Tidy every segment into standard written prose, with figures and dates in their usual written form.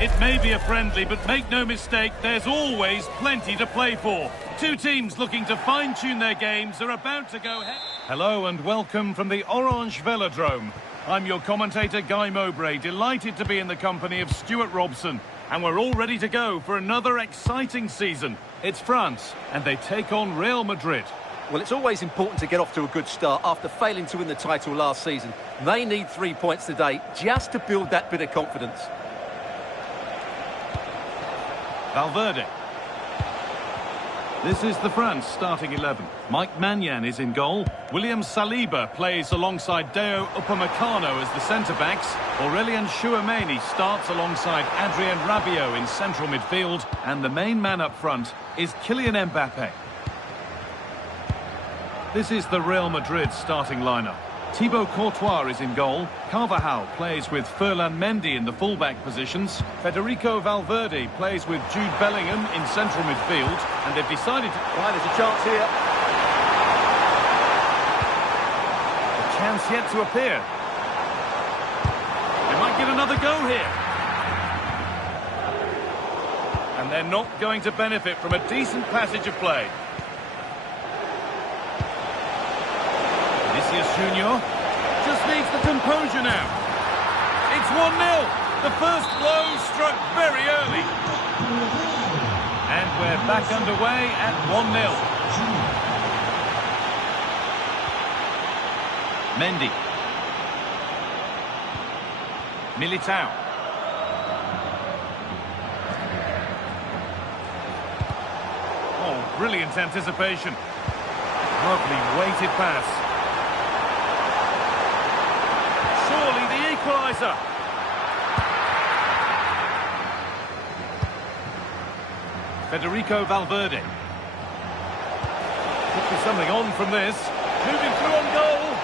It may be a friendly, but make no mistake, there's always plenty to play for. Two teams looking to fine-tune their games are about to go ahead. Hello and welcome from the Orange Velodrome. I'm your commentator, Guy Mowbray, delighted to be in the company of Stuart Robson. And we're all ready to go for another exciting season. It's France, and they take on Real Madrid. Well, it's always important to get off to a good start after failing to win the title last season. They need 3 points today just to build that bit of confidence. Valverde. This is the France starting 11. Mike Maignan is in goal. William Saliba plays alongside Deo Upamecano as the centre-backs. Aurélien Tchouameni starts alongside Adrien Rabiot in central midfield. And the main man up front is Kylian Mbappé. This is the Real Madrid starting lineup. Thibaut Courtois is in goal. Carvajal plays with Ferland Mendy in the fullback positions. Federico Valverde plays with Jude Bellingham in central midfield. And they've decided to... Right, there's a chance here. A chance yet to appear. They might get another go here. And they're not going to benefit from a decent passage of play. Vinicius Junior just needs the composure now. It's 1-0. The first blow struck very early. And we're back underway at 1-0. Mendy. Militao. Oh, brilliant anticipation. Lovely weighted pass. Surely the equaliser. Federico Valverde. Could be something on from this. Moving through on goal.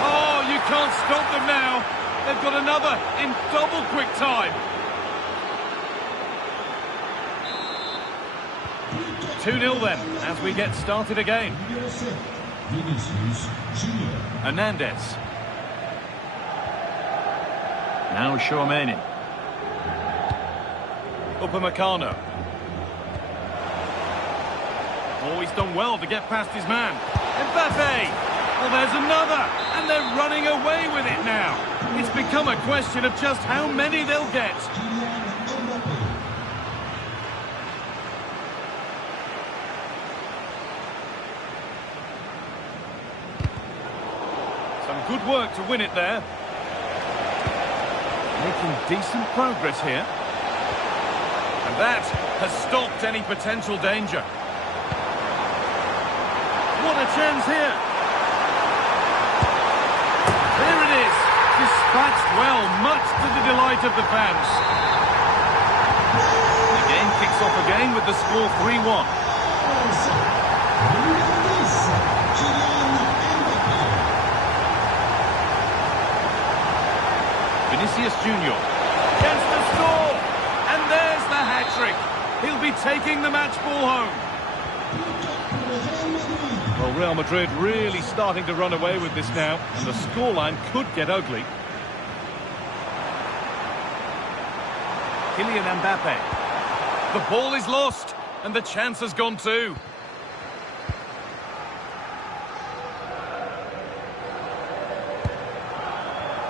Oh, you can't stop them now. They've got another in double quick time. 2-0 then, as we get started again. Hernandez. Now Tchouameni. Upamecano. Oh, he's done well to get past his man. Mbappé! Well, there's another! And they're running away with it now. It's become a question of just how many they'll get. Some good work to win it there. Making decent progress here. And that has stopped any potential danger. What a chance here. There it is. Dispatched well, much to the delight of the fans. The game kicks off again with the score 3-1. Vinicius Junior gets the score, and there's the hat-trick. He'll be taking the match ball home. Well, Real Madrid really starting to run away with this now, and the scoreline could get ugly. Kylian Mbappé. The ball is lost, and the chance has gone too.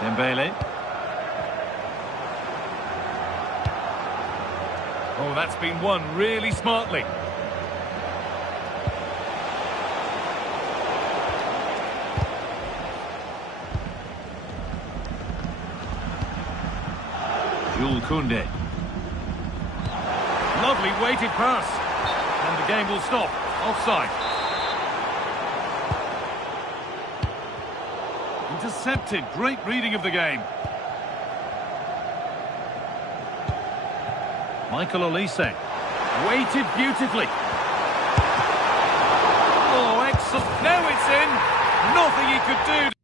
Dembele. Oh, that's been won really smartly. Jules Koundé. Lovely weighted pass. And the game will stop. Offside. Intercepted. Great reading of the game. Michael Olise. Weighted beautifully. Oh, excellent. Now it's in. Nothing he could do.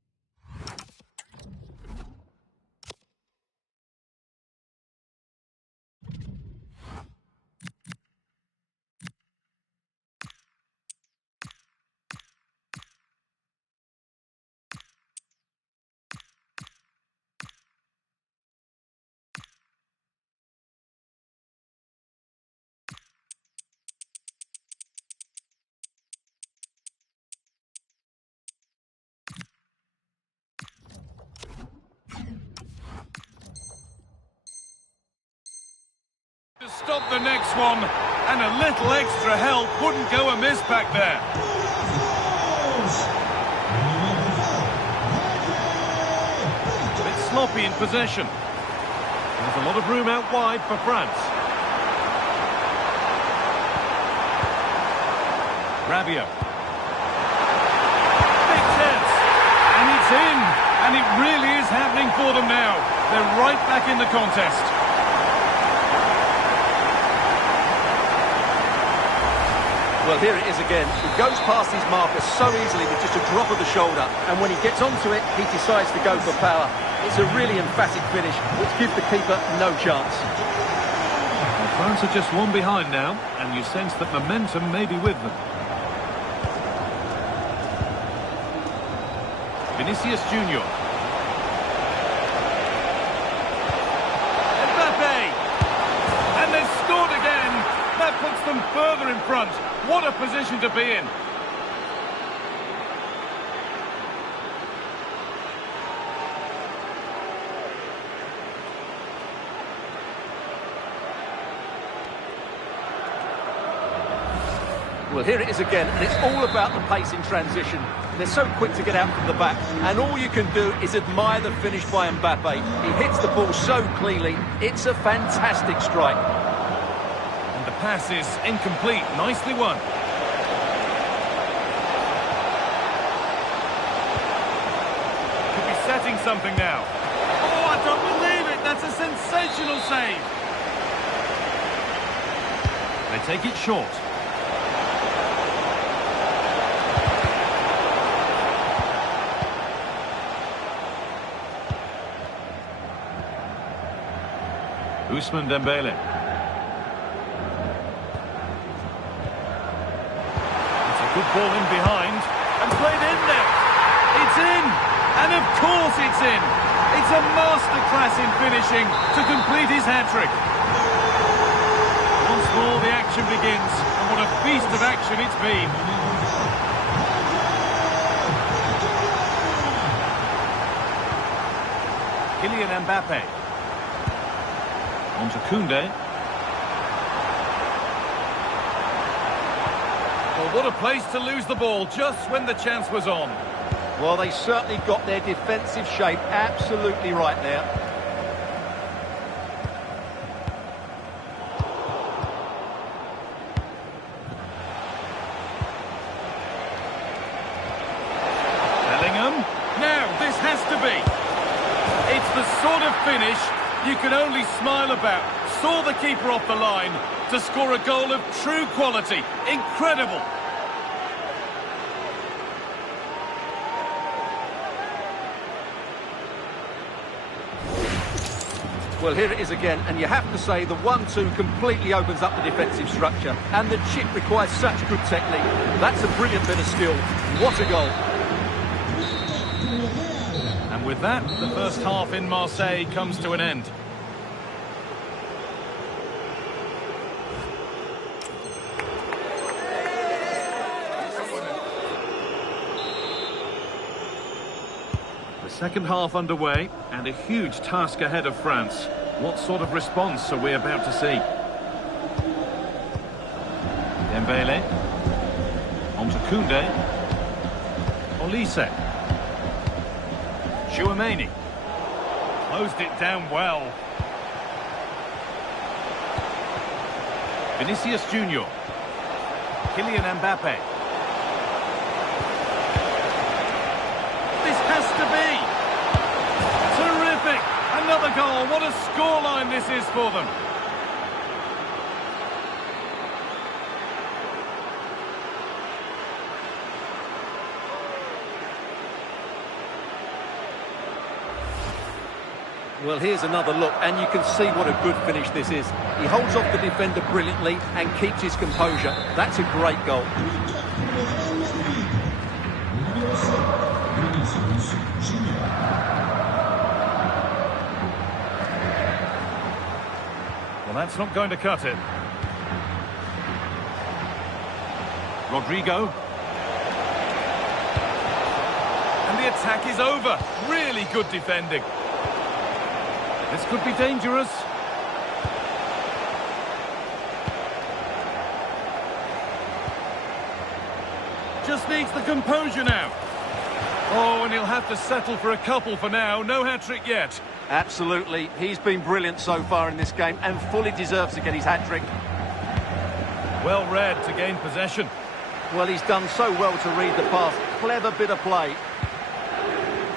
stop the next one, and a little extra help wouldn't go amiss back there. A bit sloppy in possession. There's a lot of room out wide for France. Rabiot. Big chance. And it's in. And it really is happening for them now. They're right back in the contest. Well, here it is again. He goes past his marker so easily with just a drop of the shoulder. And when he gets onto it, he decides to go for power. It's a really emphatic finish, which gives the keeper no chance. Well, France are just one behind now, and you sense that momentum may be with them. Vinicius Junior. Mbappe! And they've scored again! That puts them further in front. What a position to be in. Well, here it is again, and it's all about the pace in transition. They're so quick to get out from the back, and all you can do is admire the finish by Mbappe. He hits the ball so cleanly. It's a fantastic strike. And the pass is incomplete. Nicely won. Could be setting something now. Oh, I don't believe it. That's a sensational save. They take it short. Ousmane Dembele. It's a good ball in behind and played in there. It's in, and of course it's in. It's a masterclass in finishing to complete his hat-trick. Once more the action begins, and what a feast of action it's been. Kylian Mbappe. On to Koundé. Well, what a place to lose the ball just when the chance was on. Well, they certainly got their defensive shape absolutely right there. Bellingham. Now, this has to be. It's the sort of finish you can only smile about. Saw the keeper off the line to score a goal of true quality. Incredible. Well, here it is again, and you have to say the 1-2 completely opens up the defensive structure, and the chip requires such good technique. That's a brilliant bit of skill. What a goal. And with that, the first half in Marseille comes to an end. The second half underway, and a huge task ahead of France. What sort of response are we about to see? Dembele. On to Koundé. Olise. Chouameni. Closed it down well. Vinicius Junior. Kylian Mbappe. This has to be. Terrific. Another goal. What a scoreline this is for them. Well, here's another look, and you can see what a good finish this is. He holds off the defender brilliantly and keeps his composure. That's a great goal. Well, that's not going to cut it. Rodrigo. And the attack is over. Really good defending. This could be dangerous. just needs the composure now. Oh, and he'll have to settle for a couple for now. No hat-trick yet. Absolutely. He's been brilliant so far in this game and fully deserves to get his hat-trick. Well read to gain possession. Well, he's done so well to read the pass. Clever bit of play.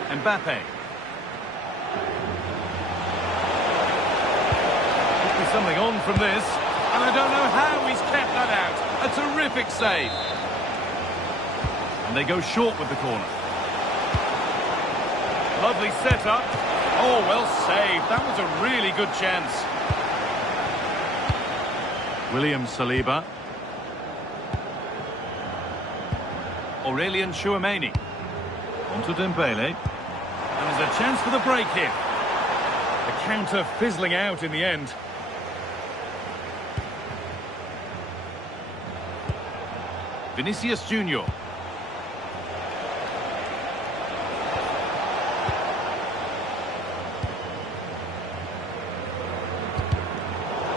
Mbappe. Could be something on from this. And I don't know how he's kept that out. A terrific save. And they go short with the corner. Lovely setup. Oh, well saved. That was a really good chance. William Saliba. Aurelien Tchouameni. Onto Dembele. And there's a chance for the break here. The counter fizzling out in the end. Vinicius Junior.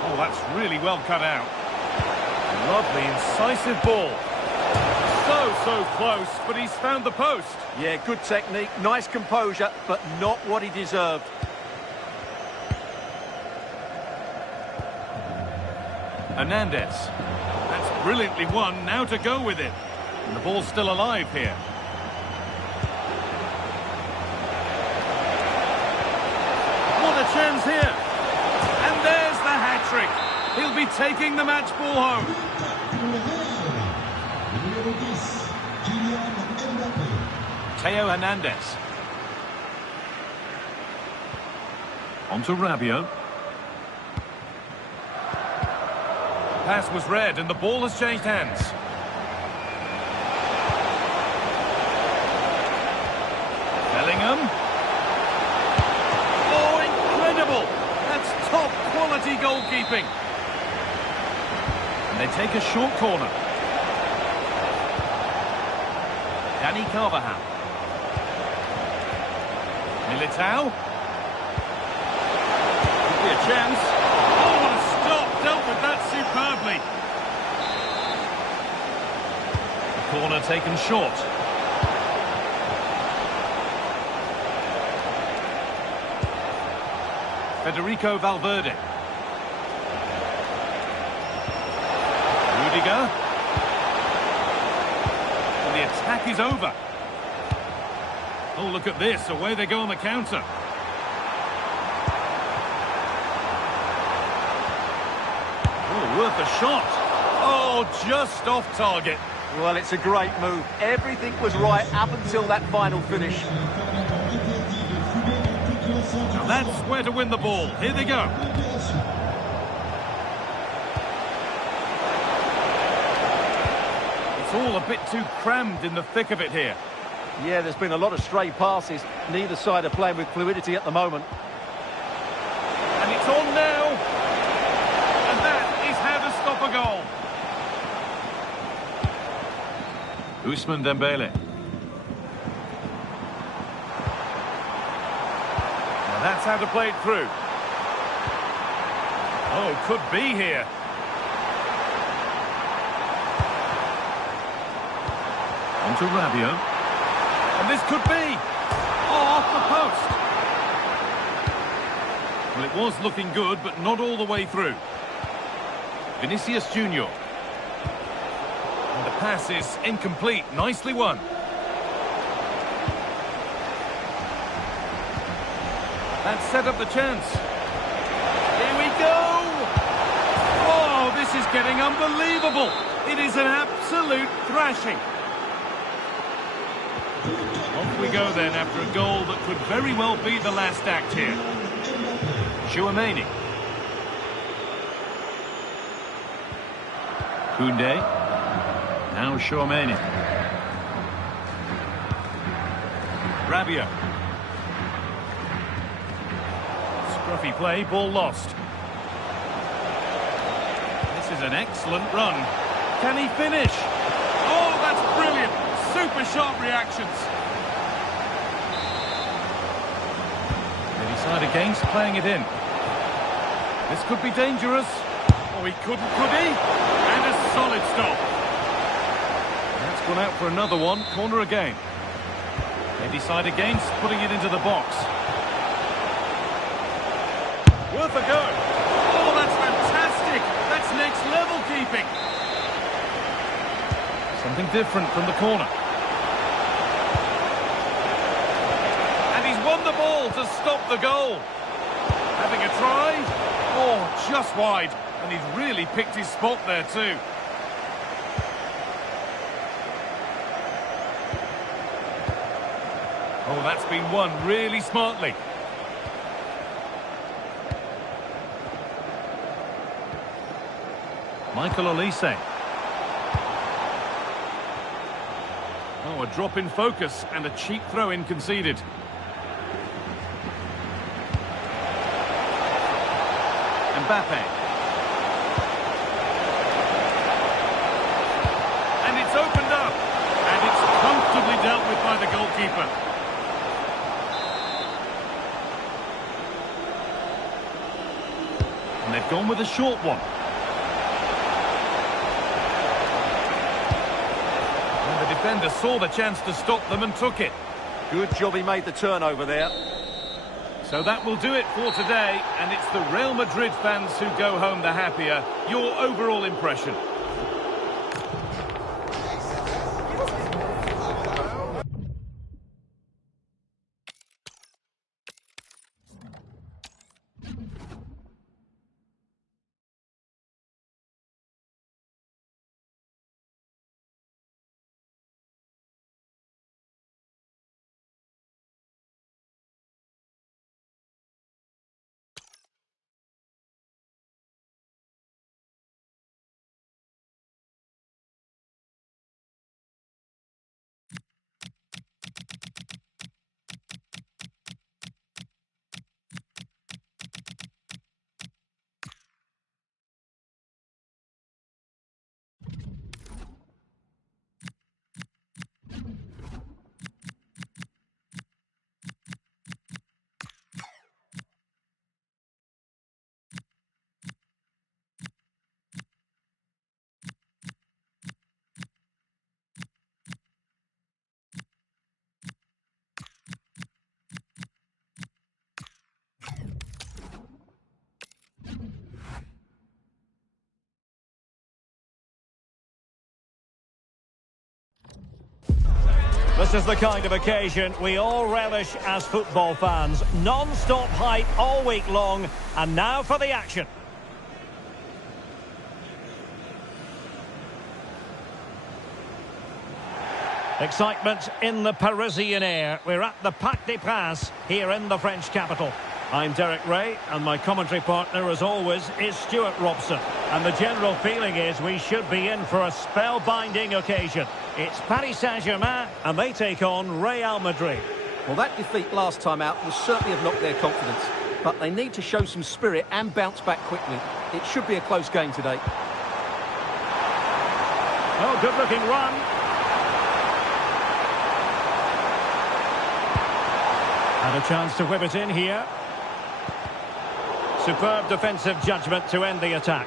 Oh, that's really well cut out. Lovely, incisive ball. So close, but he's found the post. Yeah, good technique, nice composure, but not what he deserved. Hernandez. That's brilliantly won, now to go with it. And the ball's still alive here. What a chance here. And there's the hat-trick. He'll be taking the match ball home. Theo Hernandez. On to Rabiot. Pass was read and the ball has changed hands. Bellingham. Oh, incredible! That's top quality goalkeeping. And they take a short corner. Dani Carvajal. Militao. Could be a chance. Oh, what a stop! Dealt with that superbly. The corner taken short. Federico Valverde. Rudiger. And the attack is over. Oh, look at this. Away they go on the counter. Oh, worth a shot. Oh, just off target. Well, it's a great move. Everything was right up until that final finish. Now that's where to win the ball. Here they go. It's all a bit too crammed in the thick of it here. Yeah, there's been a lot of stray passes. Neither side are playing with fluidity at the moment. And it's on now. And that is how to stop a goal. Ousmane Dembele. Now that's how to play it through. Oh, could be here. On to Rabiot. And this could be. Oh, off the post. Well, it was looking good, but not all the way through. Vinicius Junior. And the pass is incomplete. Nicely won. That set up the chance. Here we go. Oh, this is getting unbelievable. It is an absolute thrashing. Off we go then after a goal that could very well be the last act here. Tchouameni. Koundé. Now Tchouameni. Rabiot. Scruffy play, ball lost. This is an excellent run. Can he finish? Oh, that's brilliant. Super sharp reactions. They decide against playing it in. This could be dangerous. Oh, he couldn't, could he? And a solid stop. That's gone out for another one. Corner again. They decide against putting it into the box. Worth a go. Oh, that's fantastic. That's next level keeping. Something different from the corner. And he's won the ball to stop the goal. Having a try. Oh, just wide. And he's really picked his spot there too. Oh, that's been won really smartly. Michael Olise. Oh, a drop in focus and a cheap throw-in conceded. Mbappe. And it's opened up. And it's comfortably dealt with by the goalkeeper. And they've gone with a short one. And the defender saw the chance to stop them and took it. Good job he made the turnover there. So that will do it for today, and it's the Real Madrid fans who go home the happier. Your overall impression? This is the kind of occasion we all relish as football fans. Non-stop hype all week long, and now for the action. Excitement in the Parisian air. We're at the Parc des Princes here in the French capital. I'm Derek Ray, and my commentary partner, as always, is Stuart Robson. And the general feeling is we should be in for a spellbinding occasion. It's Paris Saint-Germain, and they take on Real Madrid. Well, that defeat last time out will certainly have knocked their confidence. But they need to show some spirit and bounce back quickly. It should be a close game today. Oh, good-looking run. And a chance to whip it in here. Superb defensive judgment to end the attack.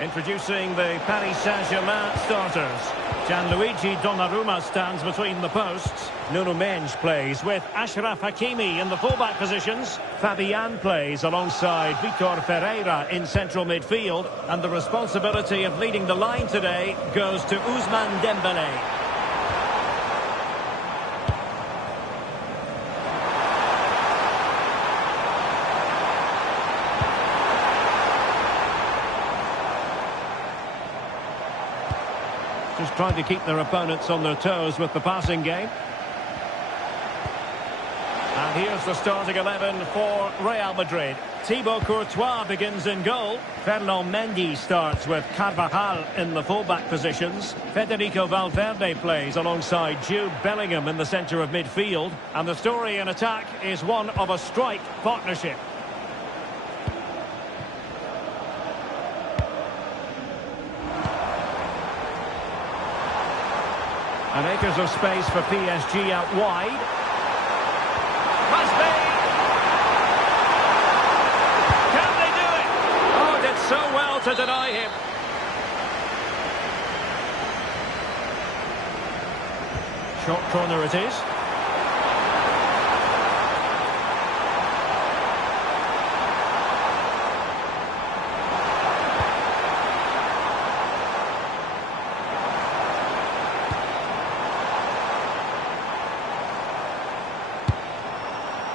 Introducing the Paris Saint-Germain starters. Gianluigi Donnarumma stands between the posts. Nuno Mendes plays with Achraf Hakimi in the fullback positions. Fabian plays alongside Vitor Ferreira in central midfield. And the responsibility of leading the line today goes to Ousmane Dembélé. Just trying to keep their opponents on their toes with the passing game. And here's the starting 11 for Real Madrid. Thibaut Courtois begins in goal. Ferland Mendy starts with Carvajal in the fullback positions. Federico Valverde plays alongside Jude Bellingham in the centre of midfield. And the story in attack is one of a strike partnership. And acres of space for PSG out wide. Must be! Can they do it? Oh, did so well to deny him. Short corner it is.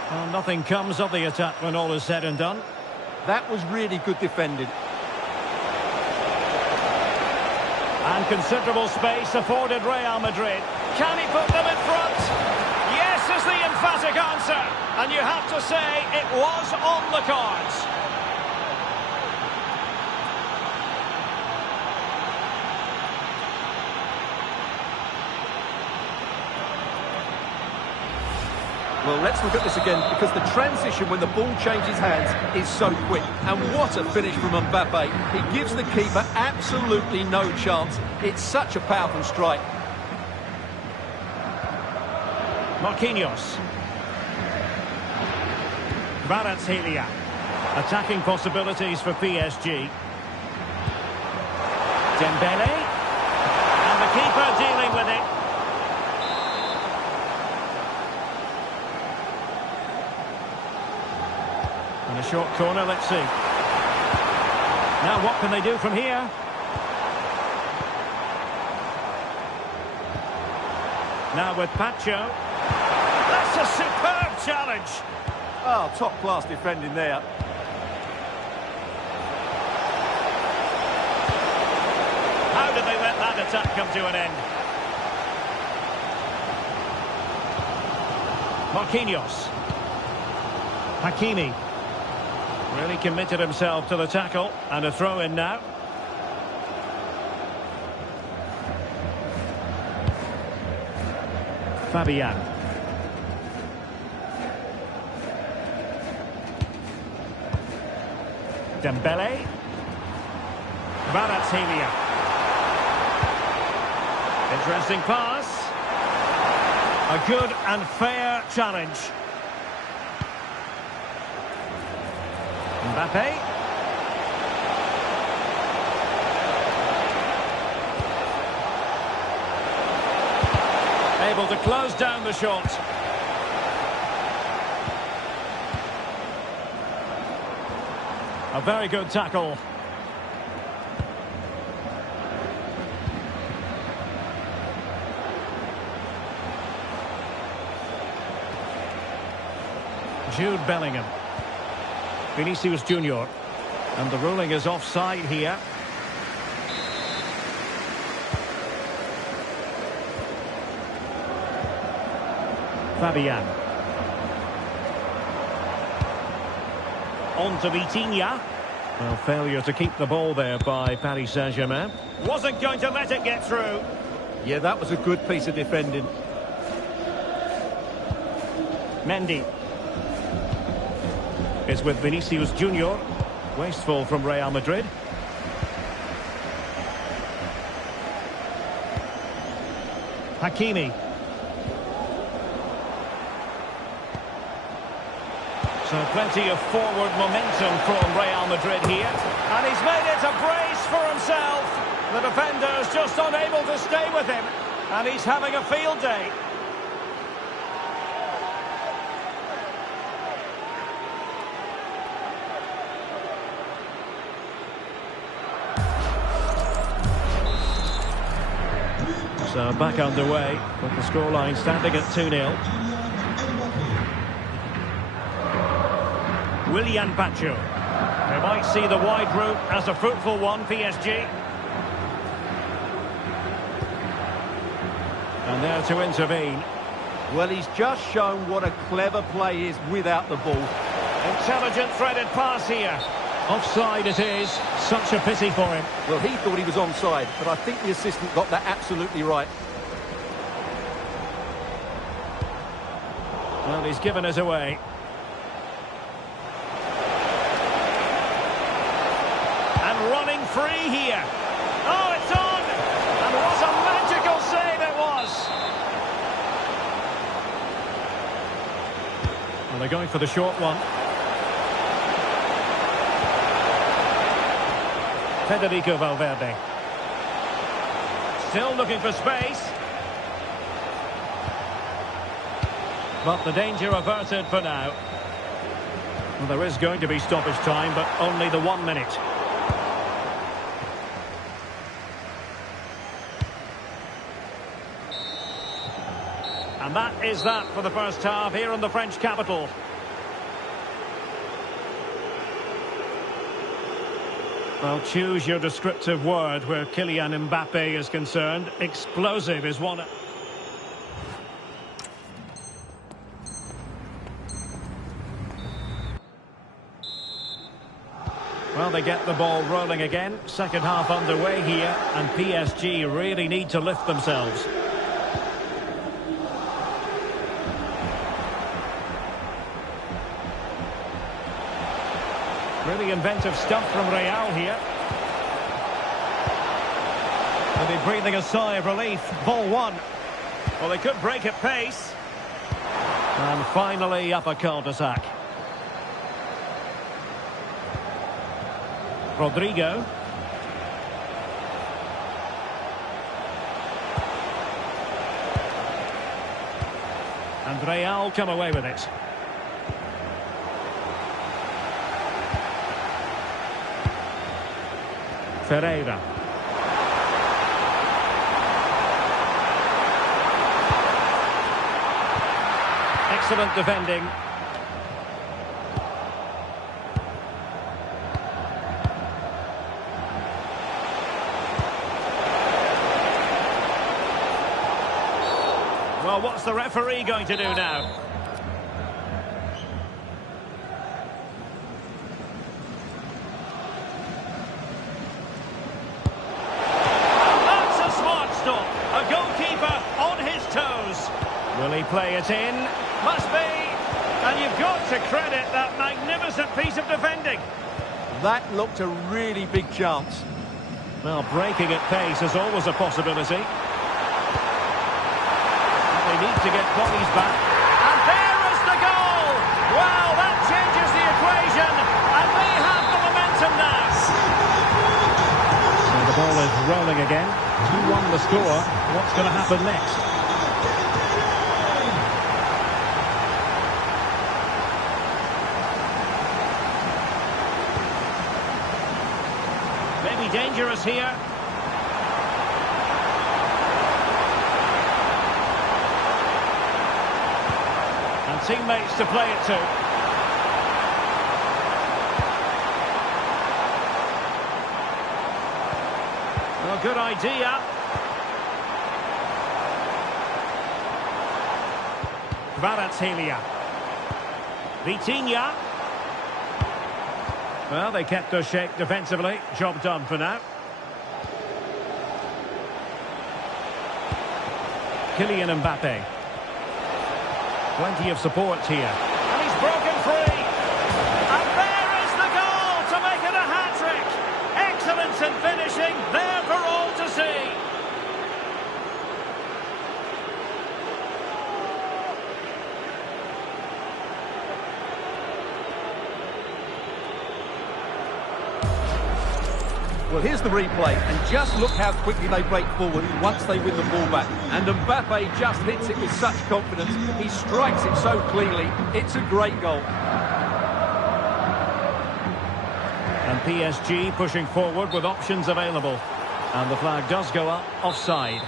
Well, nothing comes of the attack when all is said and done. That was really good defending. And considerable space afforded Real Madrid. Can he put them in front? Yes is the emphatic answer. And you have to say it was on the cards. Well, let's look at this again, because the transition when the ball changes hands is so quick. And what a finish from Mbappe. He gives the keeper absolutely no chance. It's such a powerful strike. Marquinhos. Kvaratskhelia. Attacking possibilities for PSG. Dembele. And the keeper dealing with it. And a short corner, let's see. Now what can they do from here? Now with Pacho. That's a superb challenge. Oh, top-class defending there. How did they let that attack come to an end? Marquinhos. Hakimi. Really committed himself to the tackle, and a throw-in now. Fabian. Dembele. Kvaratskhelia. Interesting pass. A good and fair challenge. Mbappe. Able to close down the shot. A very good tackle. Jude Bellingham. Vinicius Junior. And the ruling is offside here. Fabian. On to Vitinha. Well, failure to keep the ball there by Paris Saint-Germain. Wasn't going to let it get through. Yeah, that was a good piece of defending. Mendy. Is with Vinicius Junior. Wasteful from Real Madrid. Hakimi. So plenty of forward momentum from Real Madrid here. And he's made it a brace for himself. The defender's just unable to stay with him. And he's having a field day. So back underway, with the scoreline standing at 2-0. Willian Pacho. They might see the wide route as a fruitful one, PSG. And there to intervene. Well, he's just shown what a clever play is without the ball. Intelligent threaded pass here. Offside it is. Such a pity for him. Well, he thought he was onside, but I think the assistant got that absolutely right. Well, he's given us away. And running free here. Oh, it's on! And what a magical save it was! Well, they're going for the short one. Federico Valverde. Still looking for space. But the danger averted for now. Well, there is going to be stoppage time, but only the 1 minute. And that is that for the first half here in the French capital. Well, choose your descriptive word where Kylian Mbappe is concerned. Explosive is one. Well, they get the ball rolling again. Second half underway here, and PSG really need to lift themselves. Really inventive stuff from Real here. They'll be breathing a sigh of relief. Ball one. Well, they could break at pace. And finally up a cul-de-sac. Rodrigo. And Real come away with it. Ferreira. Excellent defending. Well, what's the referee going to do now? Will he play it in? Must be. And you've got to credit that magnificent piece of defending. That looked a really big chance. Well, breaking at pace is always a possibility. They need to get bodies back. And there is the goal! Wow, that changes the equation. And they have the momentum now. So the ball is rolling again. 2-1 the score. What's going to happen next? Dangerous here. And teammates to play it to. Well, good idea. Kvaratskhelia. Vitinha. Well, they kept their shape defensively. Job done for now. Kylian Mbappe. Plenty of support here. And he's broken free. And there is the goal to make it a hat-trick. Excellence in finishing, there for all to see. Well, here's the replay, and just look how quickly they break forward once they win the ball back. And Mbappe just hits it with such confidence. He strikes it so cleanly. It's a great goal. And PSG pushing forward with options available. And the flag does go up offside.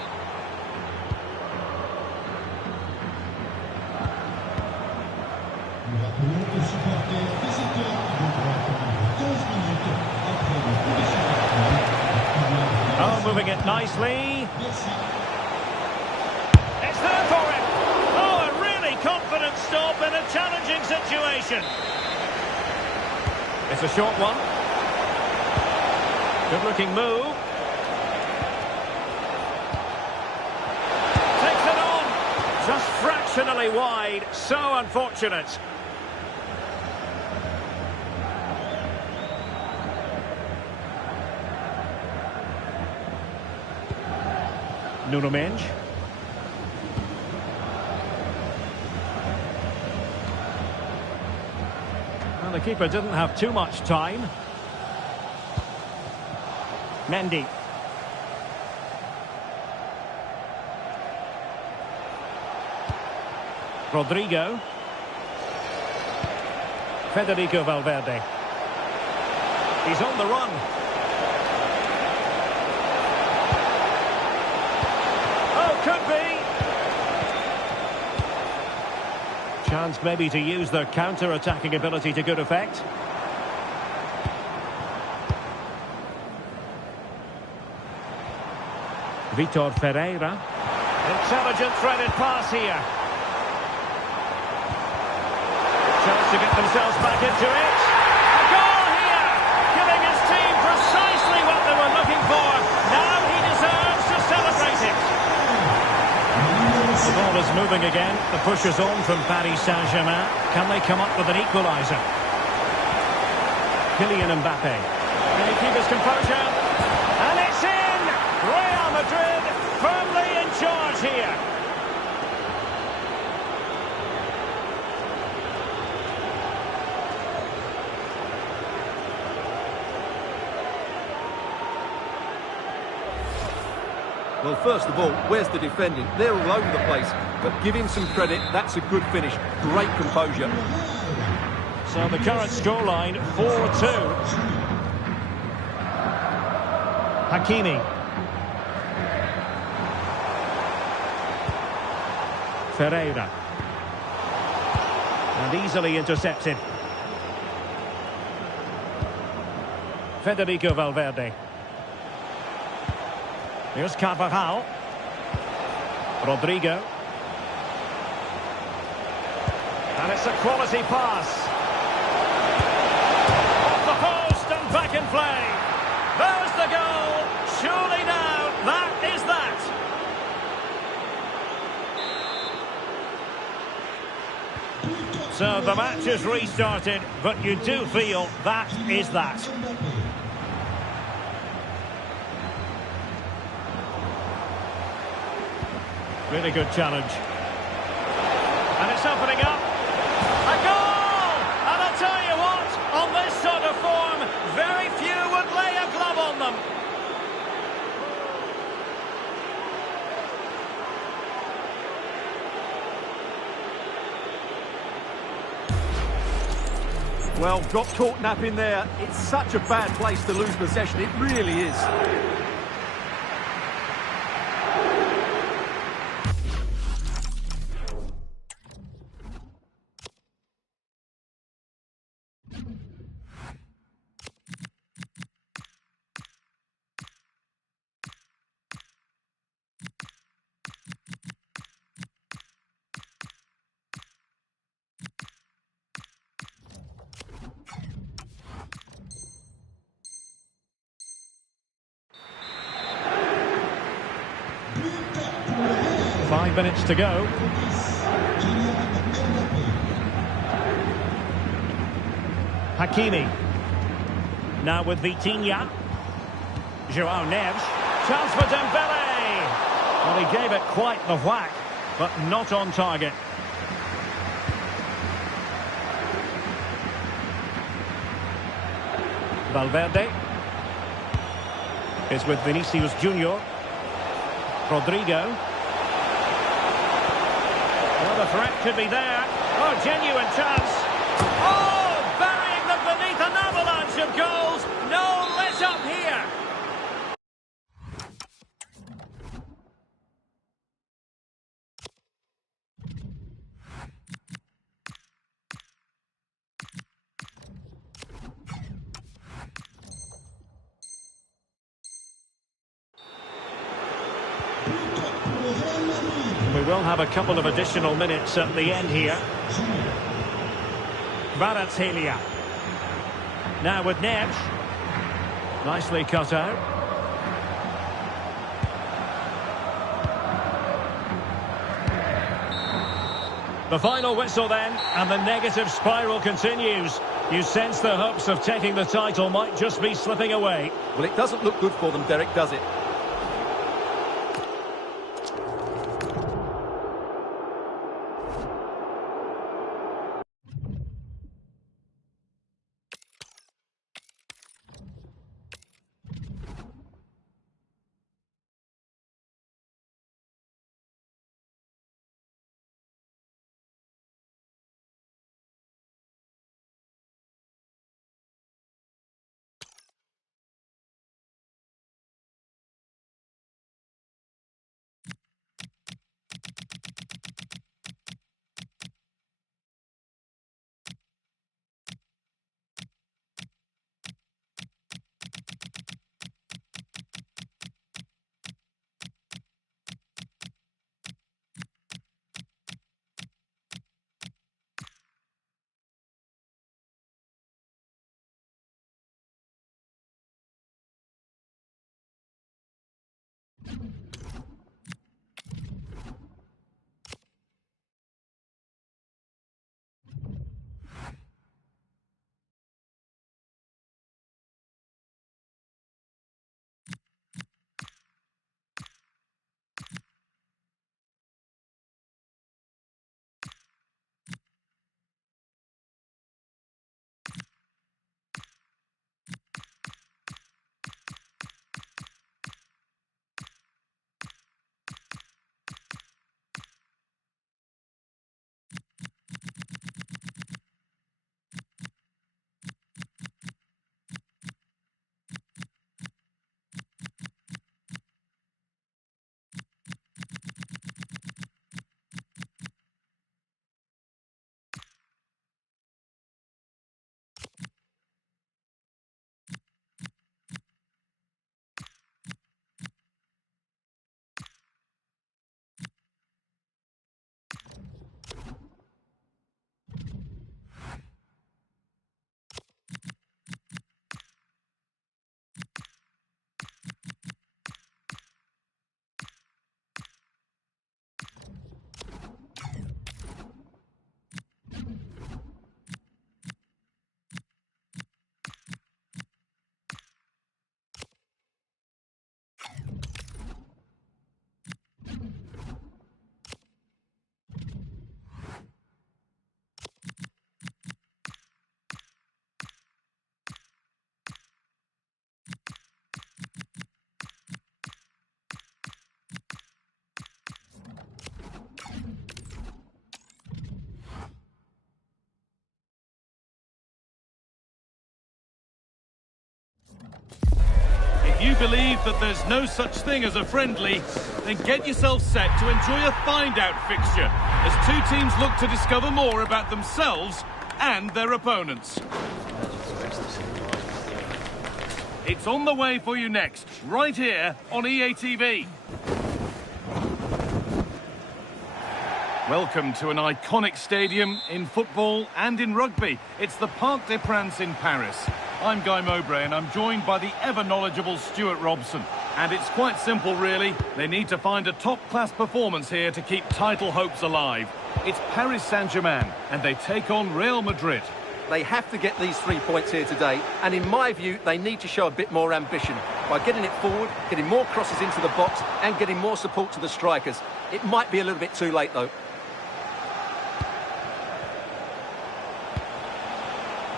Oh, moving it nicely. It's there for him. Oh, a really confident stop in a challenging situation. It's a short one. Good-looking move. Takes it on. Just fractionally wide. So unfortunate. Nuno Mendes. Well, the keeper didn't have too much time. Mendy. Rodrigo. Federico Valverde. He's on the run. Oh, could be. Chance maybe to use their counter-attacking ability to good effect. Vitor Ferreira. Intelligent threaded pass here. Chance to get themselves back into it. A goal here! Giving his team precisely what they were looking for. Now he deserves to celebrate it. The ball is moving again. The push is on from Paris Saint-Germain. Can they come up with an equaliser? Kylian Mbappe. Can he keep his composure? And it's in! Real Madrid firmly in charge here. Well, first of all, where's the defending? They're all over the place, but give him some credit. That's a good finish. Great composure. So the current scoreline, 4-2. Hakimi. Ferreira. And easily intercepted. Federico Valverde. Here's Carvajal. Rodrigo. And it's a quality pass. Off the post and back in play. There's the goal. Surely now, that is that. So the match is restarted, but you do feel that is that. Really good challenge. And it's opening up. A goal! And I'll tell you what, on this sort of form, very few would lay a glove on them. Well, got caught napping there. It's such a bad place to lose possession. It really is. Five minutes to go. Hakimi. Now with Vitinha. João Neves. Chance for Dembele. Well, he gave it quite the whack, but not on target. Valverde. Is with Vinicius Junior. Rodrigo. Well, the threat could be there. Oh, genuine chance. Oh, burying them beneath an avalanche of goals. No let up here. We will have a couple of additional minutes at the end here. Kvaratskhelia. Now with Neves. Nicely cut out. The final whistle then, and the negative spiral continues. You sense the hopes of taking the title might just be slipping away. Well, it doesn't look good for them, Derek, does it? you believe that there's no such thing as a friendly, then get yourself set to enjoy a find-out fixture as two teams look to discover more about themselves and their opponents. It's on the way for you next, right here on EA TV. Welcome to an iconic stadium in football and in rugby. It's the Parc des Princes in Paris. I'm Guy Mowbray and I'm joined by the ever-knowledgeable Stuart Robson. And it's quite simple, really. They need to find a top-class performance here to keep title hopes alive. It's Paris Saint-Germain and they take on Real Madrid. They have to get these 3 points here today, and in my view, they need to show a bit more ambition by getting it forward, getting more crosses into the box, and getting more support to the strikers. It might be a little bit too late, though.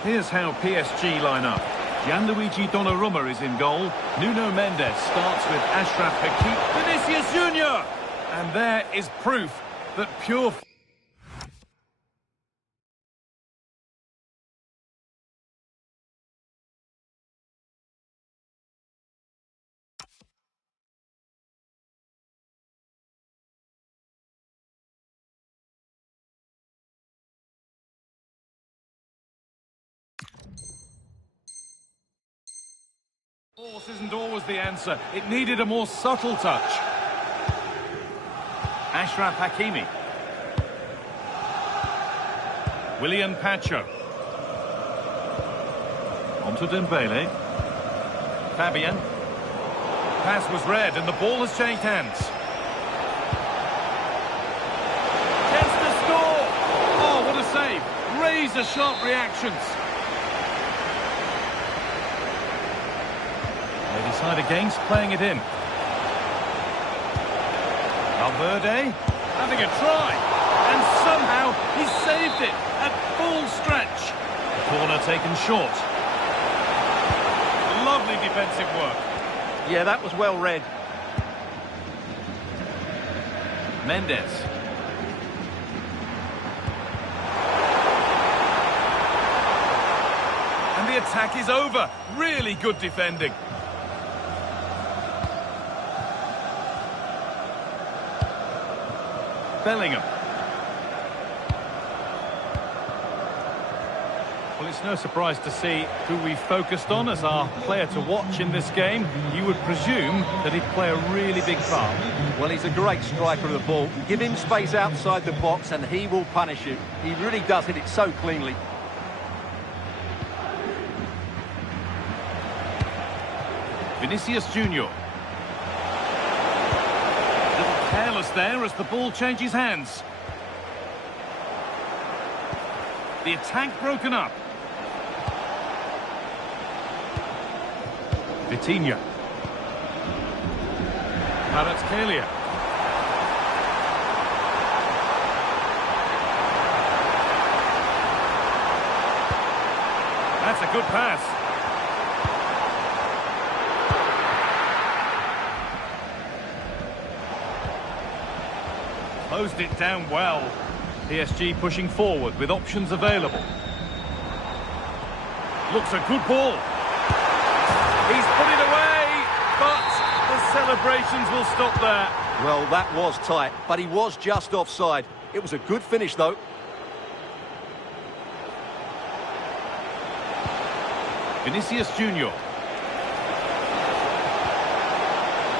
Here's how PSG line up. Gianluigi Donnarumma is in goal. Nuno Mendes starts with Achraf Hakimi. Vinicius Junior! And there is proof that pure... Force isn't always the answer. It needed a more subtle touch. Achraf Hakimi. William Pacho. Onto Dembele. Fabian. Pass was read and the ball has changed hands. Chance to score! Oh, what a save! Razor-sharp reactions. They decide against playing it in. Valverde having a try, and somehow he saved it at full stretch. The corner taken short. Lovely defensive work. Yeah, that was well read. Mendes. And the attack is over. Really good defending. Bellingham. Well, it's no surprise to see who we focused on as our player to watch in this game. You would presume that he'd play a really big part. Well, he's a great striker of the ball. Give him space outside the box and he will punish you. He really does hit it so cleanly. Vinicius Junior. Careless there as the ball changes hands. The attack broken up. Vitinha. Kvaratskhelia. That's a good pass. Closed it down well. PSG pushing forward with options available. Looks a good ball. He's put it away, but the celebrations will stop there. Well, that was tight, but he was just offside. It was a good finish, though. Vinicius Junior.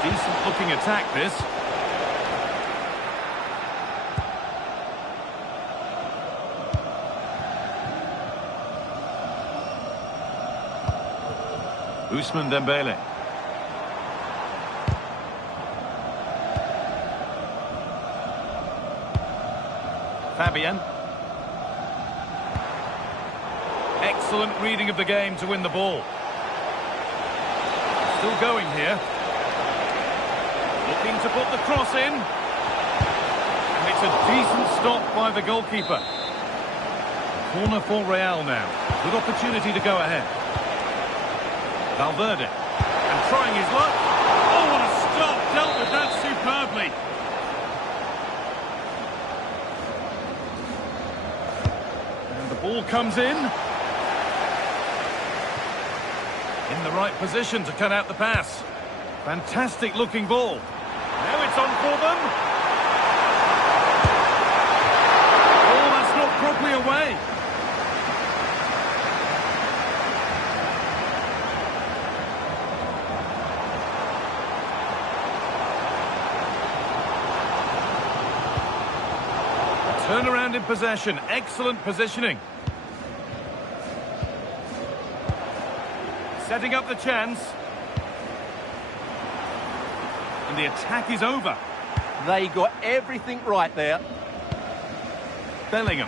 Decent-looking attack, this. Ousmane Dembele. Fabian. Excellent reading of the game to win the ball. Still going here. Looking to put the cross in. And it's a decent stop by the goalkeeper. Corner for Real now. Good opportunity to go ahead. Valverde, and trying his luck. Oh, what a stop! Dealt with that superbly. And the ball comes in. In the right position to cut out the pass. Fantastic looking ball. Now it's on for them. Oh, that's not properly away. Turnaround in possession. Excellent positioning. Setting up the chance. And the attack is over. They got everything right there. Bellingham.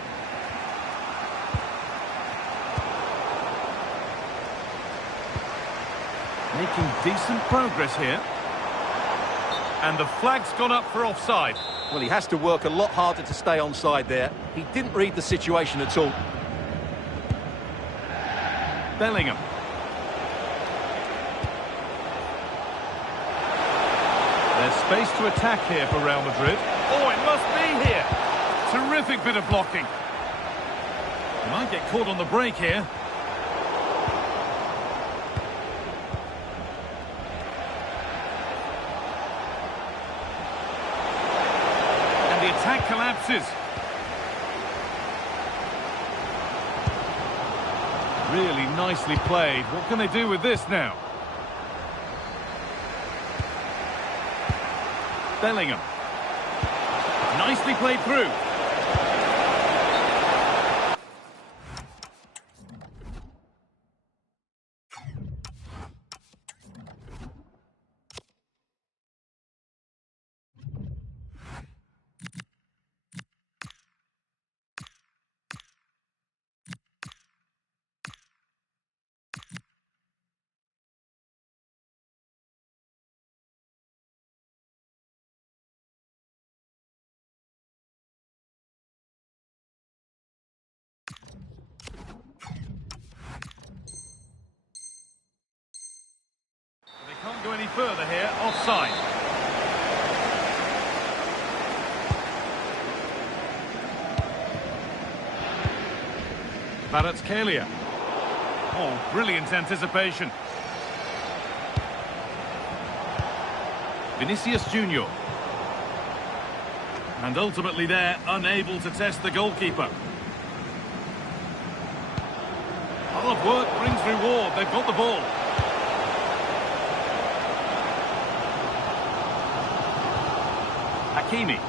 Making decent progress here. And the flag's gone up for offside. Well, he has to work a lot harder to stay onside there. He didn't read the situation at all. Bellingham. There's space to attack here for Real Madrid. Oh, it must be here. Terrific bit of blocking. He might get caught on the break here. And the attack collapses. Really nicely played. What can they do with this now? Bellingham. Nicely played through. Can't go any further here, offside. Kvaratskhelia. Oh, brilliant anticipation. Vinicius Junior. And ultimately they're unable to test the goalkeeper. Hard work brings reward. They've got the ball. Hakimi.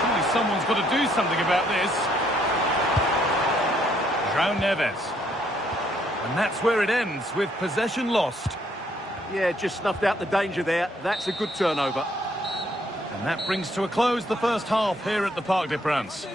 Surely someone's got to do something about this. João Neves. And that's where it ends, with possession lost. Yeah, just snuffed out the danger there. That's a good turnover. And that brings to a close the first half here at the Parc des Princes.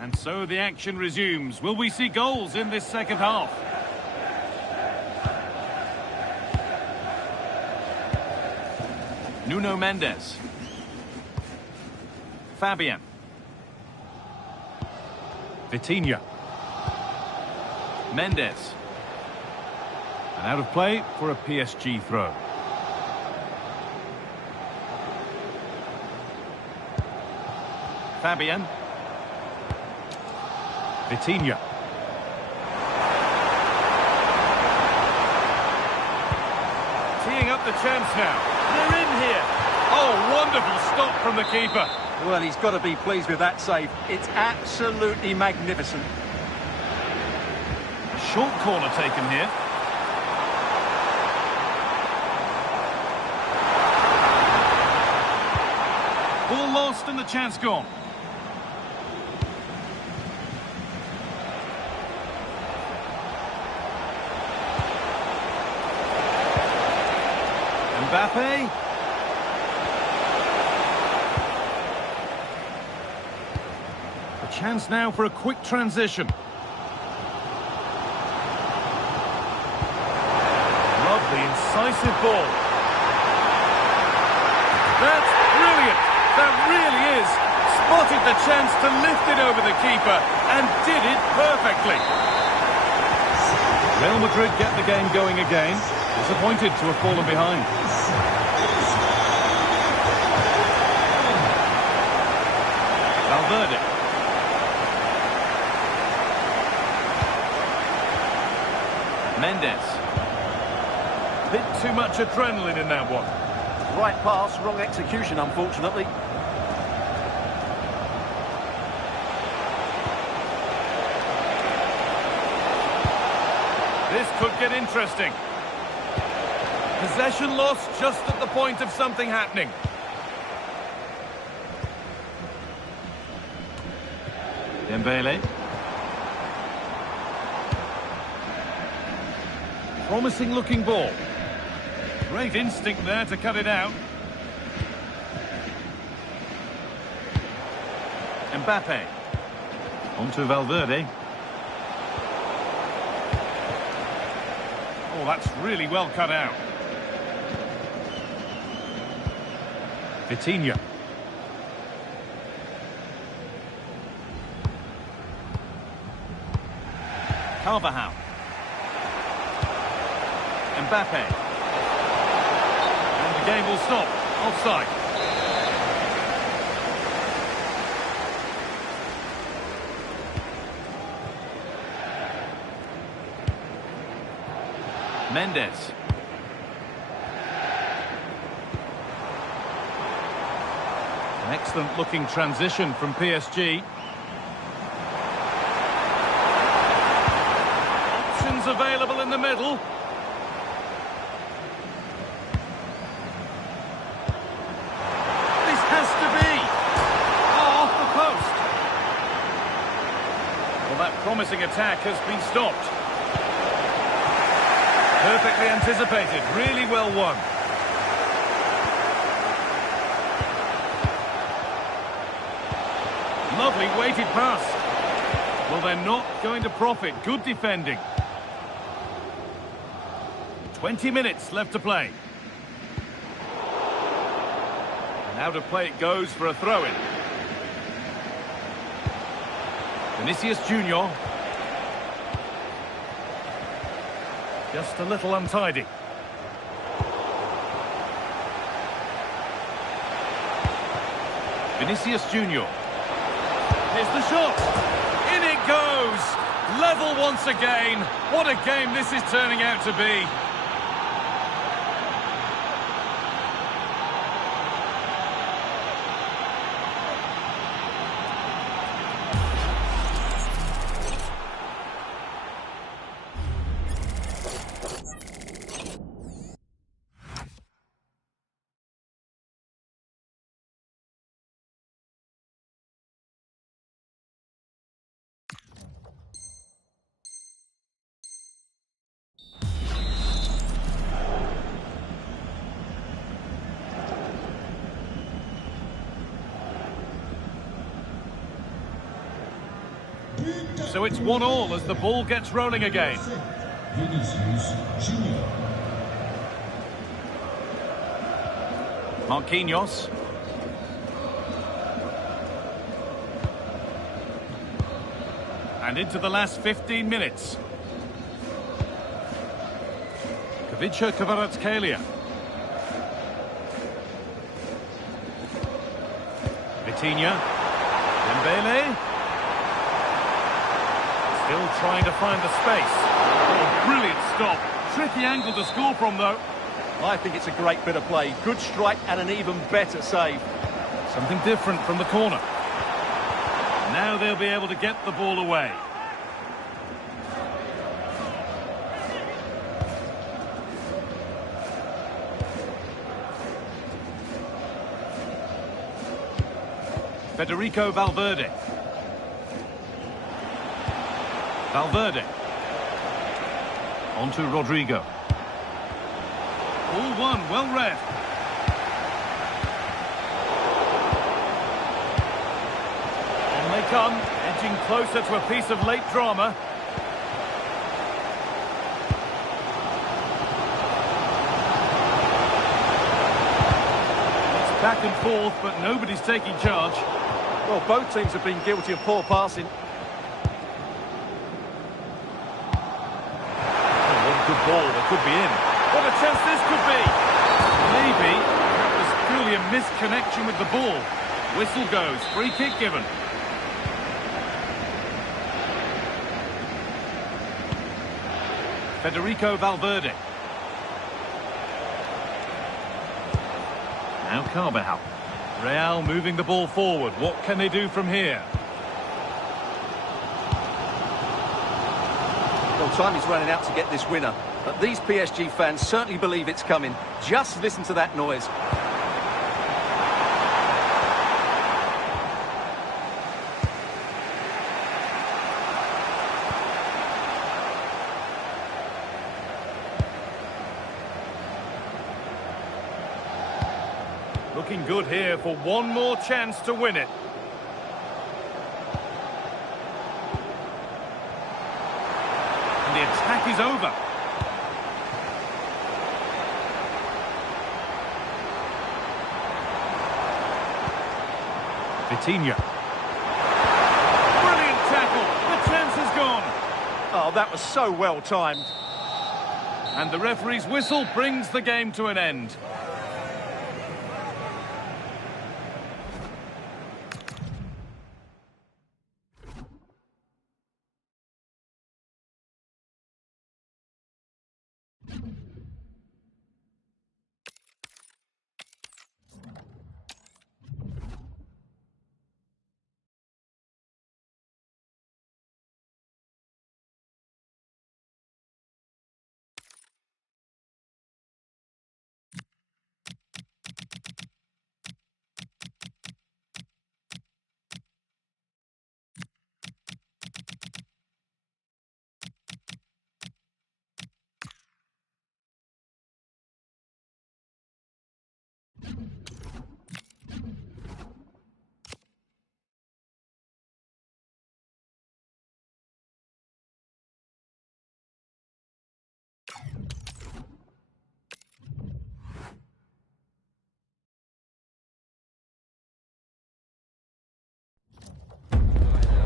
And so the action resumes. Will we see goals in this second half? Nuno Mendes. Fabian. Vitinha. Mendes. And out of play for a PSG throw. Fabian. Vitinha. Teeing up the chance now. They're in here. Oh, wonderful stop from the keeper. Well, he's got to be pleased with that save. It's absolutely magnificent. Short corner taken here. Ball lost and the chance gone. Mbappe. chance now for a quick transition. Lovely, incisive ball. That's brilliant. That really is. Spotted the chance to lift it over the keeper and did it perfectly. Real Madrid get the game going again. Disappointed to have fallen behind. Valverde. Mendes. Bit too much adrenaline in that one. Right pass, wrong execution, unfortunately. This could get interesting. Possession lost just at the point of something happening. Dembele. Promising looking ball. Great instinct there to cut it out. Mbappe. On to Valverde. Oh, that's really well cut out. Vitinha. Carvajal. Mbappe. And the game will stop. Offside. Mendes. An excellent looking transition from PSG. Options available in the middle. This has to be. Oh, off the post. Well, that promising attack has been stopped. Perfectly anticipated, really well won. Lovely weighted pass. Well, they're not going to profit. Good defending. 20 minutes left to play. And out of play it goes for a throw-in. Vinicius Junior. Just a little untidy. Vinicius Junior. Here's the shot. In it goes. Level once again. What a game this is turning out to be. So it's 1-1 as the ball gets rolling again. Marquinhos. And into the last 15 minutes. Kavica Kvaratskhelia. Vitinha. Dembele. Still trying to find the space. Oh, brilliant stop. Tricky angle to score from, though. I think it's a great bit of play. Good strike and an even better save. Something different from the corner. Now they'll be able to get the ball away. Federico Valverde. Valverde. On to Rodrigo. All one, well read. On they come, edge Edging closer to a piece of late drama. It's back and forth, but nobody's taking charge. Well, both teams have been guilty of poor passing. Oh, what a good ball, that could be in. What a chance this could be! Maybe that was purely a misconnection with the ball. Whistle goes, free kick given. Federico Valverde. Now Carvajal. Real moving the ball forward. What can they do from here? Well, time is running out to get this winner. But these PSG fans certainly believe it's coming. Just listen to that noise. Looking good here for one more chance to win it. And the attack is over. Vitinha. Brilliant tackle. The chance is gone. Oh, that was so well timed. And the referee's whistle brings the game to an end.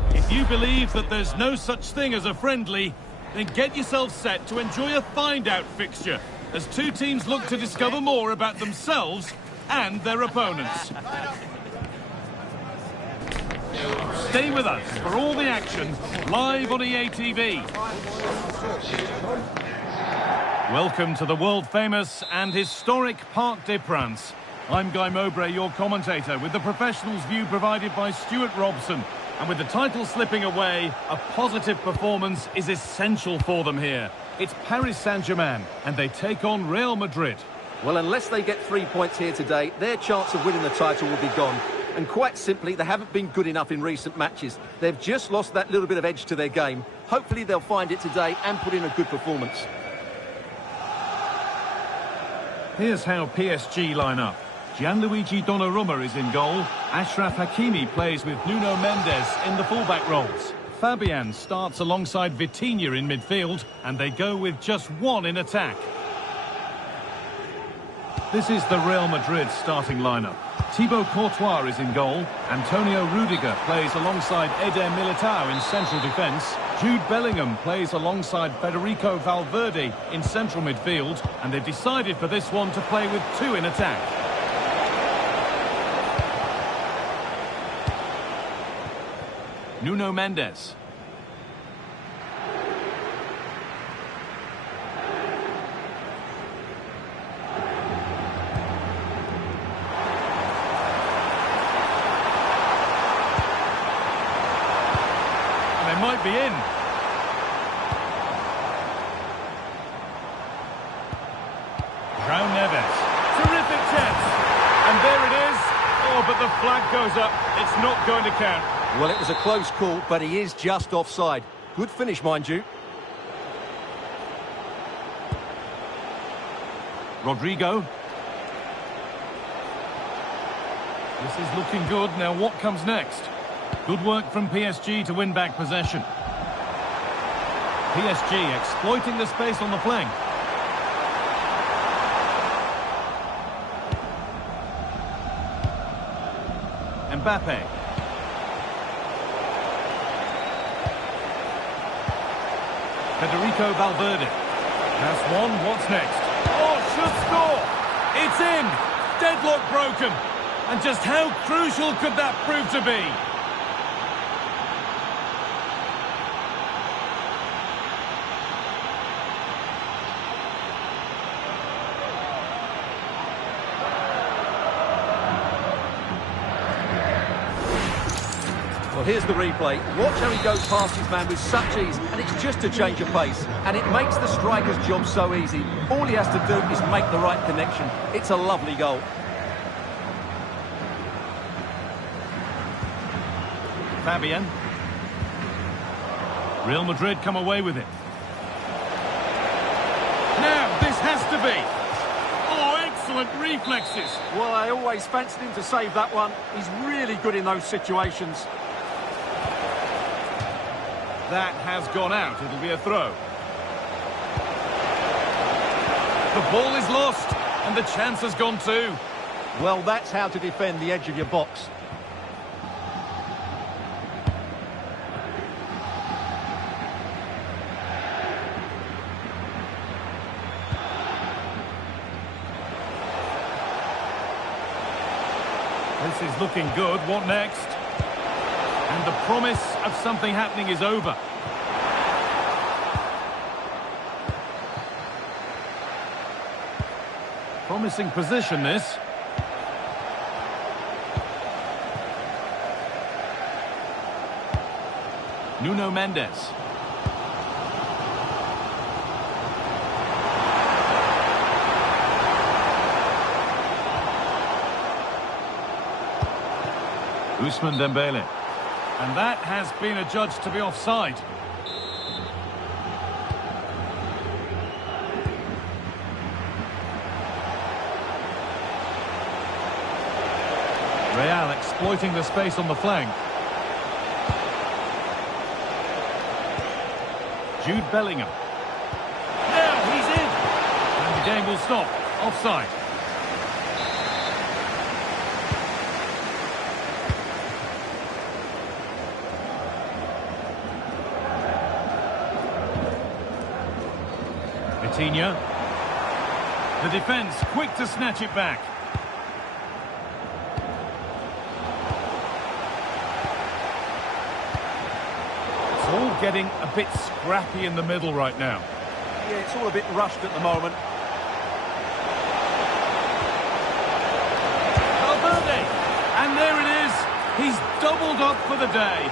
If you believe that there's no such thing as a friendly, then get yourself set to enjoy a find-out fixture as two teams look to discover more about themselves and their opponents. Stay with us for all the action, live on EA TV. Welcome to the world-famous and historic Parc des Princes. I'm Guy Mowbray, your commentator, with the professionals' view provided by Stuart Robson. And with the title slipping away, a positive performance is essential for them here. It's Paris Saint-Germain, and they take on Real Madrid. Well, unless they get 3 points here today, their chance of winning the title will be gone. And quite simply, they haven't been good enough in recent matches. They've just lost that little bit of edge to their game. Hopefully they'll find it today and put in a good performance. Here's how PSG line up. Gianluigi Donnarumma is in goal. Achraf Hakimi plays with Nuno Mendes in the fullback roles. Fabian starts alongside Vitinha in midfield, and they go with just one in attack. This is the Real Madrid starting lineup. Thibaut Courtois is in goal. Antonio Rudiger plays alongside Eder Militao in central defence. Jude Bellingham plays alongside Federico Valverde in central midfield, and they've decided for this one to play with two in attack. Nuno Mendes. And they might be in. João Neves. Terrific chance. And there it is. Oh, but the flag goes up. It's not going to count. Well, it was a close call, but he is just offside. Good finish, mind you. Rodrigo. This is looking good. Now what comes next? Good work from PSG to win back possession. PSG exploiting the space on the flank. Mbappe. Federico Valverde. That's one, what's next? Oh, should score! It's in! Deadlock broken! And just how crucial could that prove to be? Well, here's the replay. Watch how he goes past his man with such ease, and it's just a change of pace. And it makes the striker's job so easy. All he has to do is make the right connection. It's a lovely goal. Fabian. Real Madrid come away with it. Now, this has to be. Oh, excellent reflexes. Well, I always fancied him to save that one. He's really good in those situations. That has gone out. It'll be a throw. The ball is lost, and the chance has gone too. Well, that's how to defend the edge of your box. This is looking good. What next? And the promise of something happening is over. Promising position, this. Nuno Mendes. Ousmane Dembele. And that has been adjudged to be offside. Real exploiting the space on the flank. Jude Bellingham. Now he's in. And the game will stop. Offside. Vitinha. The defence quick to snatch it back. It's all getting a bit scrappy in the middle right now. Yeah, it's all a bit rushed at the moment. Valverde! And there it is. He's doubled up for the day.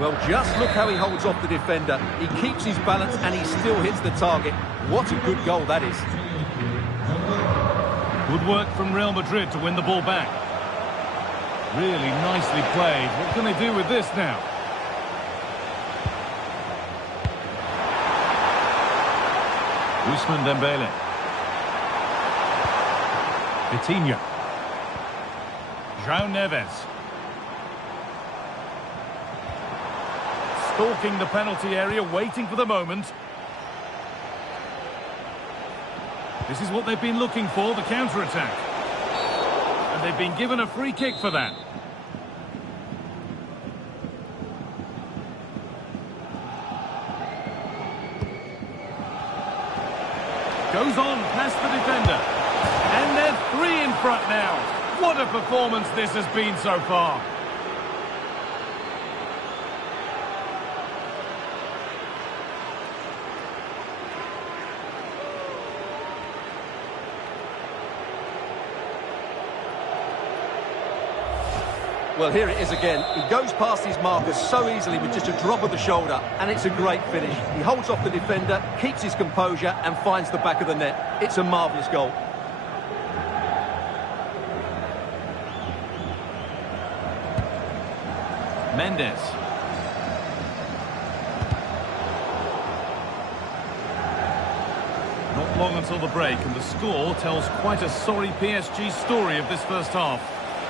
Well, just look how he holds off the defender. He keeps his balance and he still hits the target. What a good goal that is. Good work from Real Madrid to win the ball back. Really nicely played. What can they do with this now? Ousmane Dembele. Vitinha. João Neves. Stalking the penalty area, waiting for the moment. This is what they've been looking for, the counter-attack. And they've been given a free kick for that. Goes on past the defender. And they're 3 in front now. What a performance this has been so far. Well, here it is again. He goes past his markers so easily with just a drop of the shoulder, and it's a great finish. He holds off the defender, keeps his composure, and finds the back of the net. It's a marvellous goal. Mendes. Not long until the break, and the score tells quite a sorry PSG story of this first half.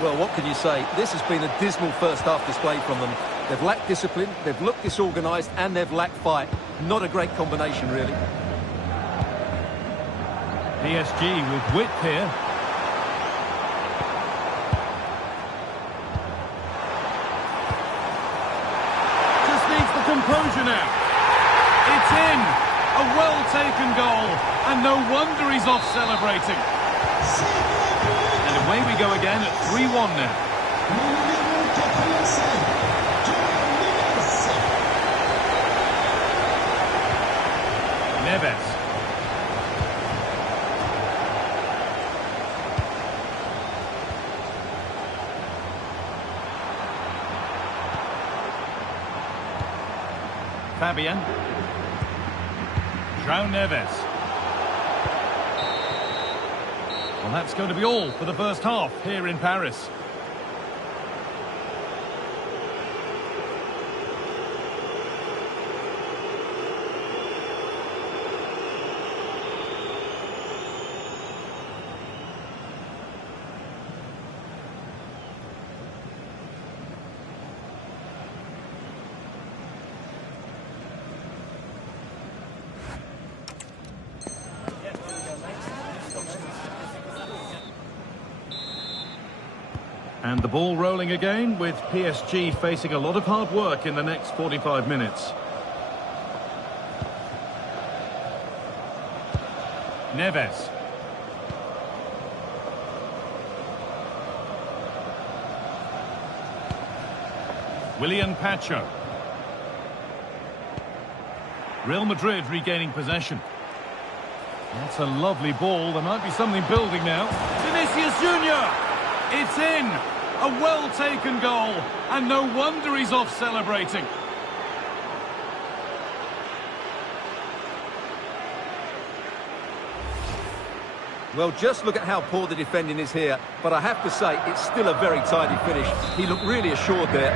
Well, what can you say? This has been a dismal first half display from them. They've lacked discipline, they've looked disorganised, and they've lacked fight. Not a great combination, really. PSG with width here. Just needs the composure now. It's in. A well-taken goal. And no wonder he's off celebrating. And away we go again at 3-1 now. Neves. Fabian. João Neves. Well, that's going to be all for the first half here in Paris. And the ball rolling again, with PSG facing a lot of hard work in the next 45 minutes. Neves. Willian Pacho. Real Madrid regaining possession. That's a lovely ball. There might be something building now. Vinicius Junior! It's in! A well-taken goal, and no wonder he's off celebrating. Well, just look at how poor the defending is here, but I have to say, it's still a very tidy finish. He looked really assured there.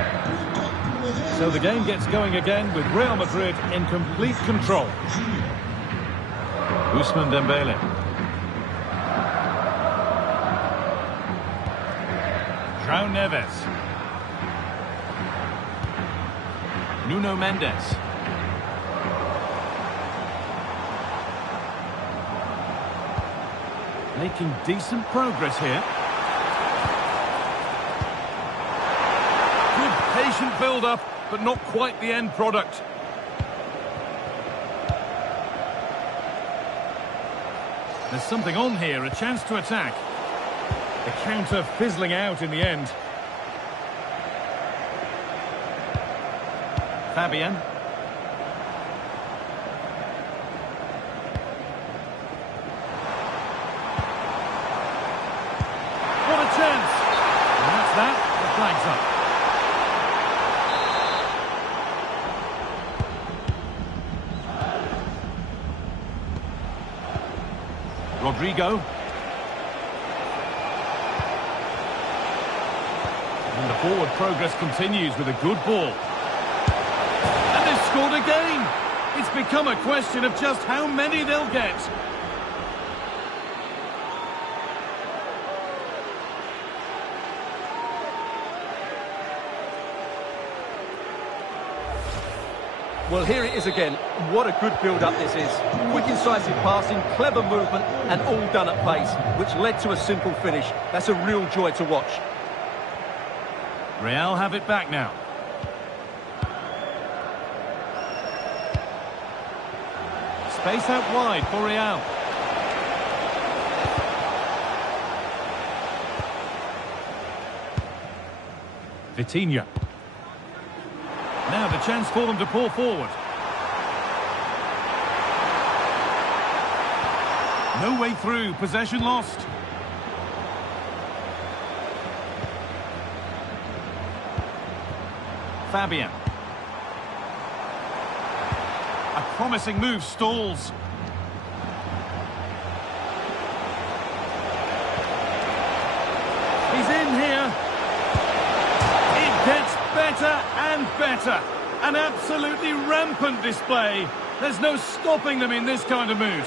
So the game gets going again with Real Madrid in complete control. Ousmane Dembele. João Neves. Nuno Mendes. Making decent progress here. Good patient build-up, but not quite the end product. There's something on here, a chance to attack. The counter fizzling out in the end. Fabian. What a chance! And that's that. The flag's up. Rodrigo. And the forward progress continues with a good ball. And they've scored again. It's become a question of just how many they'll get. Well, here it is again. What a good build-up this is. Quick, incisive passing, clever movement, and all done at pace, which led to a simple finish. That's a real joy to watch. Real have it back now. Space out wide for Real. Vitinha. Now the chance for them to pull forward. No way through, possession lost. Fabian. A promising move stalls. He's in here. It gets better. better and better. An absolutely rampant display. There's no stopping them in this kind of mood.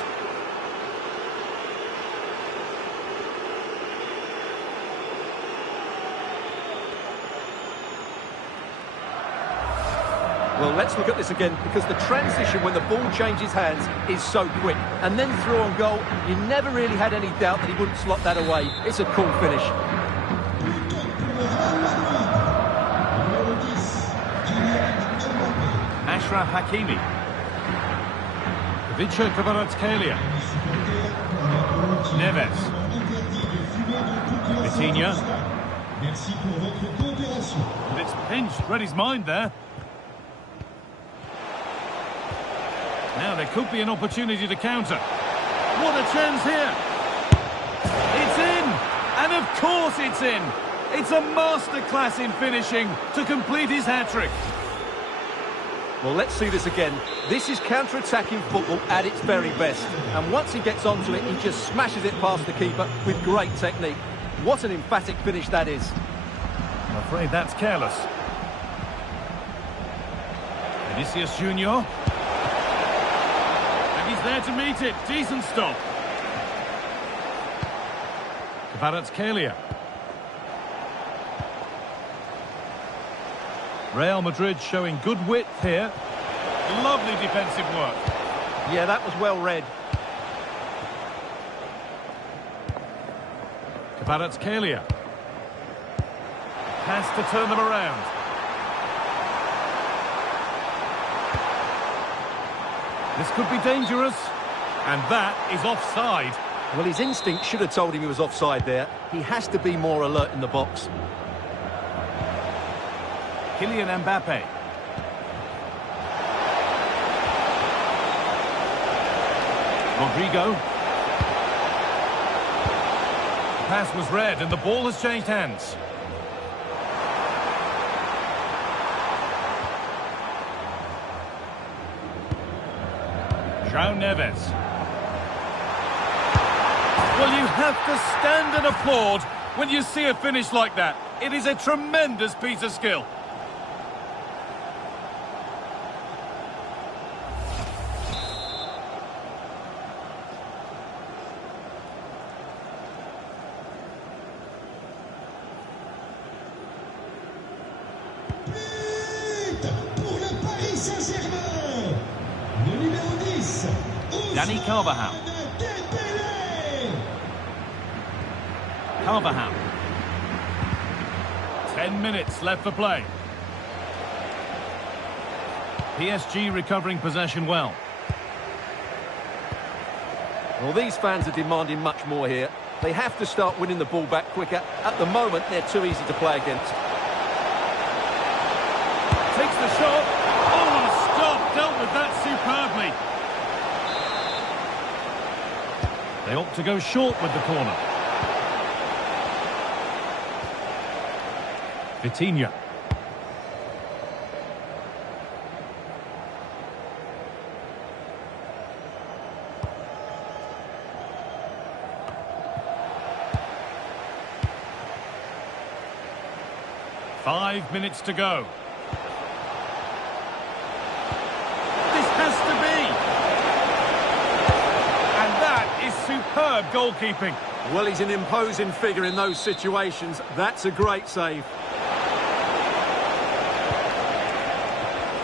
Well, let's look at this again, because the transition when the ball changes hands is so quick. And then through on goal, you never really had any doubt that he wouldn't slot that away. It's a cool finish. Achraf Hakimi. Ivica Kvaratskhelia. Neves. Vitinha. And it's pinched, read his mind there. Now there could be an opportunity to counter. What a chance here. It's in! And of course it's in! It's a masterclass in finishing to complete his hat-trick. Well, let's see this again. This is counter-attacking football at its very best. And once he gets onto it, he just smashes it past the keeper with great technique. What an emphatic finish that is. I'm afraid that's careless. Vinicius Junior. And he's there to meet it. Decent stop. Kvaratskhelia. Real Madrid showing good width here. Lovely defensive work. Yeah, that was well read. Kvaratskhelia. Has to turn them around. This could be dangerous. And that is offside. Well, his instinct should have told him he was offside there. He has to be more alert in the box. Kylian Mbappe. Rodrigo. The pass was read and the ball has changed hands. João Neves. Well, you have to stand and applaud when you see a finish like that. It is a tremendous piece of skill. Dani Carvajal. Carvajal. 10 minutes left for play. PSG recovering possession well. Well, these fans are demanding much more here. They have to start winning the ball back quicker. At the moment, they're too easy to play against. Takes the shot. Oh, stop! Dealt with that superbly. They opt to go short with the corner. Vitinha. Five minutes to go. This has to be. And that is superb goalkeeping. Well, he's an imposing figure in those situations. That's a great save.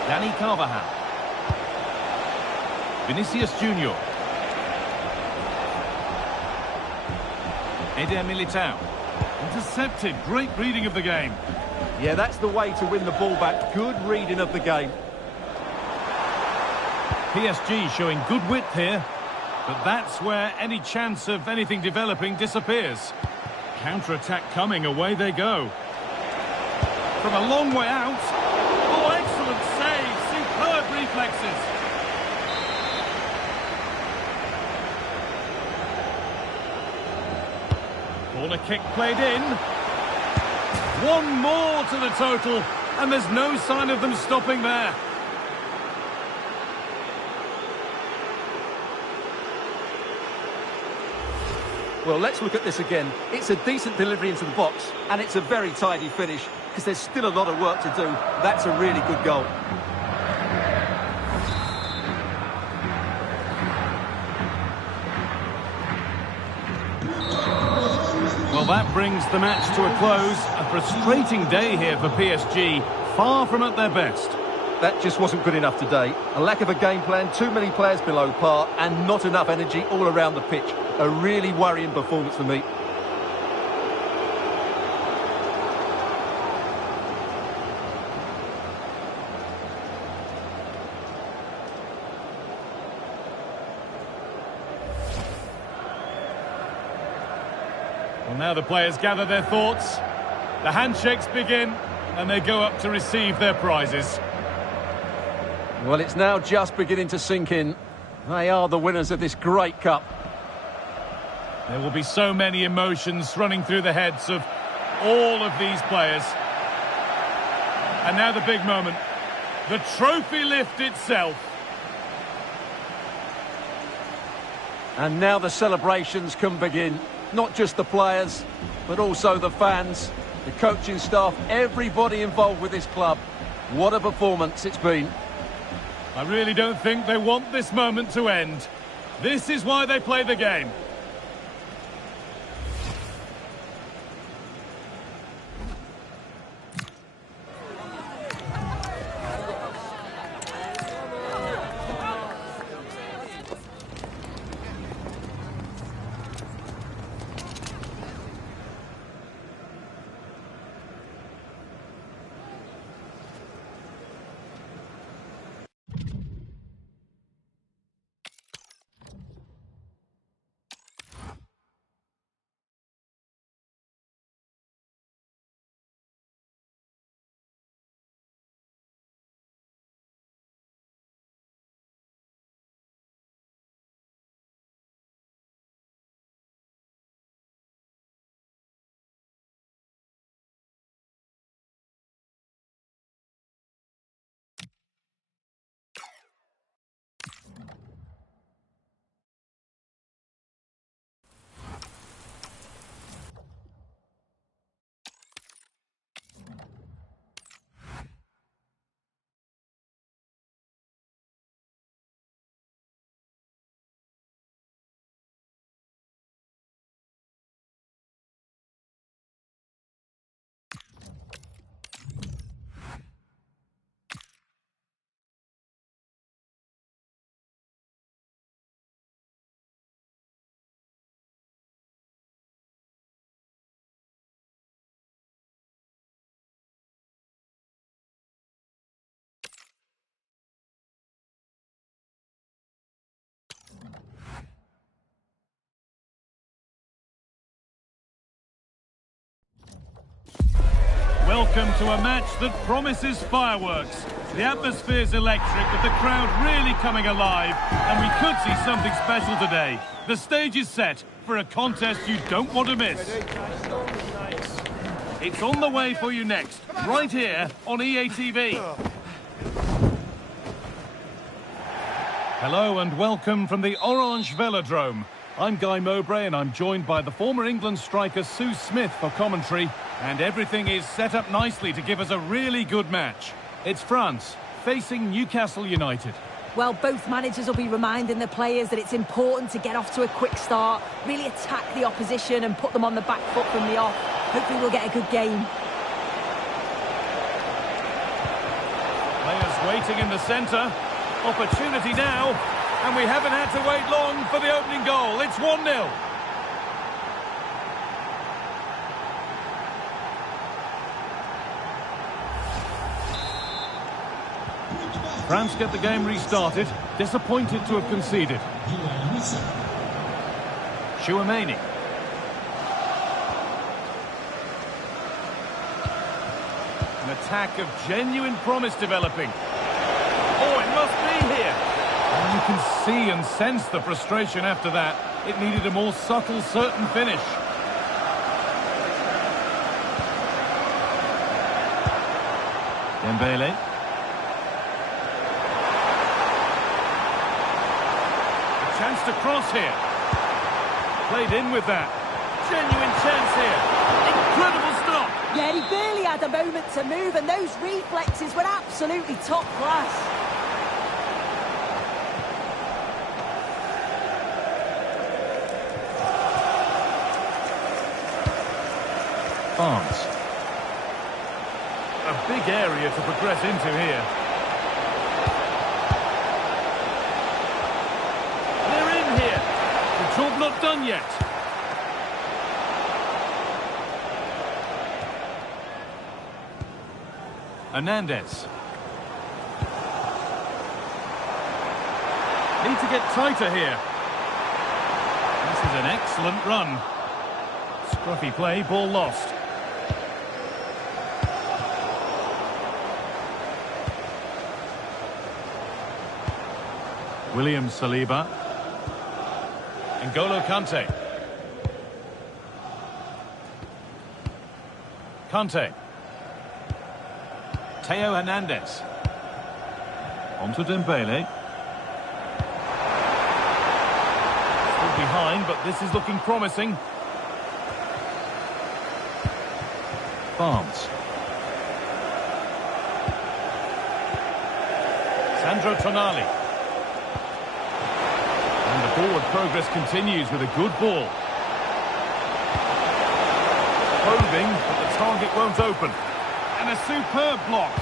Dani Carvajal. Vinicius Junior. Eder Militao. Intercepted. Great reading of the game. Yeah, that's the way to win the ball back. Good reading of the game. PSG showing good width here, but that's where any chance of anything developing disappears. Counter-attack coming, away they go. From a long way out. Oh, excellent save, superb reflexes. Corner kick played in. One more to the total, and there's no sign of them stopping there. Well, let's look at this again. It's a decent delivery into the box, and it's a very tidy finish, because there's still a lot of work to do. That's a really good goal. Well, that brings the match to a close. A frustrating day here for PSG, far from at their best. That just wasn't good enough today. A lack of a game plan, too many players below par, and not enough energy all around the pitch. A really worrying performance for me. Well, now the players gather their thoughts. The handshakes begin, and they go up to receive their prizes. Well, it's now just beginning to sink in. They are the winners of this great cup. There will be so many emotions running through the heads of all of these players. And now the big moment. The trophy lift itself. And now the celebrations can begin. Not just the players, but also the fans, the coaching staff, everybody involved with this club. What a performance it's been. I really don't think they want this moment to end. This is why they play the game. Welcome to a match that promises fireworks. The atmosphere's electric, with the crowd really coming alive, and we could see something special today. The stage is set for a contest you don't want to miss. It's on the way for you next, right here on EA TV. Hello and welcome from the Orange Velodrome. I'm Guy Mowbray and I'm joined by the former England striker Sue Smith for commentary. And everything is set up nicely to give us a really good match. It's France facing Newcastle United. Well, both managers will be reminding the players that it's important to get off to a quick start, really attack the opposition and put them on the back foot from the off. Hopefully we'll get a good game. Players waiting in the centre. Opportunity now. And we haven't had to wait long for the opening goal. It's 1-0. France get the game restarted. Disappointed to have conceded. Chouameni. An attack of genuine promise developing. Oh, it must be here. And you can see and sense the frustration after that. It needed a more subtle, certain finish. Dembele. Chance to cross here. Played in with that. genuine chance here. Incredible stop. Yeah, he barely had a moment to move, and those reflexes were absolutely top class. Barnes. A big area to progress into here. They're in here. The job not done yet. Hernandez. Need to get tighter here. This is an excellent run. Scruffy play, ball lost. William Saliba. N'Golo Kante. Kante. Theo Hernandez. Onto Dembele. Still behind, but this is looking promising. Barnes. Sandro Tonali. And the forward progress continues with a good ball. Probing, but the target won't open. And a superb block.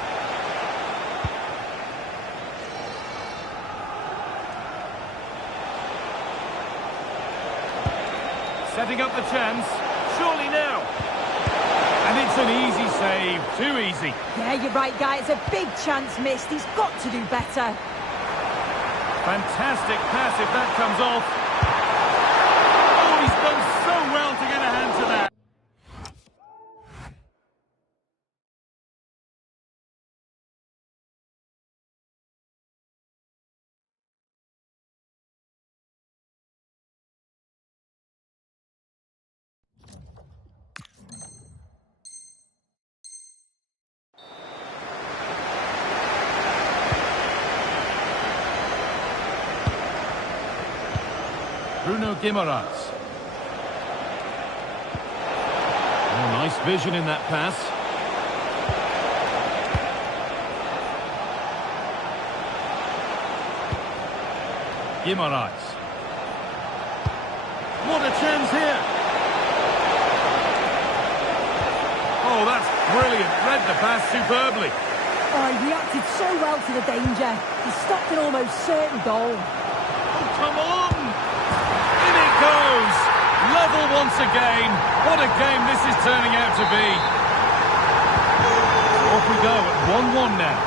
Setting up the chance. Surely now. And it's an easy save. Too easy. Yeah, you're right, guy. It's a big chance missed. He's got to do better. Fantastic pass if that comes off. Oh, he's done so well to get a hand to that. Bruno Guimaraes. Oh, nice vision in that pass. Guimaraes. What a chance here. Oh, that's brilliant. Read the pass superbly. Oh, he reacted so well to the danger. He stopped an almost certain goal. Oh, come on! In it goes! Level once again. What a game this is turning out to be. Off we go at 1-1 now.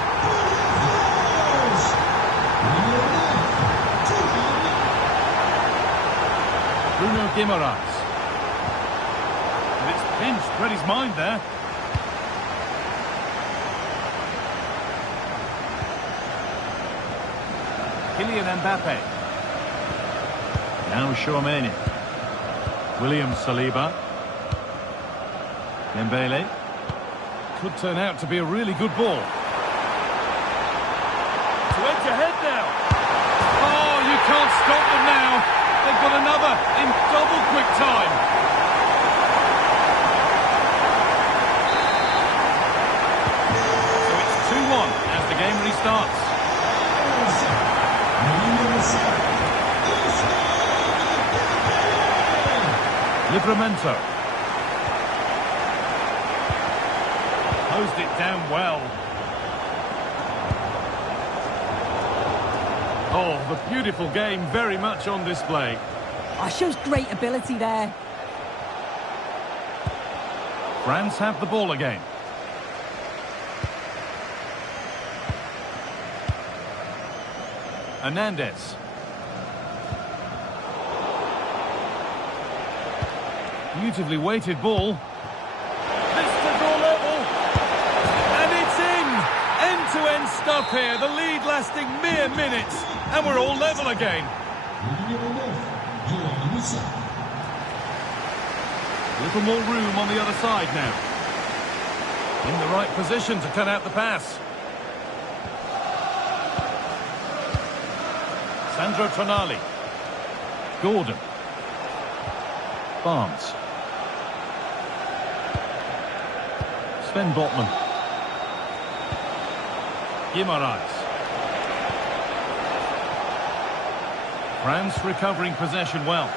Bruno Guimaraes. And it's pinched, read his mind there. Kylian Mbappe. Now Tchouaméni. William Saliba. Dembele. Could turn out to be a really good ball. To edge ahead now. Oh, you can't stop them now. They've got another in double quick time. So it's 2-1 as the game restarts. Livramento. Closed it down well. Oh, the beautiful game very much on display. Oh, shows great ability there. France have the ball again. Hernandez. Beautifully weighted ball. This to draw level. And it's in. End-to-end stuff here. The lead lasting mere minutes. And we're all level again. A little more room on the other side now. In the right position to cut out the pass. Sandro Tonali. Gordon. Barnes. Sven Botman. Guimaraes. France recovering possession well.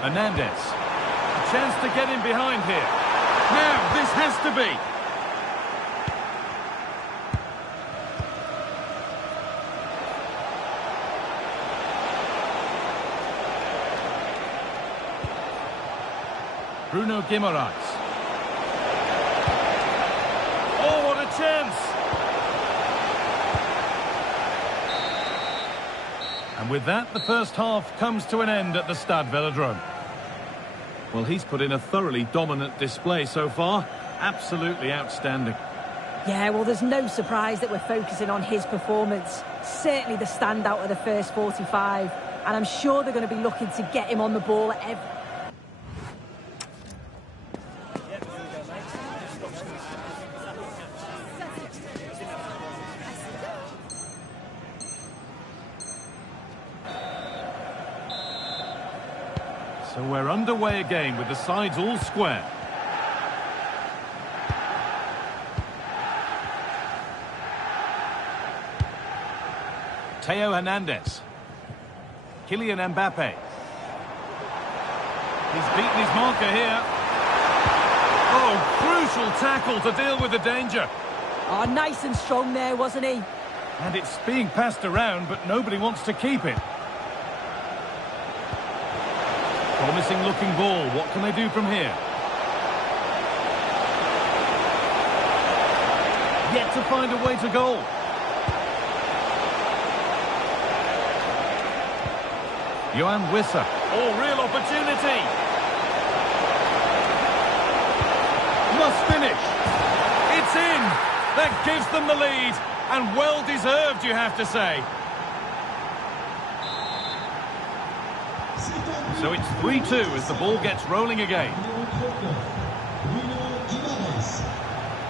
Hernandez. A chance to get in behind here. Now, this has to be. Bruno Guimaraes. Oh, what a chance! And with that, the first half comes to an end at the Stade Velodrome. Well, he's put in a thoroughly dominant display so far. Absolutely outstanding. Yeah, well, there's no surprise that we're focusing on his performance. Certainly the standout of the first 45. And I'm sure they're going to be looking to get him on the ball at every... So we're underway again with the sides all square. Theo Hernandez. Kylian Mbappe. He's beaten his marker here. Oh, crucial tackle to deal with the danger. Oh, nice and strong there, wasn't he? And it's being passed around, but nobody wants to keep it. Promising looking ball. What can they do from here? Yet to find a way to goal. Johan Wissa. Oh, real opportunity. Must finish. It's in. That gives them the lead. And well deserved, you have to say. So it's 3-2 as the ball gets rolling again.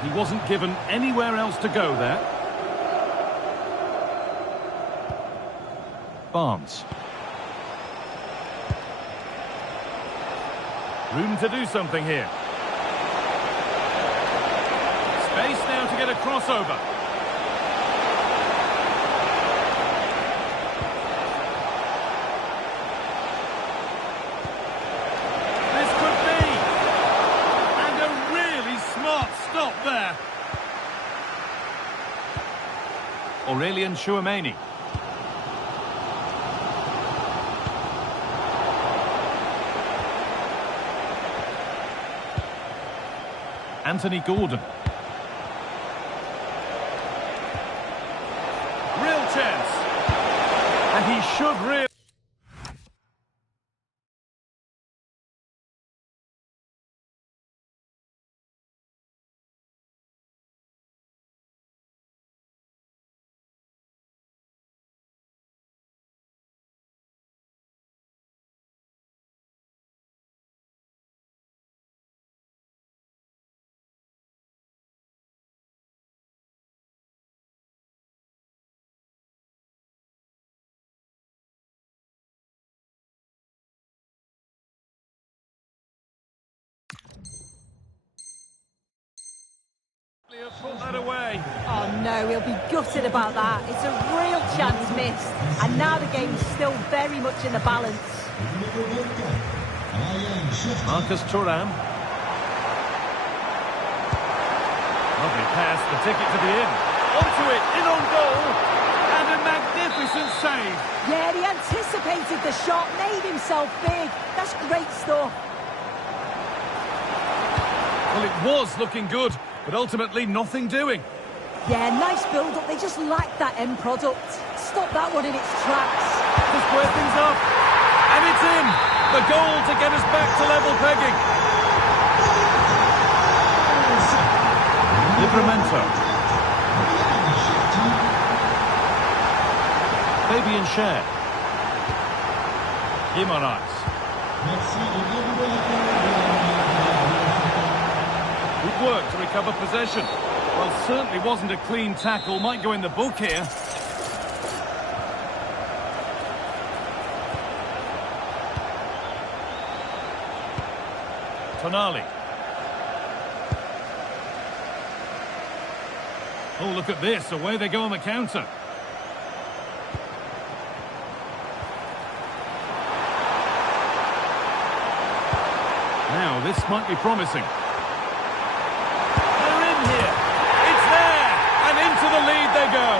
He wasn't given anywhere else to go there. Barnes. Room to do something here. Space now to get a crossover. There. Aurelien Chouameni. Anthony Gordon. Real chance. And he should really... Put that away. Oh no, he'll be gutted about that. It's a real chance missed. And now the game's still very much in the balance. Marcus Thuram. Lovely pass, the ticket to the in. Onto it, in on goal. And a magnificent save. Yeah, he anticipated the shot, made himself big. That's great stuff. Well, it was looking good, but ultimately nothing doing. Yeah, nice build-up. They just lacked that end product. Stop that one in its tracks. To square things up. And it's in. The goal to get us back to level pegging. Livramento. Fabian Schär. Guimaraes. Good work to recover possession. Well, certainly wasn't a clean tackle. Might go in the book here. Tonali. Oh, look at this. Away they go on the counter. Now, this might be promising. They're in here. It's there. And into the lead they go.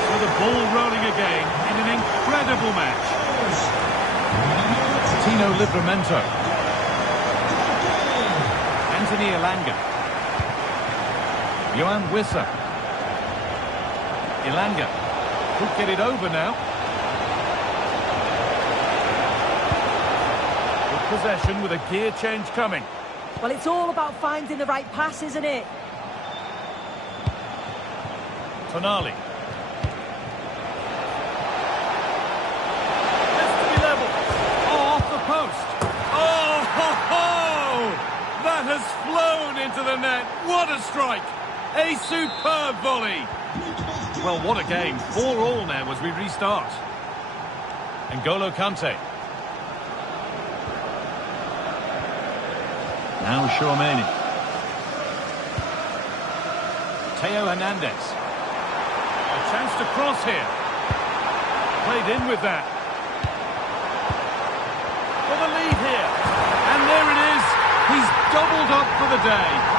So the ball rolling again in an incredible match. Tino Livramento. Anthony Elanga. Johan Wissa. Elanga could get it over now. Good possession with a gear change coming. Well, it's all about finding the right pass, isn't it? Tonali. This to be level. Oh, off the post. Oh, ho, ho! That has flown into the net. What a strike. A superb volley. Well, what a game. 4-4 now as we restart. N'Golo Kante. Now Tchouaméni. Theo Hernandez. A chance to cross here. Played in with that. For the lead here. And there it is. He's doubled up for the day.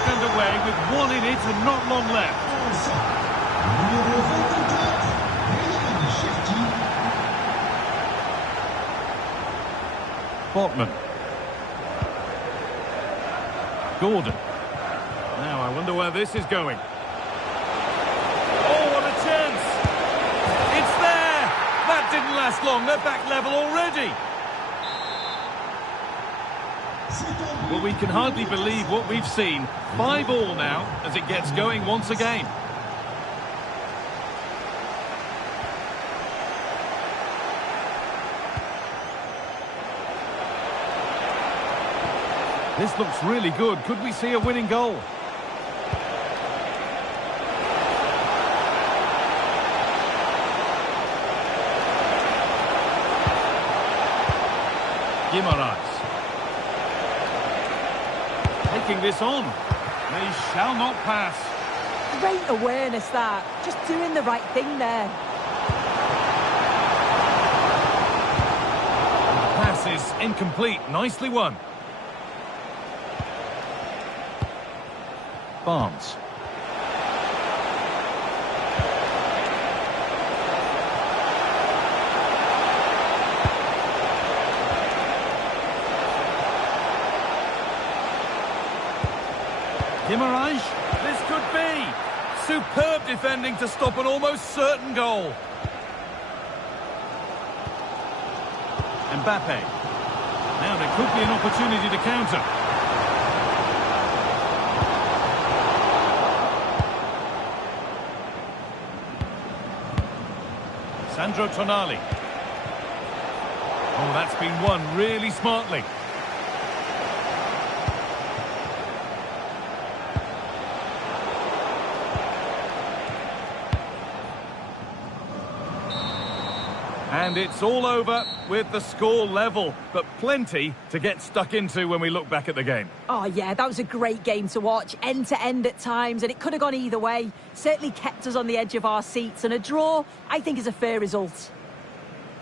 Underway with one in it and not long left. Botman. Gordon. Now I wonder where this is going. Oh, what a chance! It's there! That didn't last long. They're back level already. Well, we can hardly believe what we've seen. 5-5 now as it gets going once again. This looks really good. Could we see a winning goal? Guimaraes. Taking this on. They shall not pass. Great awareness, that. Just doing the right thing there. Pass is incomplete. Nicely won. Barnes. Guimaraes, this could be. Superb defending to stop an almost certain goal. Mbappe. Now there could be an opportunity to counter. Sandro Tonali. Oh, that's been won really smartly. And it's all over with the score level, but plenty to get stuck into when we look back at the game. Oh, yeah, that was a great game to watch, end to end at times, and it could have gone either way. Certainly kept us on the edge of our seats, and a draw, I think, is a fair result.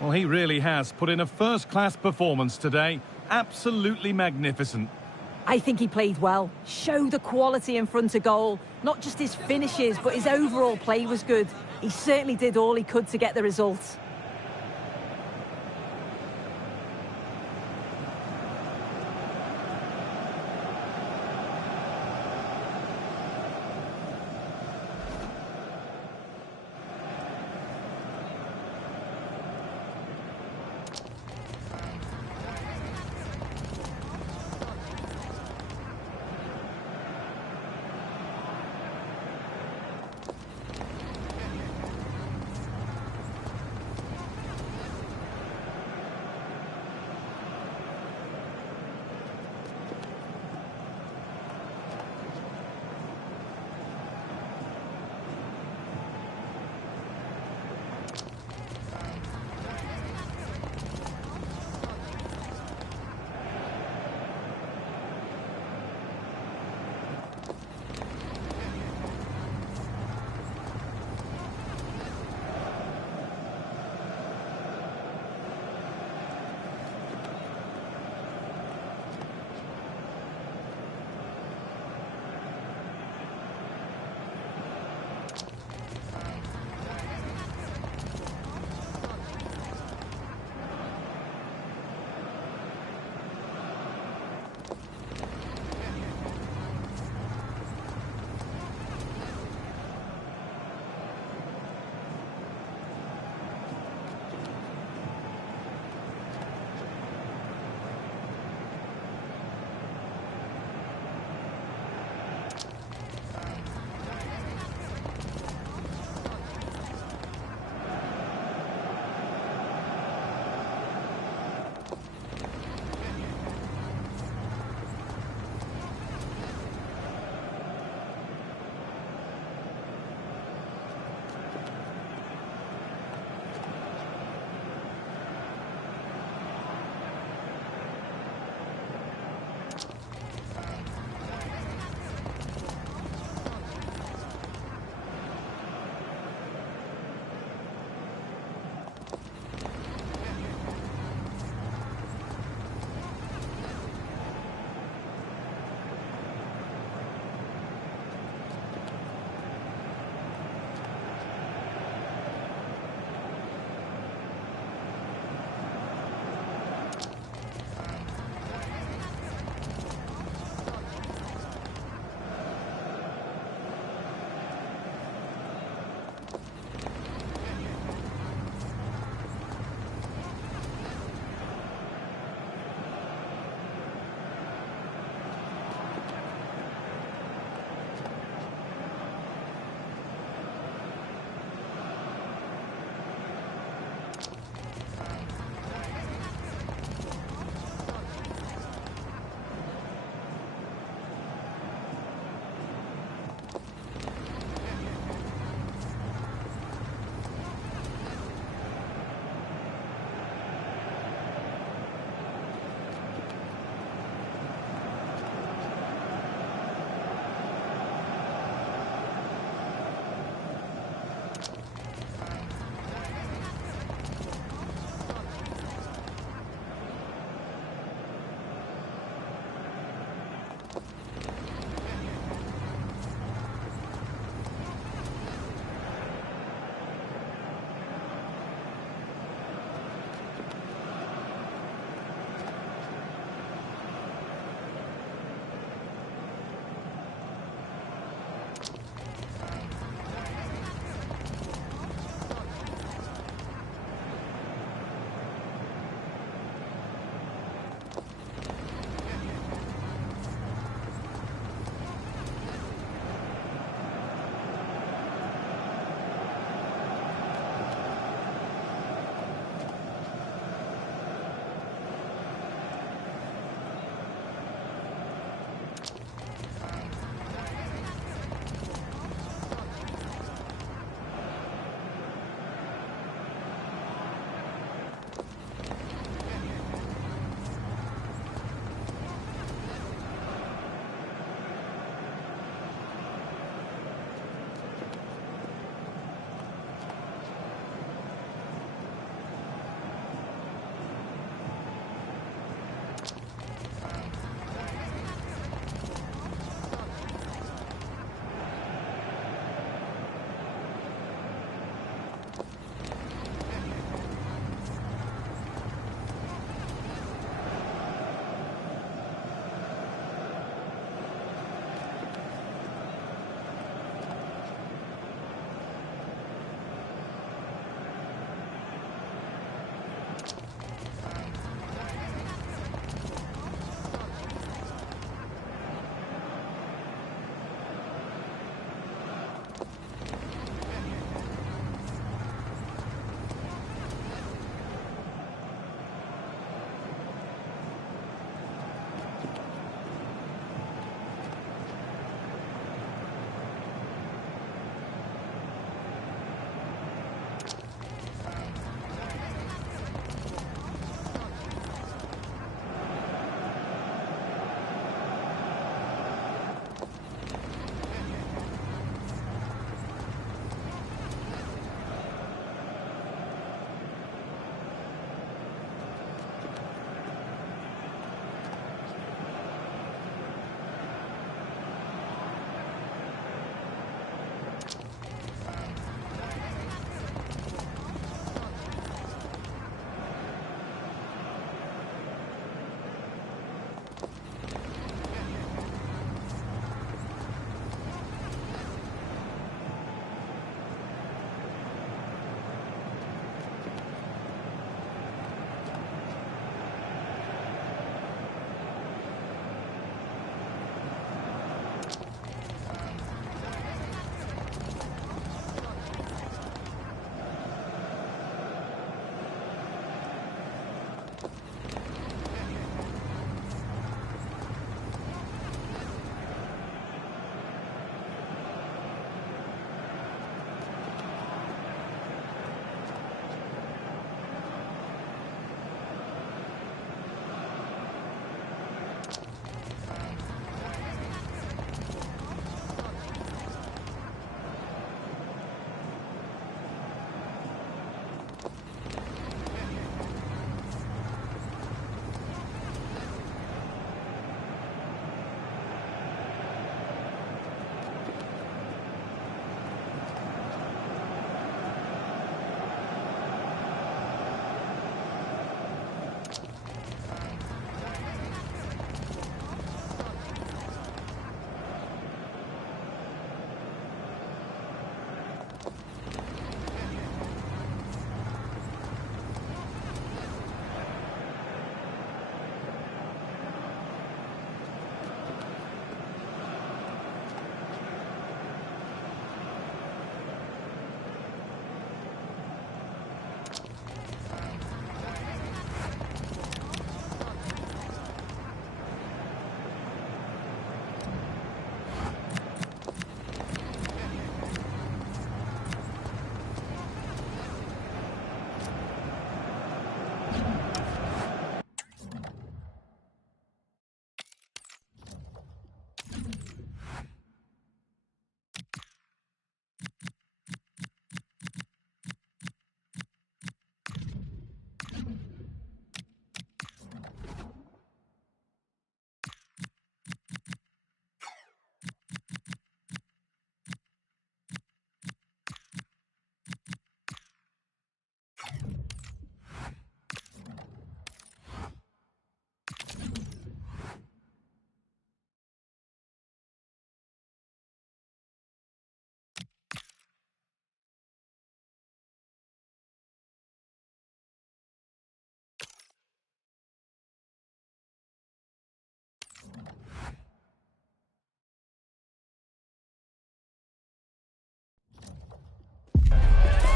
Well, he really has put in a first-class performance today. Absolutely magnificent. I think he played well, showed the quality in front of goal. Not just his finishes, but his overall play was good. He certainly did all he could to get the result.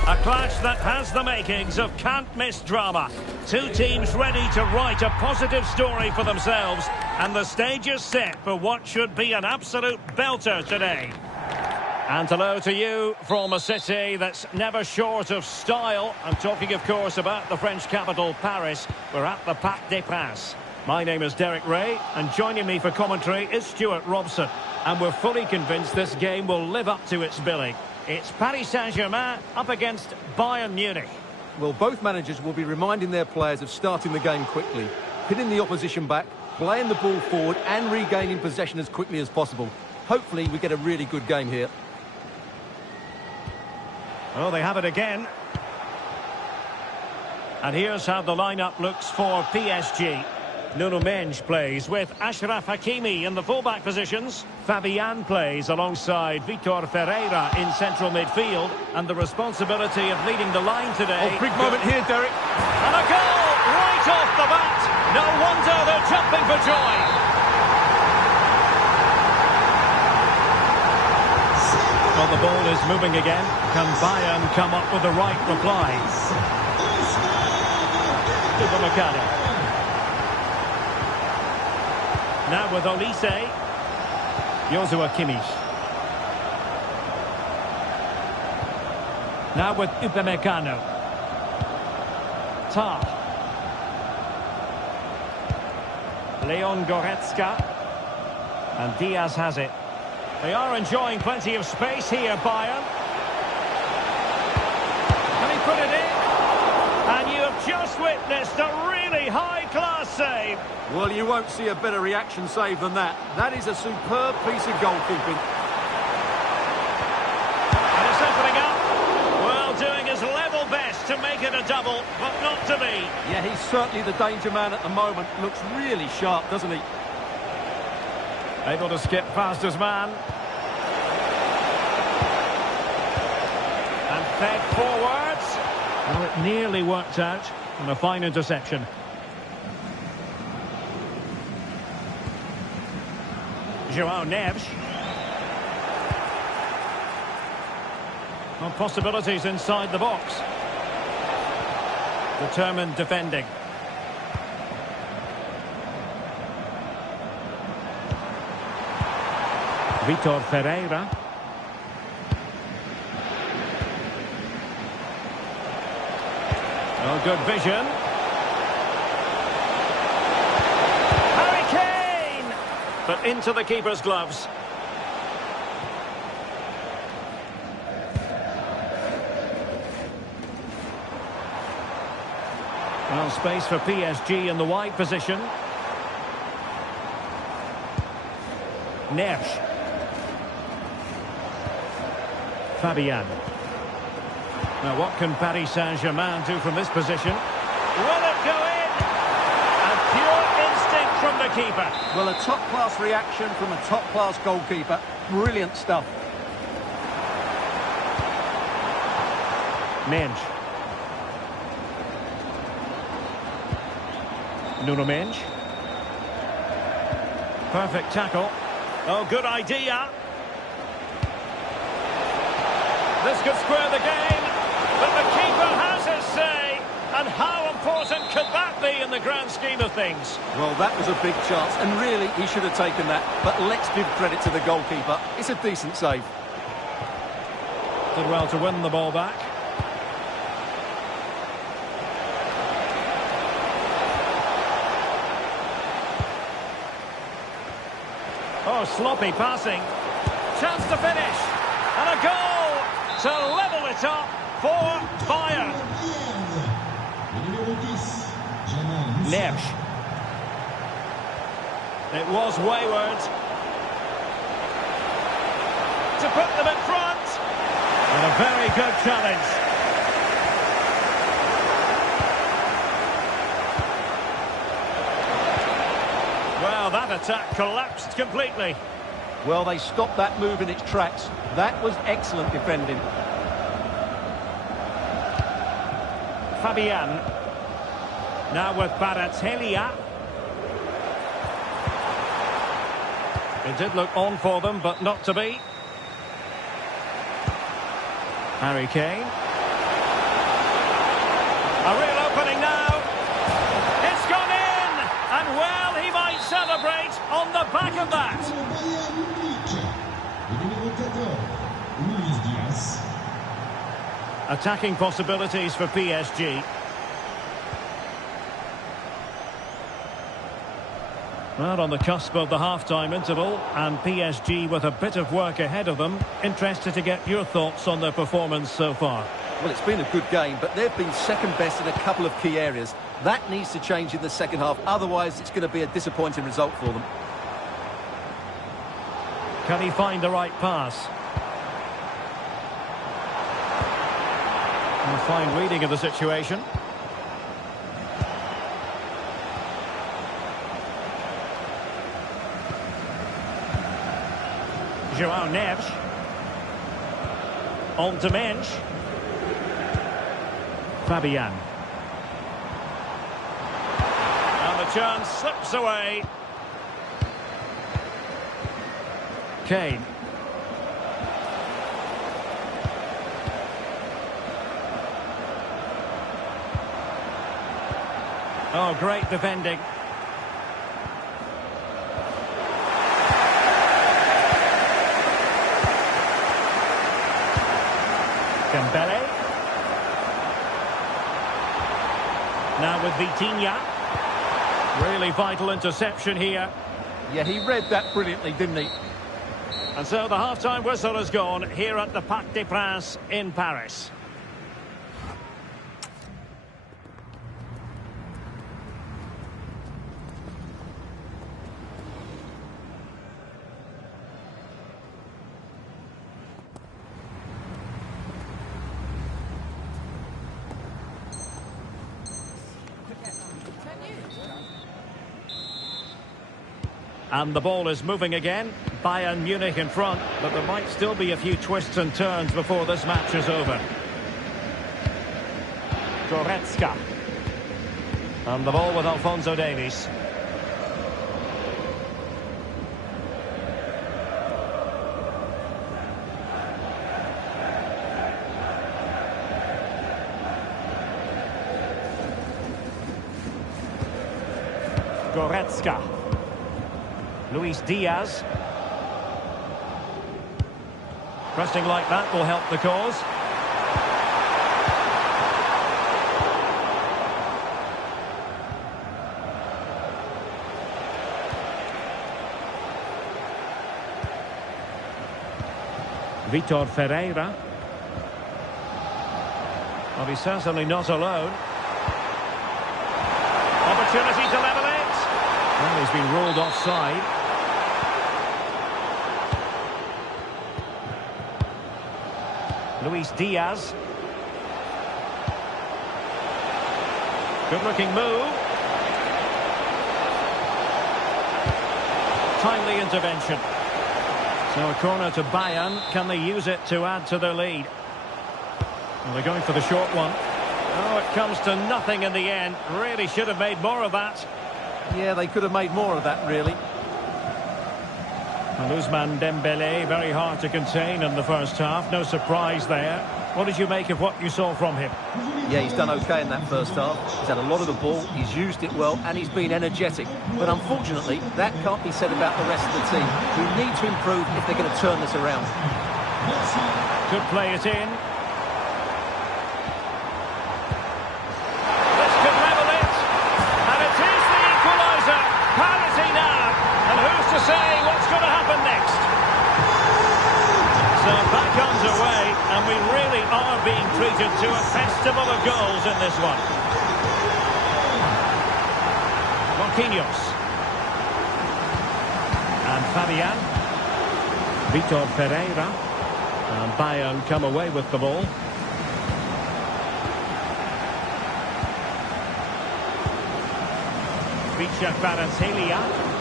A clash that has the makings of can't-miss drama. Two teams ready to write a positive story for themselves, and the stage is set for what should be an absolute belter today. And hello to you from a city that's never short of style. I'm talking, of course, about the French capital, Paris. We're at the Parc des Princes. My name is Derek Ray, and joining me for commentary is Stuart Robson. And we're fully convinced this game will live up to its billing. It's Paris Saint-Germain up against Bayern Munich. Well, both managers will be reminding their players of starting the game quickly, hitting the opposition back, playing the ball forward and regaining possession as quickly as possible. Hopefully we get a really good game here. Oh, they have it again. And here's how the lineup looks for PSG. Nuno Mendes plays with Achraf Hakimi in the fullback positions. Fabian plays alongside Vitor Ferreira in central midfield. And the responsibility of leading the line today. Oh, big moment here, Derek. And a goal right off the bat. No wonder they're jumping for joy. Well, the ball is moving again. Can Bayern come up with the right reply? Upamecano. Now with Olise. Joshua Kimmich. Now with Upamecano. Tar. Leon Goretzka. And Diaz has it. They are enjoying plenty of space here, Bayern. Can he put it in? And you have just witnessed a really high-class save. Well, you won't see a better reaction save than that. That is a superb piece of goalkeeping. And it's opening up. Well, doing his level best to make it a double, but not to be. Yeah, he's certainly the danger man at the moment. Looks really sharp, doesn't he? Able to skip past his man. And fed forwards. Well, it nearly worked out. And a fine interception. João Neves. Well, possibilities inside the box. Determined defending. Vitor Ferreira. Oh, good vision. Harry Kane! But into the keeper's gloves. Well, space for PSG in the wide position. Neves. Fabian. Now, what can Paris Saint-Germain do from this position? Will it go in? And pure instinct from the keeper. Well, a top-class reaction from a top-class goalkeeper. Brilliant stuff. Mendes. Nuno Mendes. Perfect tackle. Oh, good idea. This could square the game, but the keeper has his say. And how important could that be in the grand scheme of things? Well, that was a big chance, and really, he should have taken that. But let's give credit to the goalkeeper. It's a decent save. Did well to win the ball back. Oh, sloppy passing. Chance to finish. And a goal to level it up for Bayern. Neves. It was wayward. To put them in front. And a very good challenge. Well, that attack collapsed completely. Well, they stopped that move in its tracks. That was excellent defending. Fabian. Now with Kvaratskhelia. It did look on for them, but not to be. Harry Kane. A real opening now. It's gone in! And well, he might celebrate on the back of that. Attacking possibilities for PSG. Well, on the cusp of the half-time interval, and PSG with a bit of work ahead of them. Interested to get your thoughts on their performance so far. Well, it's been a good game, but they've been second best in a couple of key areas. That needs to change in the second half, otherwise it's going to be a disappointing result for them. Can he find the right pass? A fine reading of the situation. João Neves. On to Mensch. Fabian. And the chance slips away. Kane. Oh, great defending. Dembele. Now with Vitinha. Really vital interception here. Yeah, he read that brilliantly, didn't he? And so the half-time whistle has gone here at the Parc des Princes in Paris. And the ball is moving again. Bayern Munich in front, but there might still be a few twists and turns before this match is over. Goretzka. And the ball with Alphonso Davies. Goretzka. Luis Diaz. Pressing like that will help the cause. Vitor Ferreira. Well, he's certainly not alone. Opportunity to level it. Well, he's been ruled offside. Luis Diaz. Good-looking move. Timely intervention. So a corner to Bayern. Can they use it to add to their lead? Well, they're going for the short one. Oh, it comes to nothing in the end. Really should have made more of that. Yeah, they could have made more of that, really. And Ousmane Dembele, very hard to contain in the first half. No surprise there. What did you make of what you saw from him? Yeah, he's done okay in that first half. He's had a lot of the ball, he's used it well, and he's been energetic. But unfortunately, that can't be said about the rest of the team, who need to improve if they're going to turn this around. Could play it in. This could level it. And it is the equaliser. Parity now. And who's to say what's going to happen next? So back underway, and we really are being treated to a festival of goals in this one. Marquinhos. And Fabian. Vitor Ferreira. And Bayern come away with the ball. Vicha Kvaratskhelia.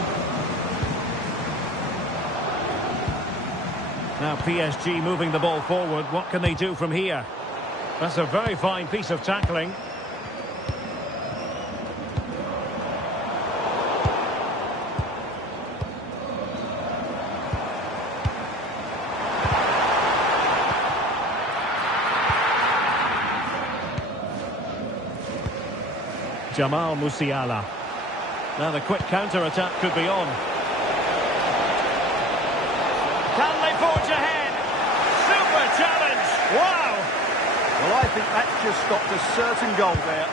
Now PSG moving the ball forward. What can they do from here? That's a very fine piece of tackling. Jamal Musiala. Now the quick counter-attack could be on. Can they forge ahead? Super challenge! Wow! Well, I think that's just stopped a certain goal there.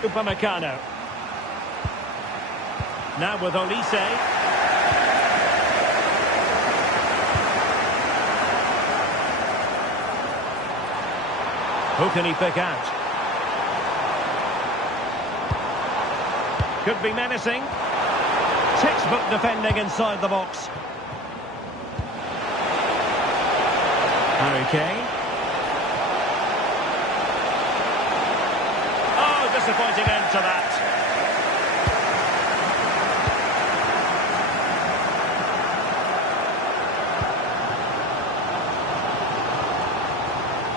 Upamecano. Now with Olise. Who can he pick out? Could be menacing. Textbook defending inside the box. Harry Kane. Oh, disappointing end to that.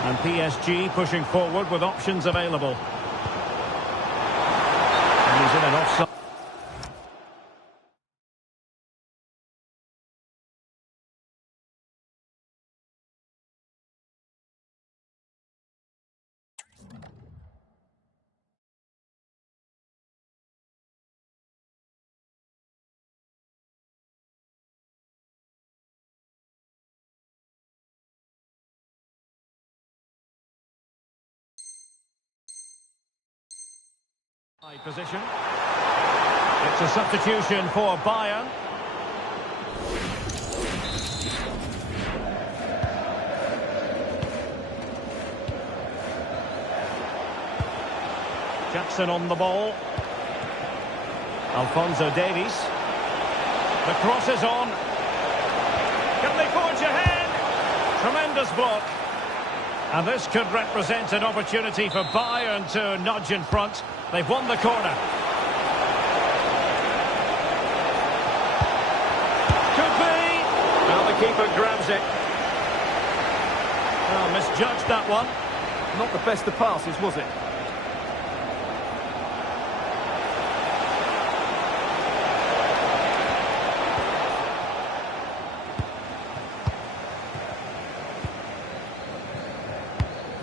And PSG pushing forward with options available. And he's in an offside. Position. It's a substitution for Bayern. Jackson on the ball. Alphonso Davies. The cross is on. Can they forge ahead? Tremendous block. And this could represent an opportunity for Bayern to nudge in front. They've won the corner. Could be. Well, the keeper grabs it. Oh, misjudged that one. Not the best of passes, was it?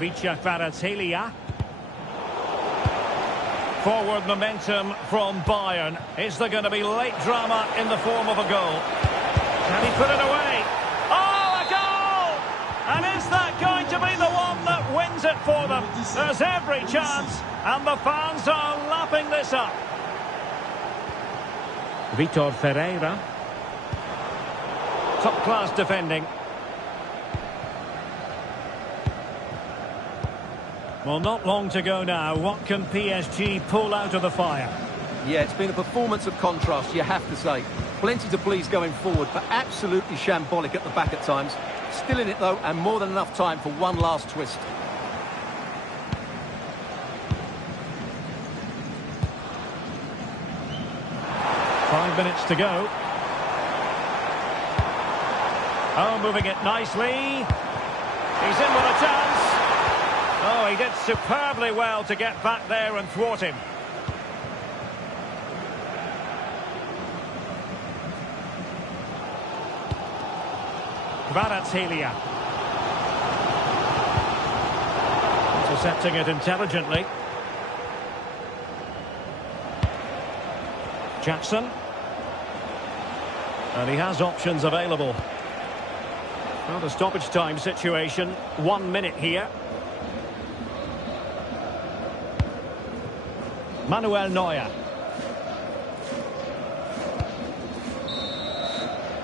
Kvaratskhelia. Forward momentum from Bayern. Is there going to be late drama in the form of a goal? Can he put it away? Oh, a goal! And is that going to be the one that wins it for them? There's every chance, and the fans are lapping this up. Vitor Ferreira. Top-class defending. Well, not long to go now. What can PSG pull out of the fire? Yeah, it's been a performance of contrast, you have to say. Plenty to please going forward, but absolutely shambolic at the back at times. Still in it, though, and more than enough time for one last twist. Five minutes to go. Oh, moving it nicely. He's in with a chance. Oh, he did superbly well to get back there and thwart him. Kvaratskhelia. Intercepting it intelligently. Jackson. And he has options available. Well, the stoppage time situation. 1 minute here. Manuel Neuer.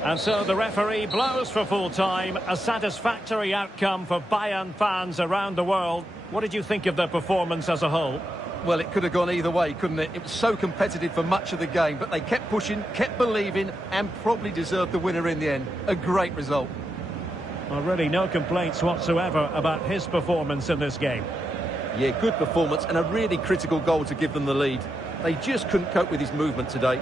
And so the referee blows for full time. A satisfactory outcome for Bayern fans around the world. What did you think of their performance as a whole? Well, it could have gone either way, couldn't it? It was so competitive for much of the game, but they kept pushing, kept believing, and probably deserved the winner in the end. A great result. Well, really no complaints whatsoever about his performance in this game. Yeah, good performance and a really critical goal to give them the lead. They just couldn't cope with his movement today.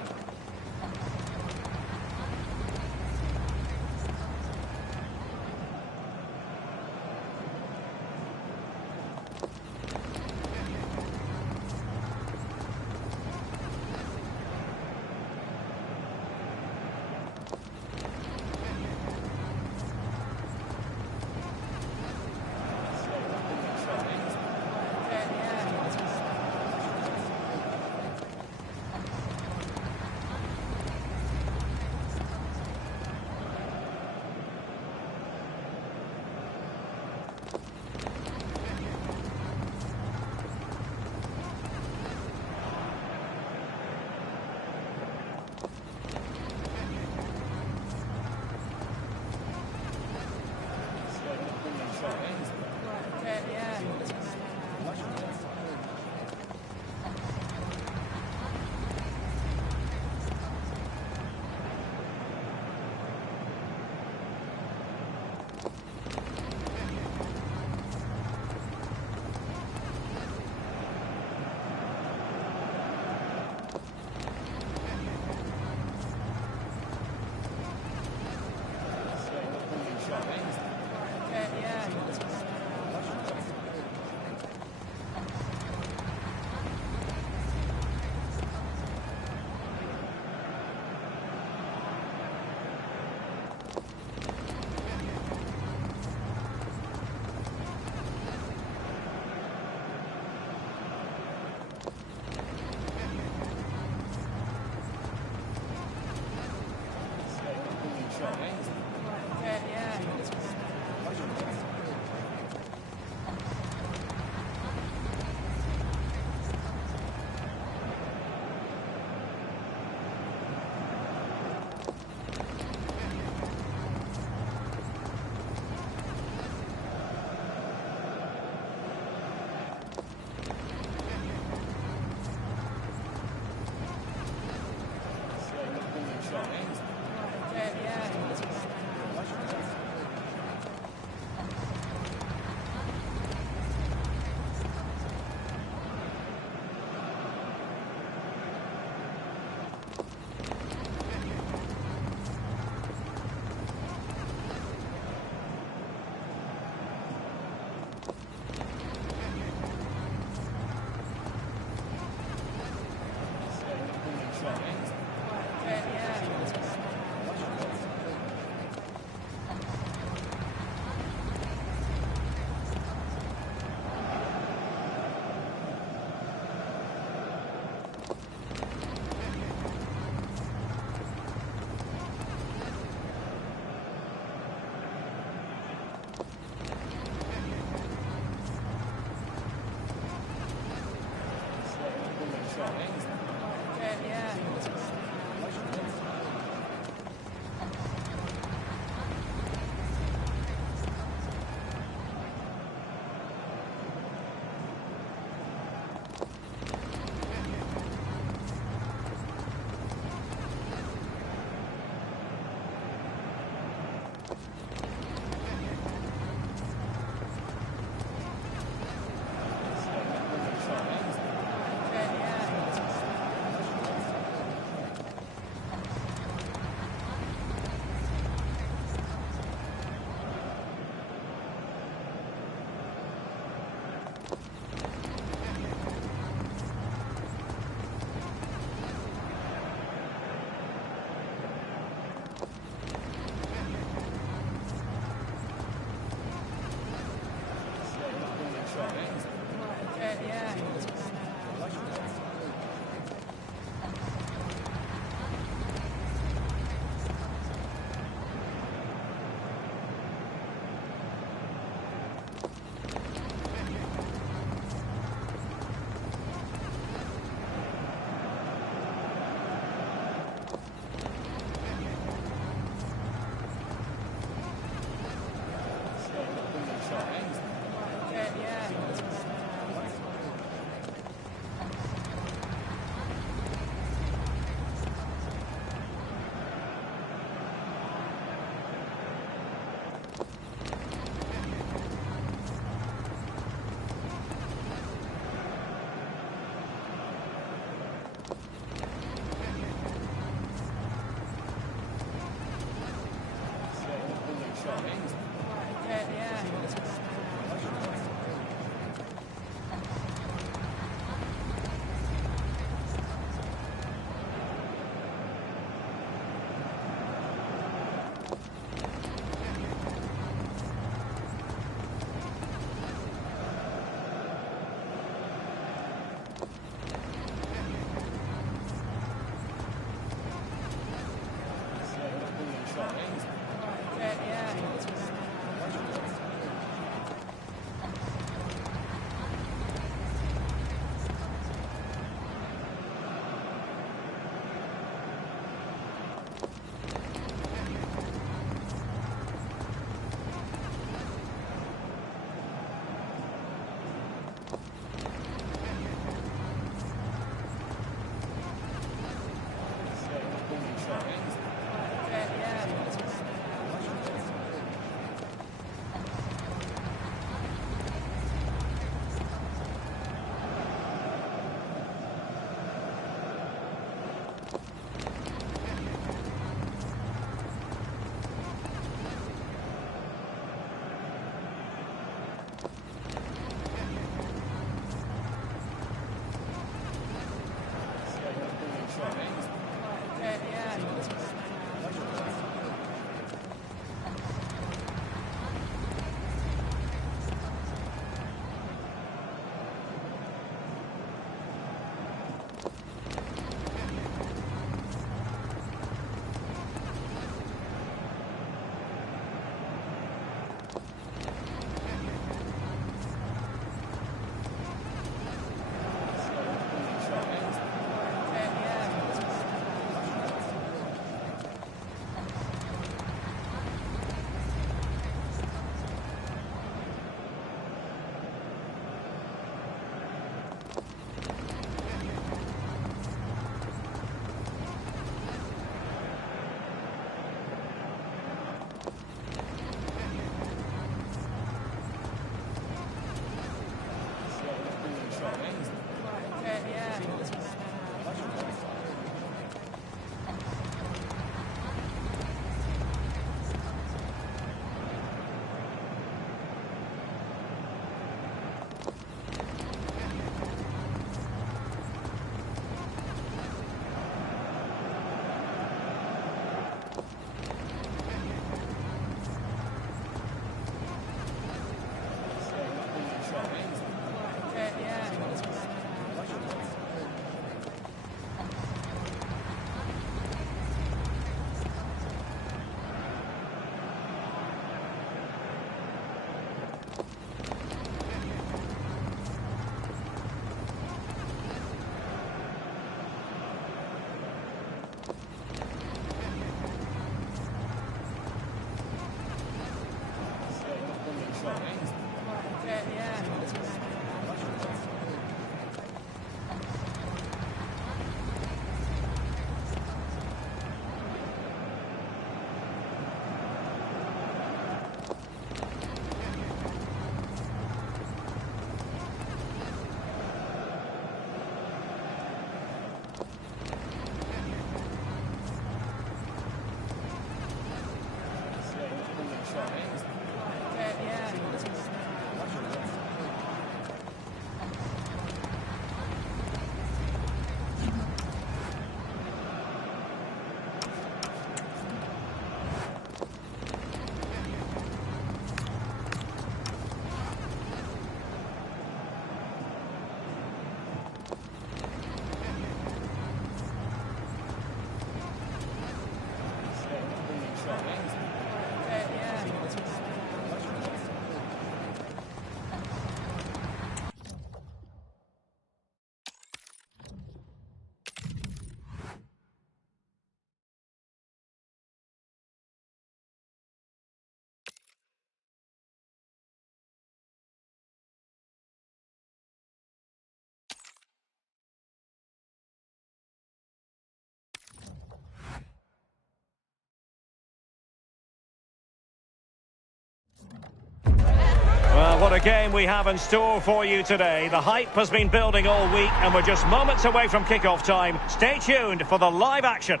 What a game we have in store for you today. The hype has been building all week and we're just moments away from kick-off time. Stay tuned for the live action.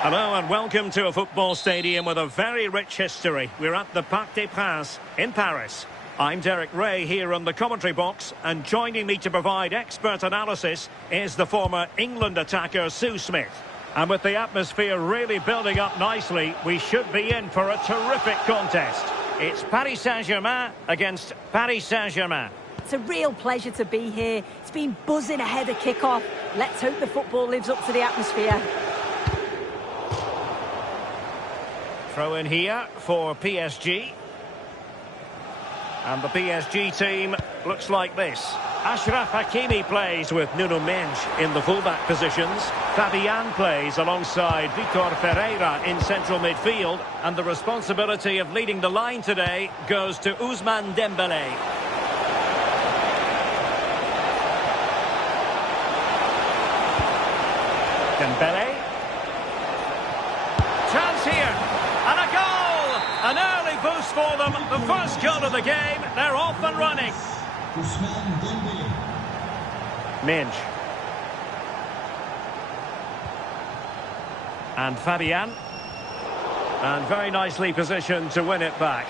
Hello and welcome to a football stadium with a very rich history. We're at the Parc des Princes in Paris. I'm Derek Ray here on the commentary box, and joining me to provide expert analysis is the former England attacker Sue Smith. And with the atmosphere really building up nicely, we should be in for a terrific contest. It's Paris Saint-Germain against Paris Saint-Germain. It's a real pleasure to be here. It's been buzzing ahead of kick-off. Let's hope the football lives up to the atmosphere. Throw in here for PSG. And the PSG team looks like this. Achraf Hakimi plays with Nuno Mendes in the fullback positions. Fabian plays alongside Vitor Ferreira in central midfield. And the responsibility of leading the line today goes to Ousmane Dembélé. Dembélé. Chance here. And a goal! An early boost for them. The first goal of the game. They're off and running. Minge. And Fabian. And very nicely positioned to win it back.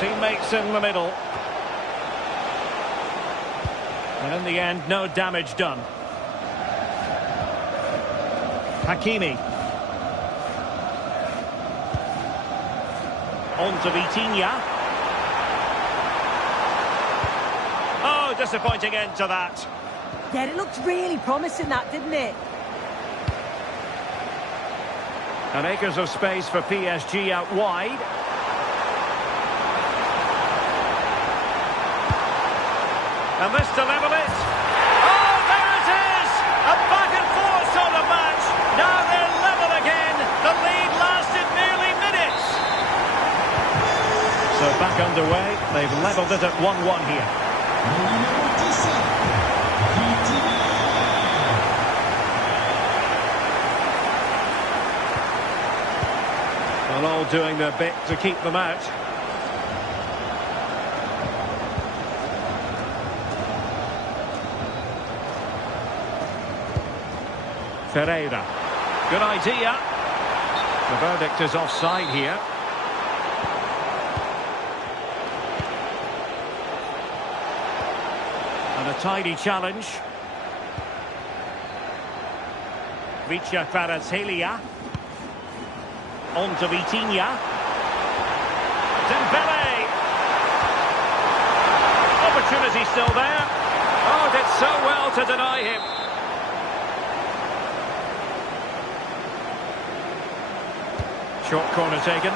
Teammates in the middle. And in the end, no damage done. Hakimi. On to Vitinha. Oh, disappointing end to that. Yeah, it looked really promising, that, didn't it? And acres of space for PSG out wide. And this to level it. Oh, there it is! A back and forth sort of match. Now they're level again. The lead lasted nearly minutes. So back underway. They've levelled it at 1-1 here. Well, all doing their bit to keep them out. Ferreira. Good idea. The verdict is offside here. And a tidy challenge. Richa Kvaratskhelia. On to Vitinha. Dembélé. Opportunity still there. Oh, did so well to deny him. Short corner taken.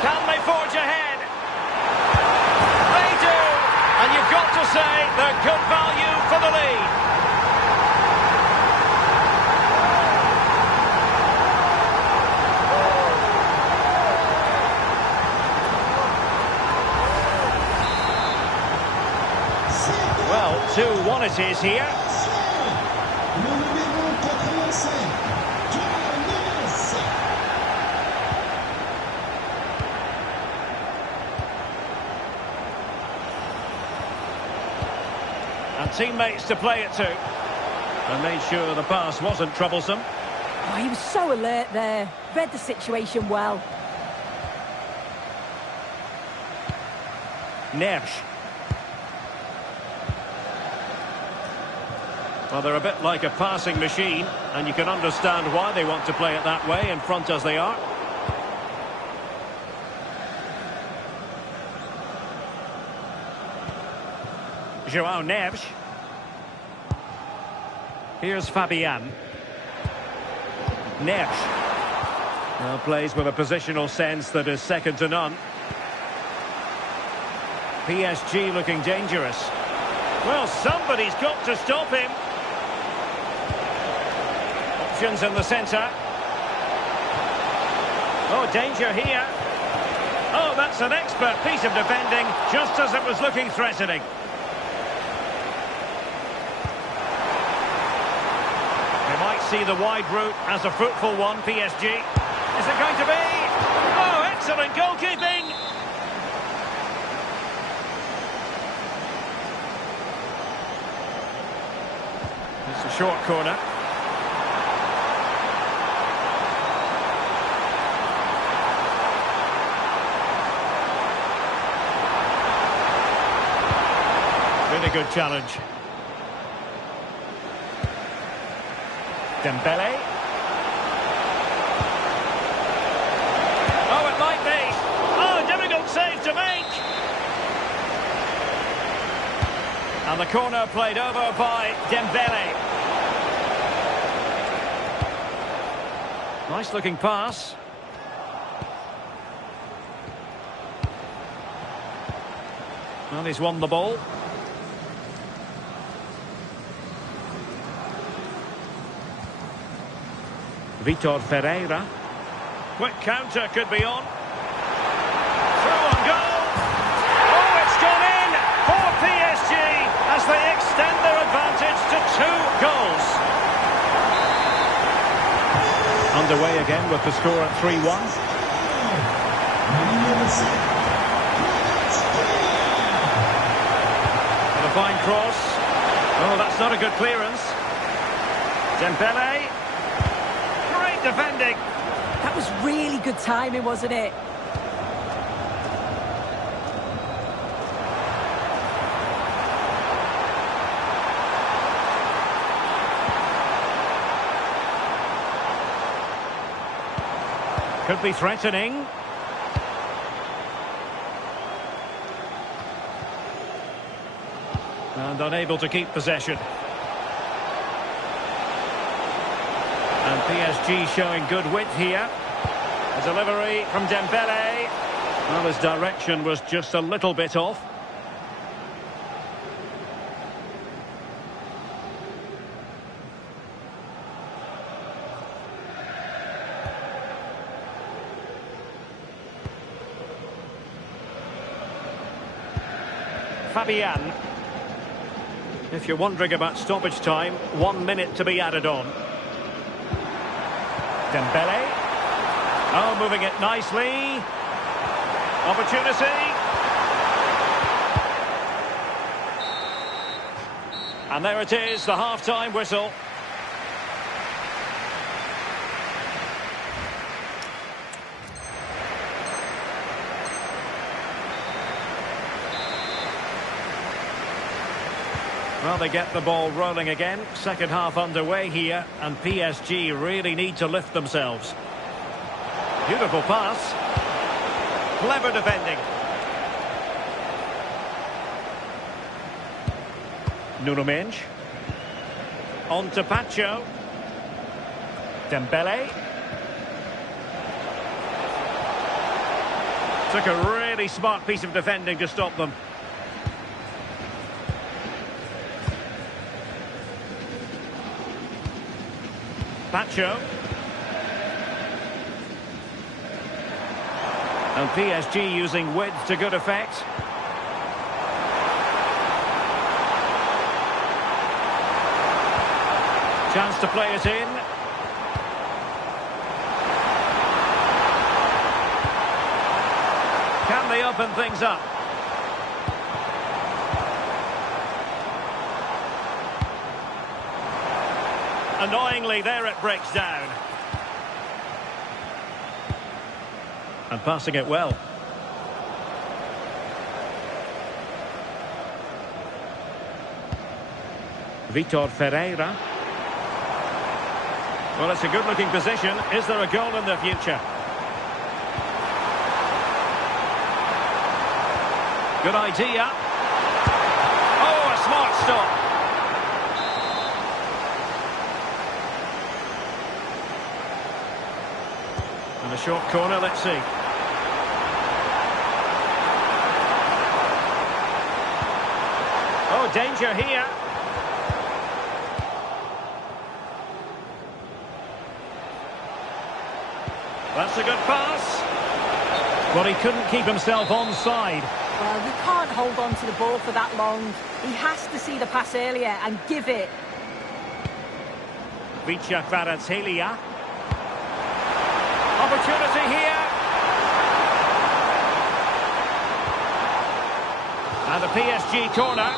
Can they forge ahead? They do! And you've got to say they're good value for the lead. Well, 2-1 it is here. And teammates to play it to. And made sure the pass wasn't troublesome. Oh, he was so alert there. Read the situation well. Neves. Well, they're a bit like a passing machine, and you can understand why they want to play it that way, in front as they are. João Neves. Here's Fabian. Neves. Well, plays with a positional sense that is second to none. PSG looking dangerous. Well, somebody's got to stop him. Options in the centre. Oh, danger here. Oh, that's an expert piece of defending, just as it was looking threatening. They might see the wide route as a fruitful one, PSG. Is it going to be? Oh, excellent goalkeeping! It's a short corner. Really good challenge. Dembele. Oh, it might be. Oh, difficult save to make. And the corner played over by Dembele. Nice looking pass. Well, he's won the ball. Vitor Ferreira. Quick counter could be on. Through on goal. Oh, it's gone in for PSG as they extend their advantage to 2 goals. Underway again with the score at 3-1. And a fine cross. Oh, that's not a good clearance. Dembele. Defending. That was really good timing, wasn't it? Could be threatening. And unable to keep possession. And PSG showing good width here. A delivery from Dembele. Well, his direction was just a little bit off. Fabian. If you're wondering about stoppage time, 1 minute to be added on. Dembele. Oh, moving it nicely. Opportunity. And there it is, the half-time whistle. Well, they get the ball rolling again. Second half underway here, and PSG really need to lift themselves. Beautiful pass. Clever defending. Nuno Mendes. On to Pacho. Dembele. Took a really smart piece of defending to stop them. Pacho. And PSG using width to good effect. Chance to play it in. Can they open things up? Annoyingly, there it breaks down. And passing it well. Vitor Ferreira. Well, it's a good-looking position. Is there a goal in the future? Good idea. Oh, a smart stop. And a short corner, let's see. Oh, danger here. That's a good pass. But he couldn't keep himself onside. Well, you can't hold on to the ball for that long. He has to see the pass earlier and give it. Kvaratskhelia. Opportunity here. And a PSG corner.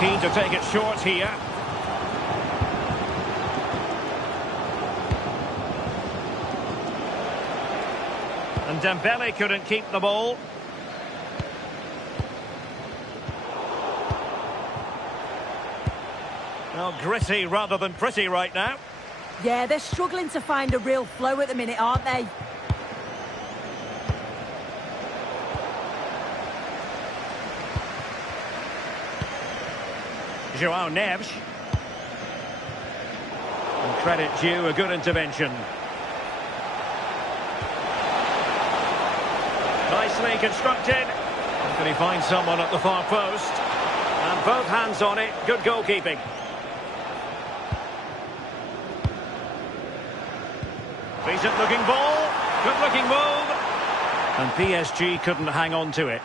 Keen to take it short here. And Dembele couldn't keep the ball. Well, gritty rather than pretty right now. Yeah, they're struggling to find a real flow at the minute, aren't they? João Neves. And credit due, a good intervention. Nicely constructed. Can he find someone at the far post? And both hands on it. Good goalkeeping. Decent looking ball. Good looking move. And PSG couldn't hang on to it.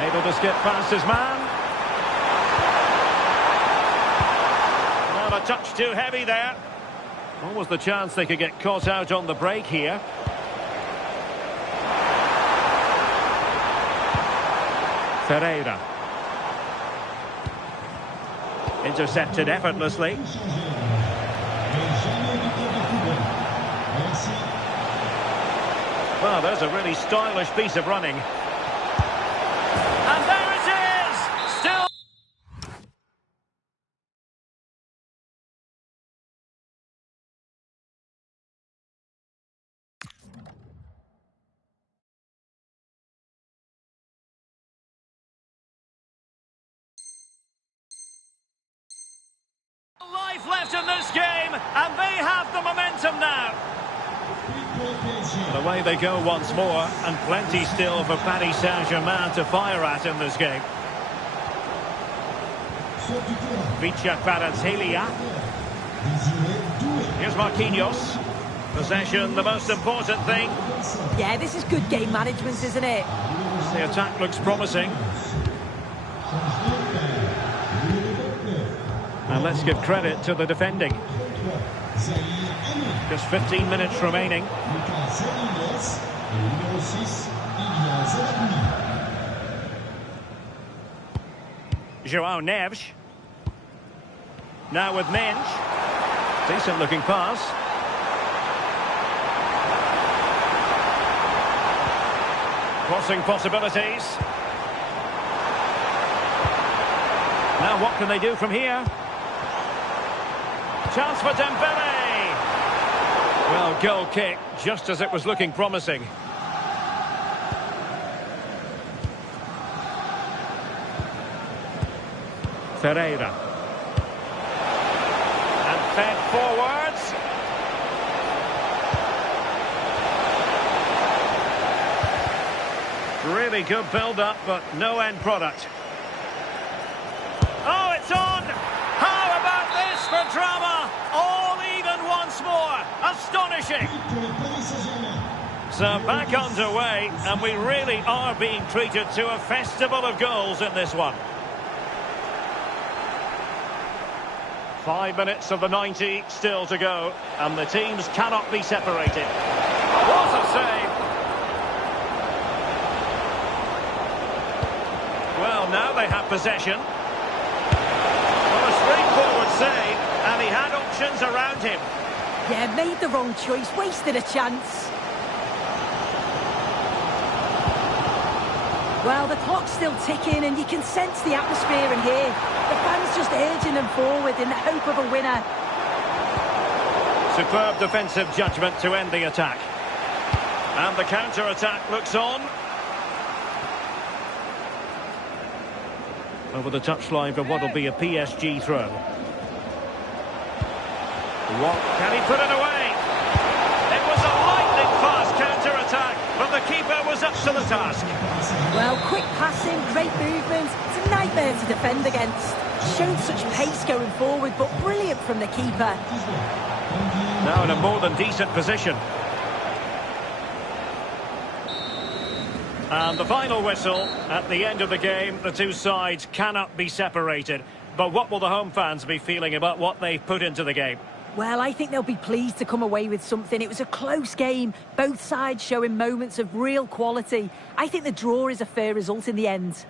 Able to skip past his man. Not a touch too heavy there. What was the chance they could get caught out on the break here? Ferreira. Intercepted effortlessly. Well, there's a really stylish piece of running. And there it is! Still... Life left in this game, and they have the momentum now. Away they go once more, and plenty still for Paris Saint-Germain to fire at in this game. Kvaratskhelia. Here's Marquinhos. Possession, the most important thing. Yeah, this is good game management, isn't it? The attack looks promising. And let's give credit to the defending. Just 15 minutes remaining. João Neves. Now with Mensch. Decent looking pass. Crossing possibilities. Now what can they do from here? Chance for Dembele. Well, goal kick, just as it was looking promising. Ferreira. And fed forwards. Really good build-up, but no end product. Oh, it's on! How about this for drama? All even once more. Astonishing. So back underway, and we really are being treated to a festival of goals in this one. 5 minutes of the 90 still to go, and the teams cannot be separated. What a save! Well, now they have possession. Well, a straightforward save, and he had options around him. Yeah, made the wrong choice, wasted a chance. Well, the clock's still ticking, and you can sense the atmosphere in here. The fans just urging them forward in the hope of a winner. Superb defensive judgment to end the attack. And the counter-attack looks on. Over the touchline for what will be a PSG throw. What can he put it away? It was a lightning fast counter-attack. but the keeper was up to the task. Well, quick passing, great movement. It's a nightmare to defend against. Showed such pace going forward, but brilliant from the keeper. Now in a more than decent position. And the final whistle. At the end of the game, the two sides cannot be separated. But what will the home fans be feeling about what they've put into the game? Well, I think they'll be pleased to come away with something. It was a close game, both sides showing moments of real quality. I think the draw is a fair result in the end.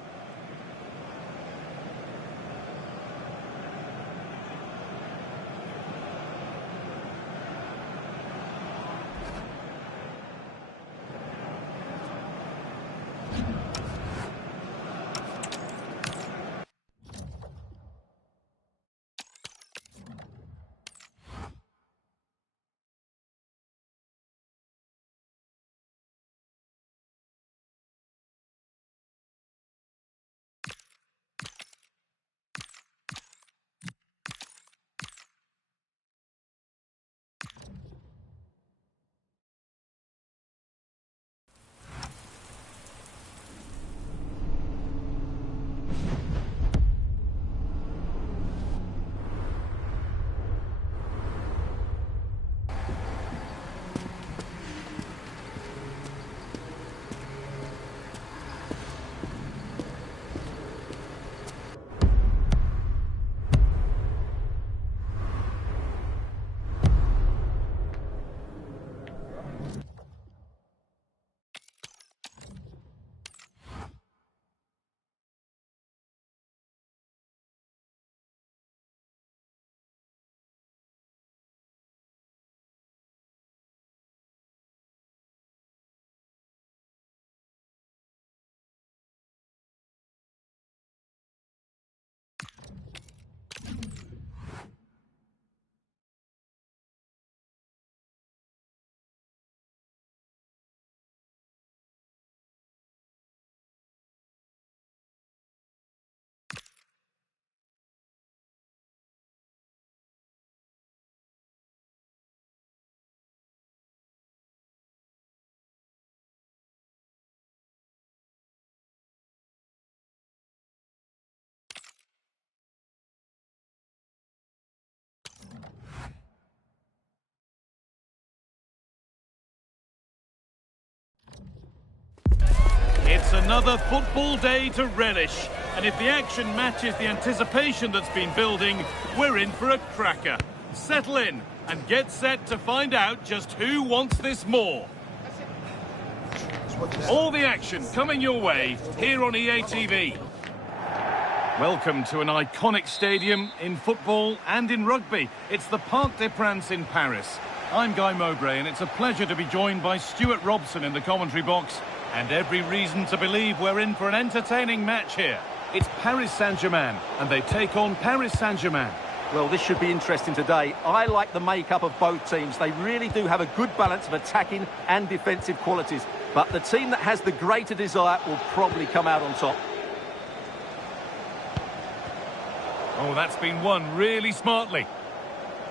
It's another football day to relish, and if the action matches the anticipation that's been building, we're in for a cracker. Settle in and get set to find out just who wants this more. All the action coming your way here on EA TV. Welcome to an iconic stadium in football and in rugby. It's the Parc des Princes in Paris. I'm Guy Mowbray, and it's a pleasure to be joined by Stuart Robson in the commentary box. And every reason to believe we're in for an entertaining match here. It's Paris Saint-Germain, and they take on Paris Saint-Germain. Well, this should be interesting today. I like the makeup of both teams. They really do have a good balance of attacking and defensive qualities. But the team that has the greater desire will probably come out on top. Oh, that's been won really smartly.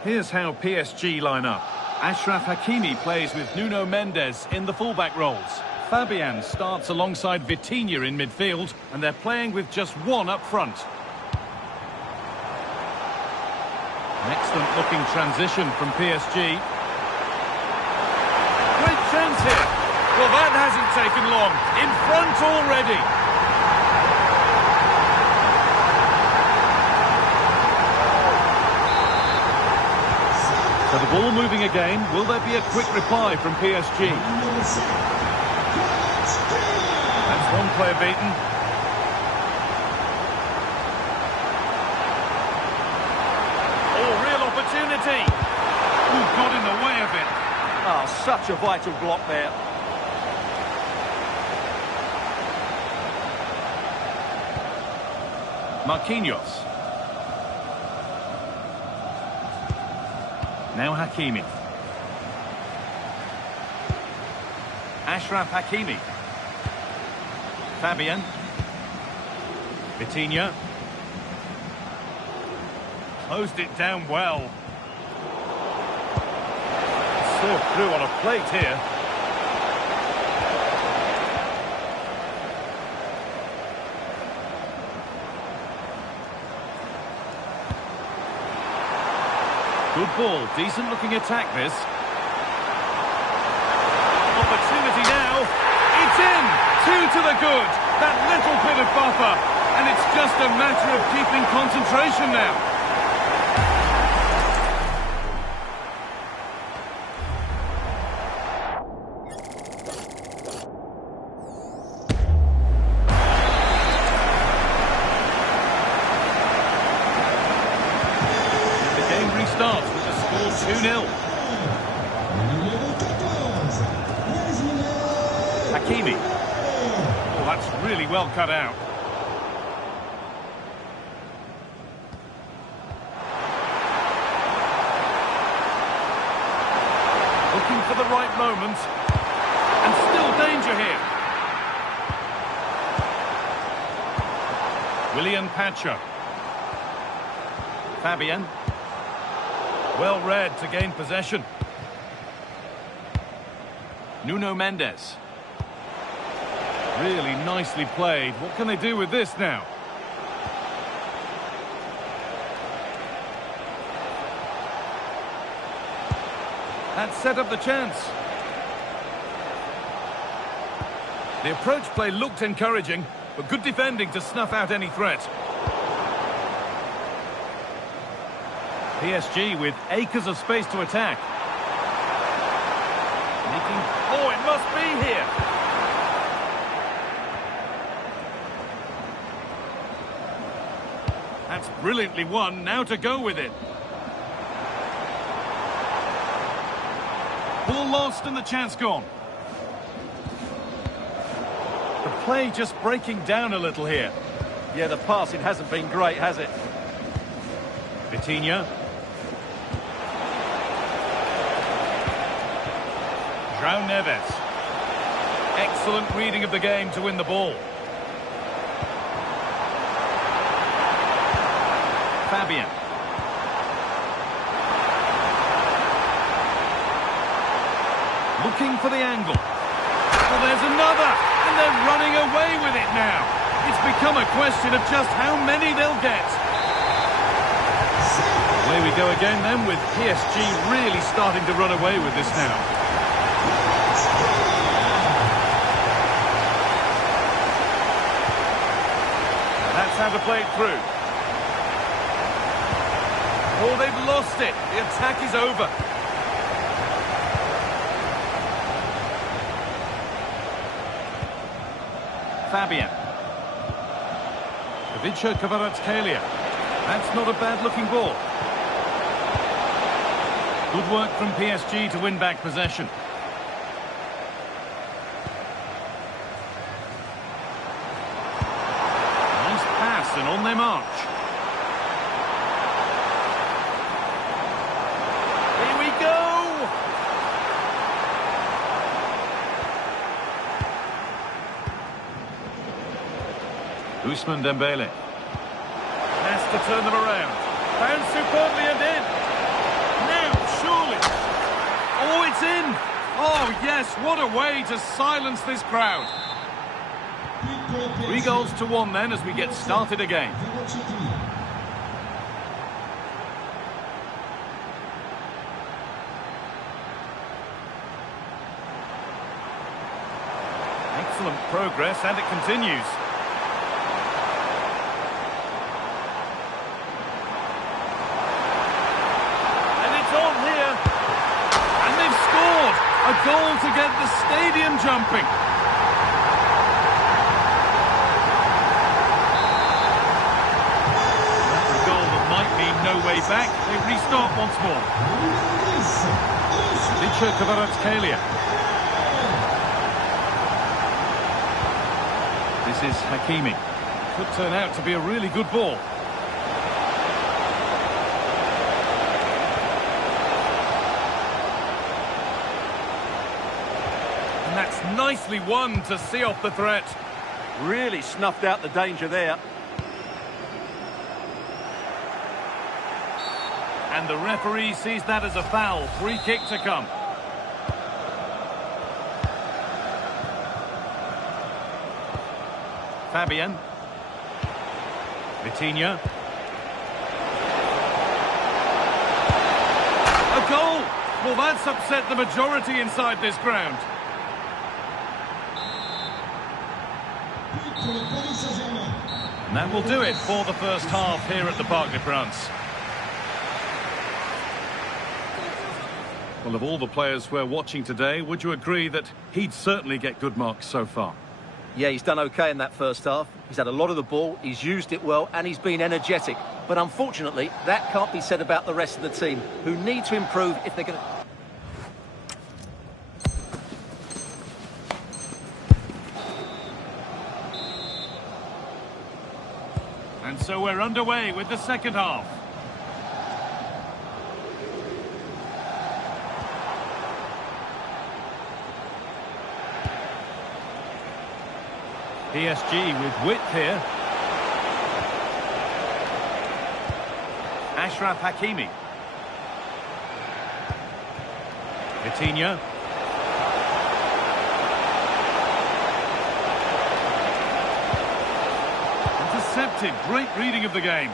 Here's how PSG line up. Achraf Hakimi plays with Nuno Mendes in the fullback roles. Fabian starts alongside Vitinha in midfield, and they're playing with just one up front. An excellent-looking transition from PSG. Great chance here. Well, that hasn't taken long. In front already. So the ball moving again. Will there be a quick reply from PSG? That's one player beaten. Oh, real opportunity. Ooh, got in the way of it. Oh, such a vital block there. Marquinhos. Now Hakimi. Achraf Hakimi. Fabian. Vitinha. Closed it down well. Saw through on a plate here. Good ball, decent looking attack this. Opportunity now. It's in! 2 to the good. That little bit of buffer. And it's just a matter of keeping concentration now. Starts with the score 2-0. Hakimi. Oh, that's really well cut out. Looking for the right moment. And still danger here. William Pacho. Fabian. Well read to gain possession. Nuno Mendes. Really nicely played. What can they do with this now? That set up the chance. The approach play looked encouraging, but good defending to snuff out any threat. PSG with acres of space to attack. Oh, it must be here. That's brilliantly won. Now to go with it. Ball lost and the chance gone. The play just breaking down a little here. Yeah, the passing hasn't been great, has it? Vitinha. João Neves. Excellent reading of the game to win the ball. Fabian. Looking for the angle. Well, there's another, and they're running away with it now. It's become a question of just how many they'll get. Away we go again then, with PSG really starting to run away with this now. That's how to play it through. Oh, they've lost it. The attack is over. Fabian. Ivica Kvaratskhelia. That's not a bad-looking ball. Good work from PSG to win back possession. And on their march. Here we go! Ousmane Dembele. Has to turn them around. Found superbly and in. Now, surely. Oh, it's in! Oh, yes, what a way to silence this crowd. 3-1 then as we get started again. Excellent progress, and it continues. And it's on here. And they've scored. A goal to get the stadium jumping. No way back, they restart once more. Ivica Kvaratskhelia. This is Hakimi. Could turn out to be a really good ball. And that's nicely won to see off the threat. Really snuffed out the danger there. And the referee sees that as a foul. Free kick to come. Fabian. Vitinha. A goal! Well, that's upset the majority inside this ground. And that will do it for the first half here at the Parc des Princes. Well, of all the players we're watching today, would you agree that he'd certainly get good marks so far? Yeah, he's done okay in that first half. He's had a lot of the ball, he's used it well, and he's been energetic. But unfortunately, that can't be said about the rest of the team, who need to improve if they're going to... And so we're underway with the second half. PSG with width here. Achraf Hakimi. Vitinha. Intercepted. Great reading of the game.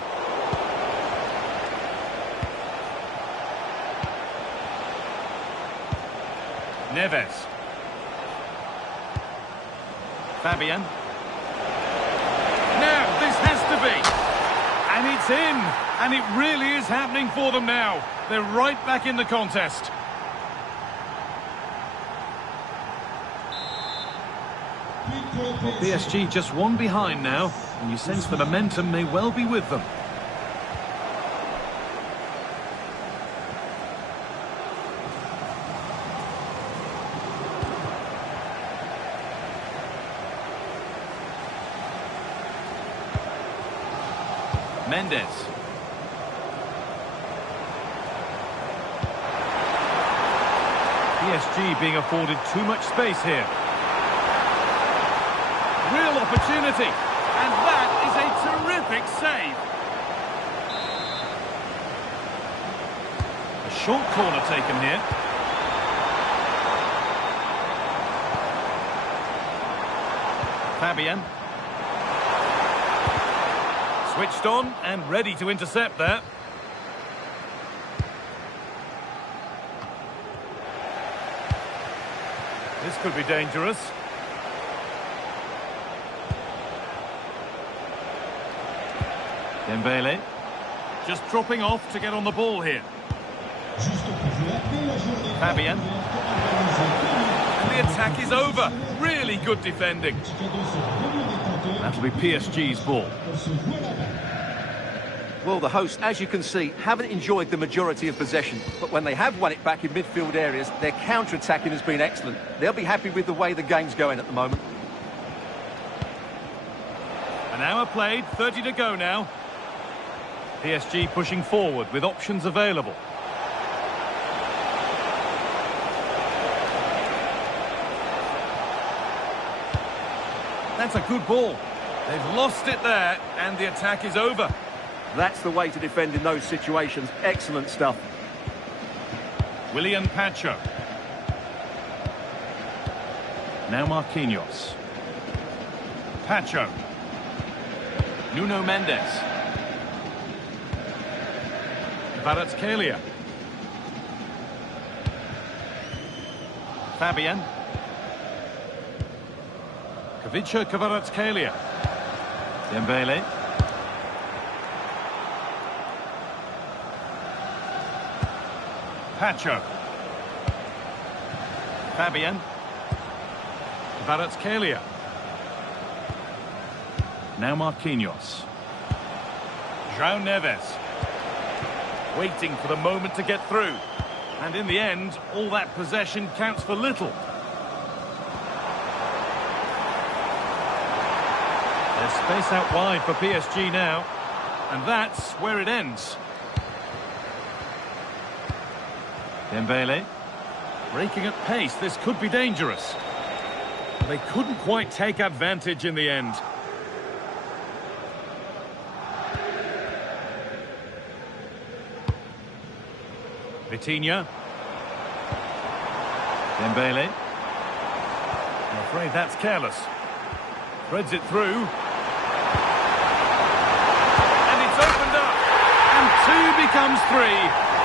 Neves. Fabian. Now, this has to be. And it's in. And it really is happening for them now. They're right back in the contest. Well, PSG just one behind now. And you sense the momentum may well be with them. Mendes. PSG being afforded too much space here. Real opportunity. And that is a terrific save. A short corner taken here. Fabian. Switched on and ready to intercept that. This could be dangerous. Dembele. Just dropping off to get on the ball here. Fabian. And the attack is over. Really good defending. That'll be PSG's ball. Well, the hosts, as you can see, haven't enjoyed the majority of possession. But when they have won it back in midfield areas, their counter-attacking has been excellent. They'll be happy with the way the game's going at the moment. An hour played, 30 to go now. PSG pushing forward with options available. That's a good ball. They've lost it there, and the attack is over. That's the way to defend in those situations. Excellent stuff. Willian Pacho. Now Marquinhos. Pacho. Nuno Mendes. Kvaratskhelia. Fabian. Kvicha Kvaratskhelia. Dembele. Pacho. Fabian. Kvaratskhelia. Now Marquinhos. João Neves. Waiting for the moment to get through. And in the end, all that possession counts for little. There's space out wide for PSG now. And that's where it ends. Dembele. Breaking at pace, this could be dangerous. They couldn't quite take advantage in the end. Vitinha. Dembele. I'm afraid that's careless. Threads it through. And it's opened up. And two becomes three.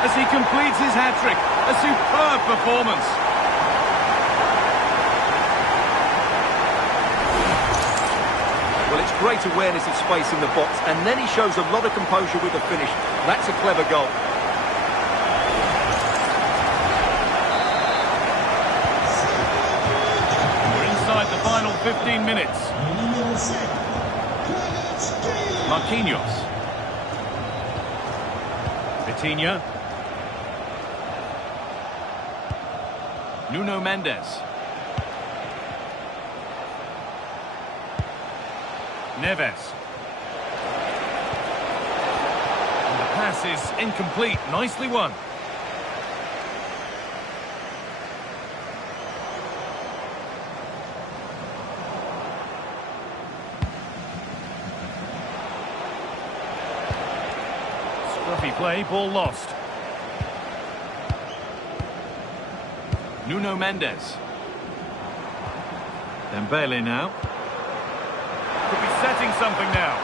as he completes his hat-trick. A superb performance. Well, it's great awareness of space in the box, and then he shows a lot of composure with the finish. That's a clever goal. We're inside the final 15 minutes. Marquinhos. Vitinha. Nuno Mendes. Neves. And the pass is incomplete. Nicely won. Scruffy play, ball lost. Nuno Mendes. Dembele now. Could be setting something now.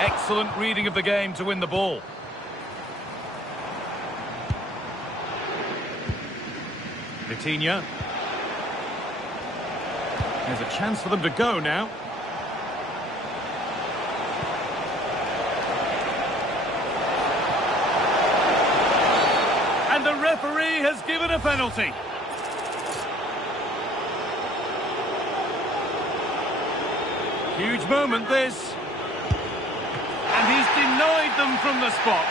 Excellent reading of the game to win the ball. Vitinha. There's a chance for them to go now. And the referee has given a penalty. Huge moment, this. And he's denied them from the spot.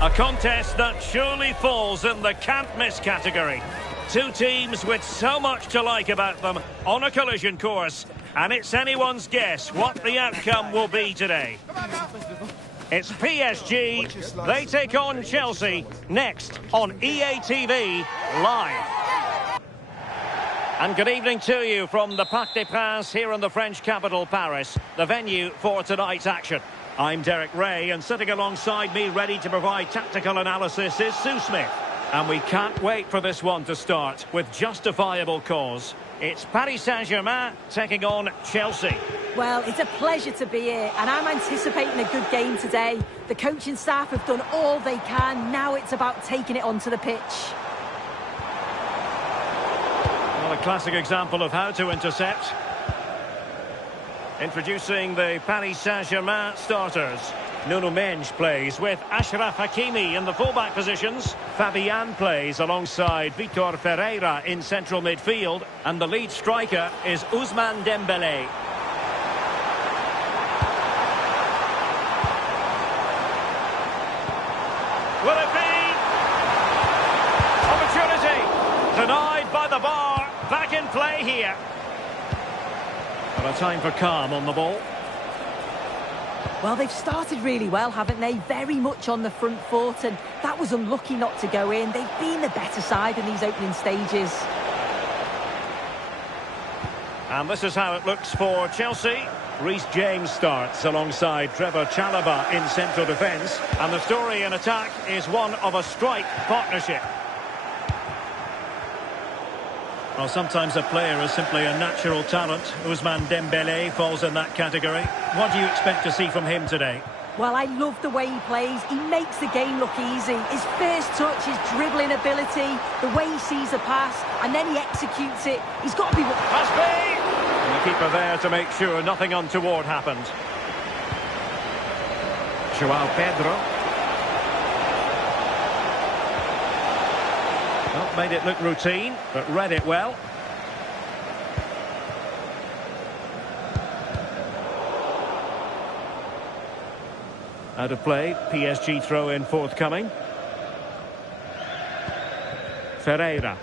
A contest that surely falls in the can't-miss category. Two teams with so much to like about them on a collision course, and it's anyone's guess what the outcome will be today. It's PSG, they take on Chelsea, next on EA TV Live. And good evening to you from the Parc des Princes here in the French capital, Paris, the venue for tonight's action. I'm Derek Ray, and sitting alongside me ready to provide tactical analysis is Sue Smith. And we can't wait for this one to start with justifiable cause. It's Paris Saint-Germain taking on Chelsea. Well, it's a pleasure to be here, and I'm anticipating a good game today. The coaching staff have done all they can. Now it's about taking it onto the pitch. Well, a classic example of how to intercept. Introducing the Paris Saint-Germain starters. Nuno Mendes plays with Achraf Hakimi in the fullback positions. Fabian plays alongside Vitor Ferreira in central midfield. And the lead striker is Ousmane Dembele. Will it be? Opportunity! Denied by the bar. Back in play here. But a time for calm on the ball. Well, they've started really well, haven't they? Very much on the front foot, and that was unlucky not to go in. They've been the better side in these opening stages. And this is how it looks for Chelsea. Reece James starts alongside Trevor Chalobah in central defence. And the story in attack is one of a strike partnership. Well, sometimes a player is simply a natural talent. Ousmane Dembele falls in that category. What do you expect to see from him today? Well, I love the way he plays. He makes the game look easy. His first touch, his dribbling ability, the way he sees a pass, and then he executes it. He's got to be... Must be! And the keeper there to make sure nothing untoward happened. João Pedro. Well, made it look routine, but read it well. Out of play, PSG throw-in forthcoming. Ferreira.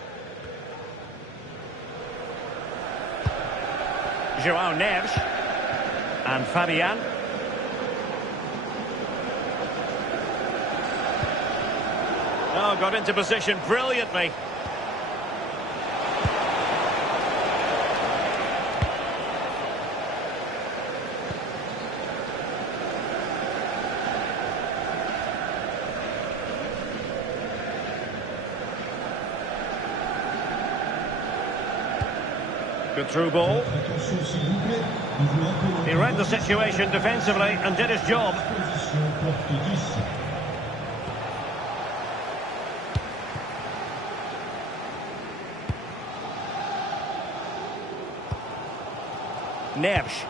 João Neves. And Fabian. Oh, got into position brilliantly. Good through ball. He read the situation defensively and did his job. Neves.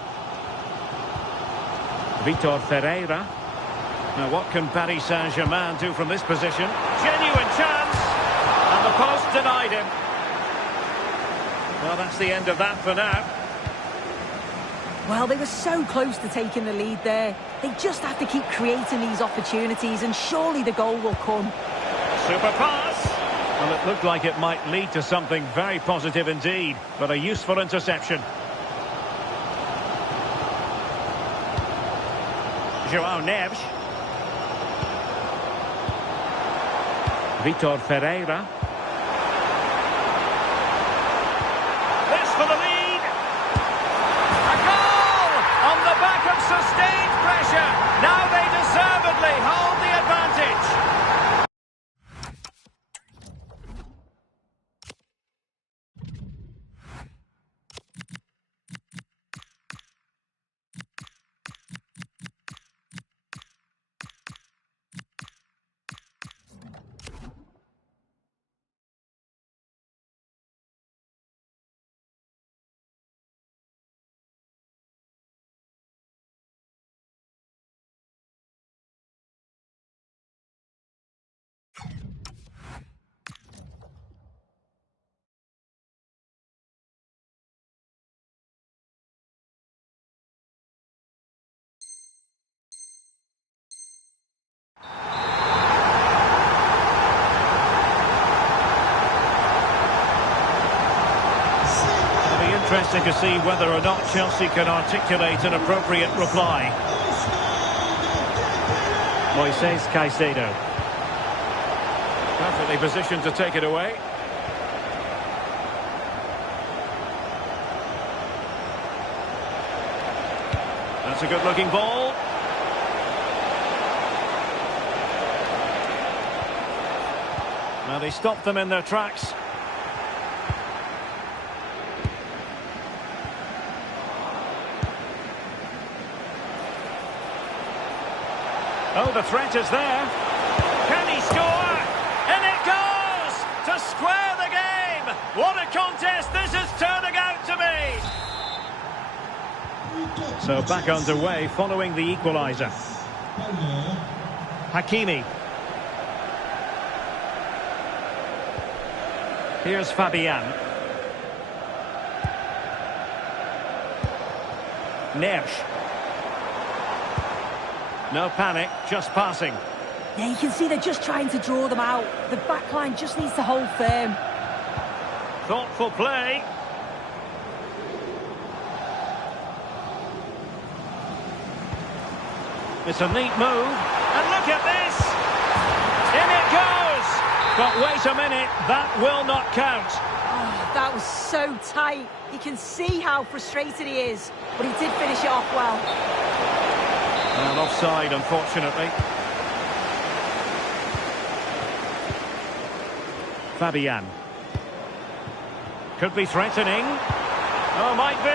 Vitor Ferreira. Now what can Paris Saint-Germain do from this position? Genuine chance! And the post denied him. Well, that's the end of that for now. Well, they were so close to taking the lead there. They just have to keep creating these opportunities, and surely the goal will come. Super pass! Well, it looked like it might lead to something very positive indeed, but a useful interception. João Neves. Vitor Ferreira. This for the lead. A goal on the back of sustained pressure. Now they deservedly hold the advantage. Interesting to see whether or not Chelsea can articulate an appropriate reply. Moises Caicedo. Perfectly positioned to take it away. That's a good-looking ball. Now they stopped them in their tracks. Oh, the threat is there. Can he score? And it goes to square the game. What a contest this is turning out to be. So back underway following the equaliser. Hakimi. Here's Fabian. Neves. No panic, just passing. Yeah, you can see they're just trying to draw them out. The back line just needs to hold firm. Thoughtful play. It's a neat move. And look at this! In it goes! But wait a minute, that will not count. Oh, that was so tight. You can see how frustrated he is. But he did finish it off well. Well, offside, unfortunately. Fabian. Could be threatening. Oh, might be.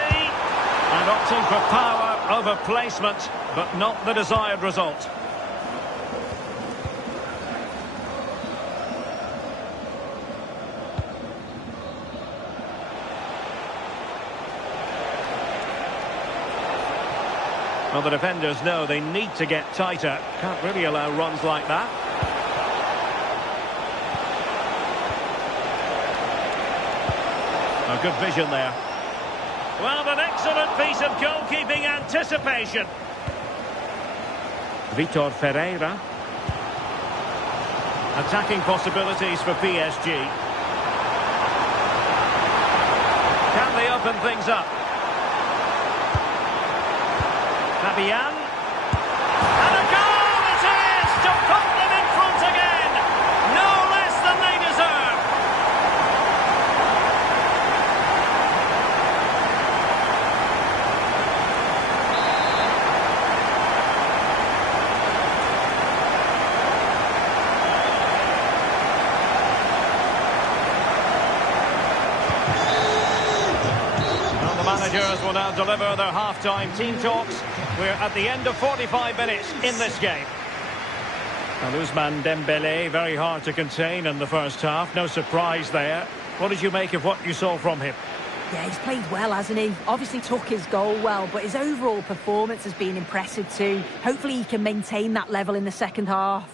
And opting for power over placement. but not the desired result. Well, the defenders know they need to get tighter. Can't really allow runs like that. Oh, good vision there. Well, an excellent piece of goalkeeping anticipation. Vitor Ferreira. Attacking possibilities for PSG. Can they open things up? Fabian. And a goal it is to put them in front again. No less than they deserve. Well, the managers will now deliver their half-time team talks. We're at the end of 45 minutes in this game. And Ousmane Dembélé, very hard to contain in the first half. No surprise there. What did you make of what you saw from him? Yeah, he's played well, hasn't he? Obviously took his goal well, but his overall performance has been impressive too. Hopefully he can maintain that level in the second half.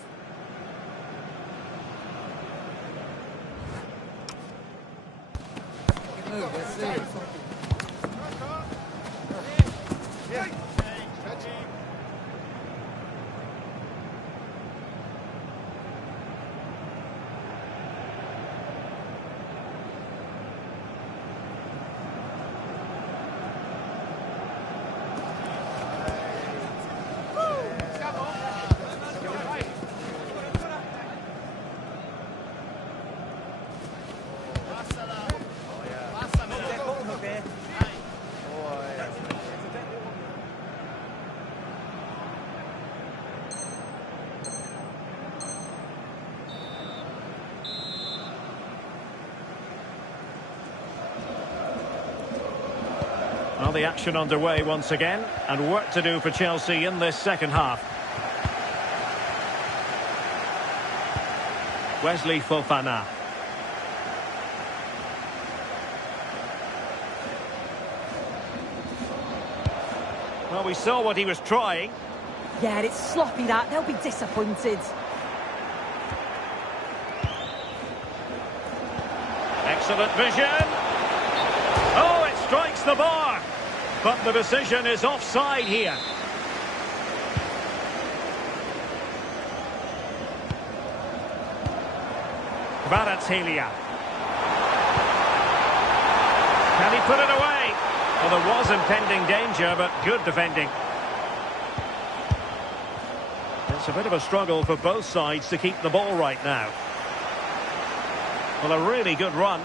Well, the action underway once again, and work to do for Chelsea in this second half. Wesley Fofana. Well, we saw what he was trying. Yeah, it's sloppy that. They'll be disappointed. Excellent vision. Oh, it strikes the bar. But the decision is offside here. Kvaratskhelia. Can he put it away? Well, there was impending danger, but good defending. It's a bit of a struggle for both sides to keep the ball right now. Well, a really good run.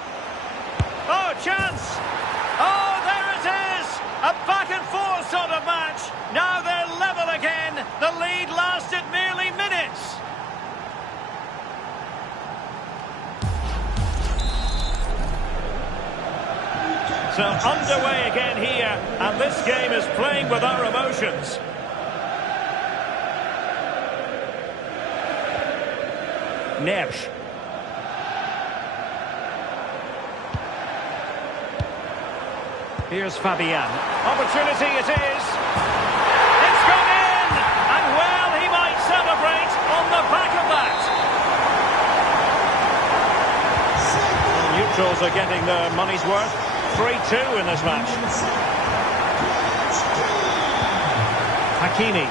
Oh, chance! Oh, there it is! A back-and-forth sort of match. Now they're level again. The lead lasted merely minutes. So underway again here, and this game is playing with our emotions. Neves. Here's Fabian. Opportunity it is. It's gone in! And well, he might celebrate on the back of that. The neutrals are getting their money's worth. 3-2 in this match. Hakimi.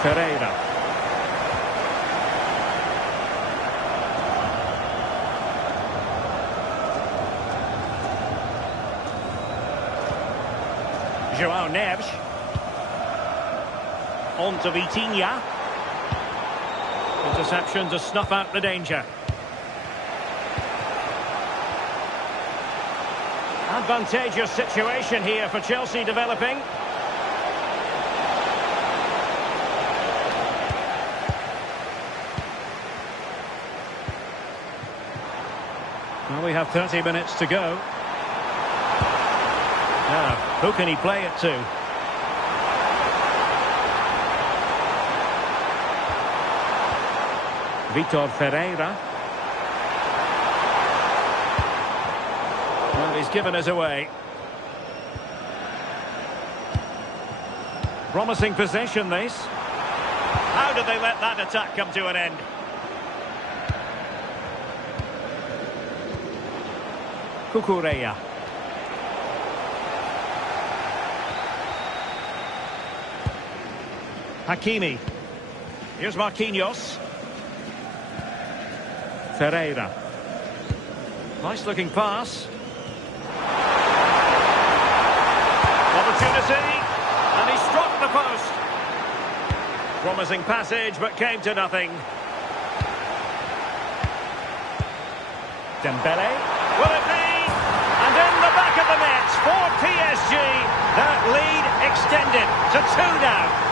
Ferreira. João Neves. On to Vitinha. Interception to snuff out the danger. Advantageous situation here for Chelsea developing. Well, we have 30 minutes to go. Now, Who can he play it to? Vitor Ferreira. Well, he's given us away. Promising possession, this. How did they let that attack come to an end? Cucurella. Hakimi. Here's Marquinhos. Ferreira. Nice looking pass. Opportunity. And he struck the post. Promising passage, but came to nothing. Dembele. Will it be? And in the back of the net for PSG. That lead extended to 2 now.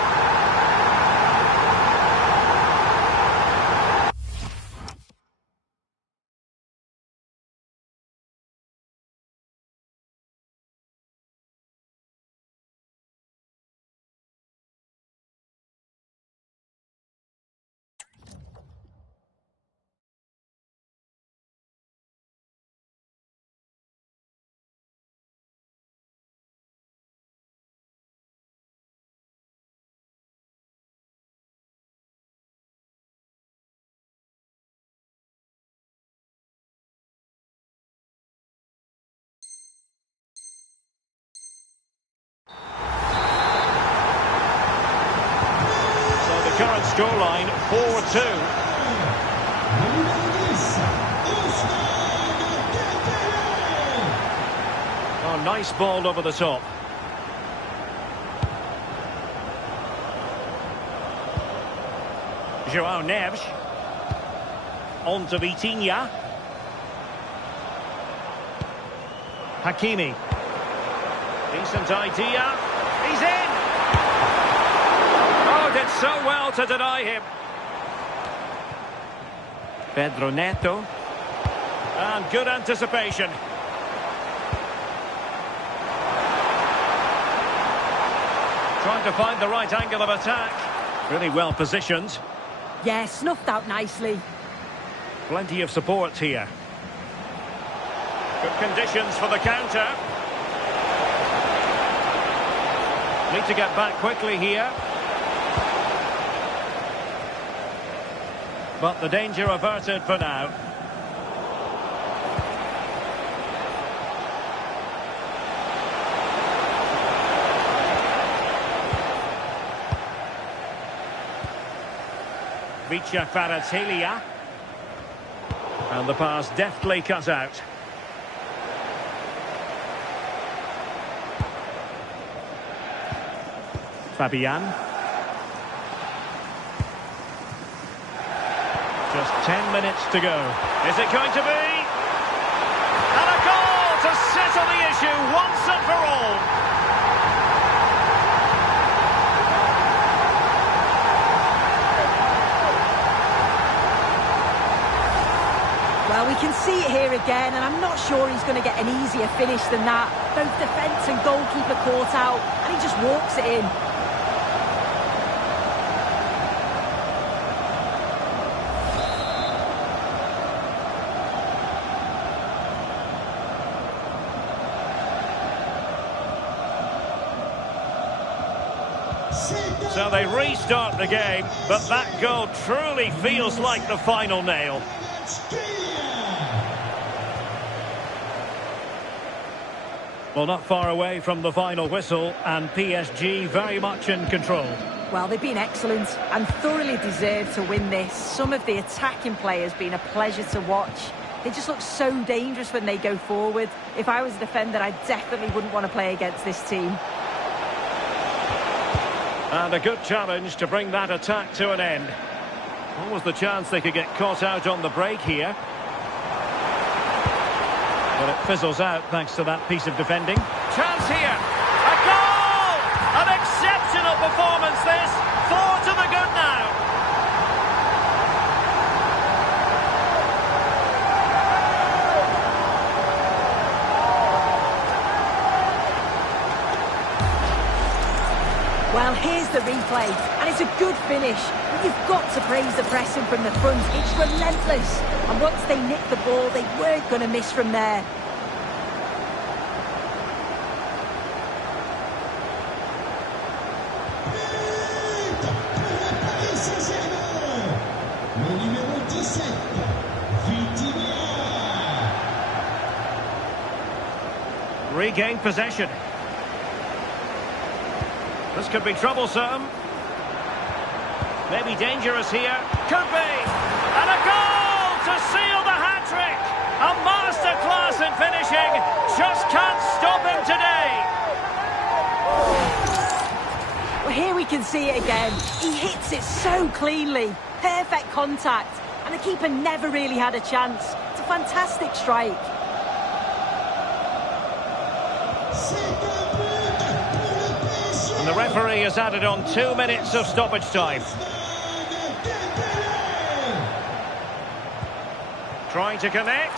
Current scoreline 4-2. Oh, nice ball over the top. João Neves. On to Vitinha. Hakimi. Decent idea. He's in. Did so well to deny him. Pedro Neto. And good anticipation. Trying to find the right angle of attack. Really well positioned. Yeah, snuffed out nicely. Plenty of support here. Good conditions for the counter. Need to get back quickly here. But the danger averted for now. Vicha Kvaratskhelia. And the pass deftly cut out. Fabian. Just 10 minutes to go. Is it going to be? And a goal to settle the issue once and for all. Well, we can see it here again, and I'm not sure he's going to get an easier finish than that. Both defence and goalkeeper caught out, and he just walks it in. So they restart the game, but that goal truly feels like the final nail. Well, not far away from the final whistle, and PSG very much in control. Well, they've been excellent and thoroughly deserved to win this. Some of the attacking players been a pleasure to watch. They just look so dangerous when they go forward. If I was a defender, I definitely wouldn't want to play against this team. And a good challenge to bring that attack to an end. What was the chance they could get caught out on the break here? But it fizzles out thanks to that piece of defending. Chance here. A goal! An exceptional performance this. 4 to the good now. Well, here's the replay, and it's a good finish. But you've got to praise the pressing from the front. It's relentless. And once they nicked the ball, they weren't going to miss from there. Regained possession. This could be troublesome. Maybe dangerous here. Could be. And a goal to seal the hat-trick. A masterclass in finishing. Just can't stop him today. Well, here we can see it again. He hits it so cleanly. Perfect contact. And the keeper never really had a chance. It's a fantastic strike. And the referee has added on 2 minutes of stoppage time. Trying to connect.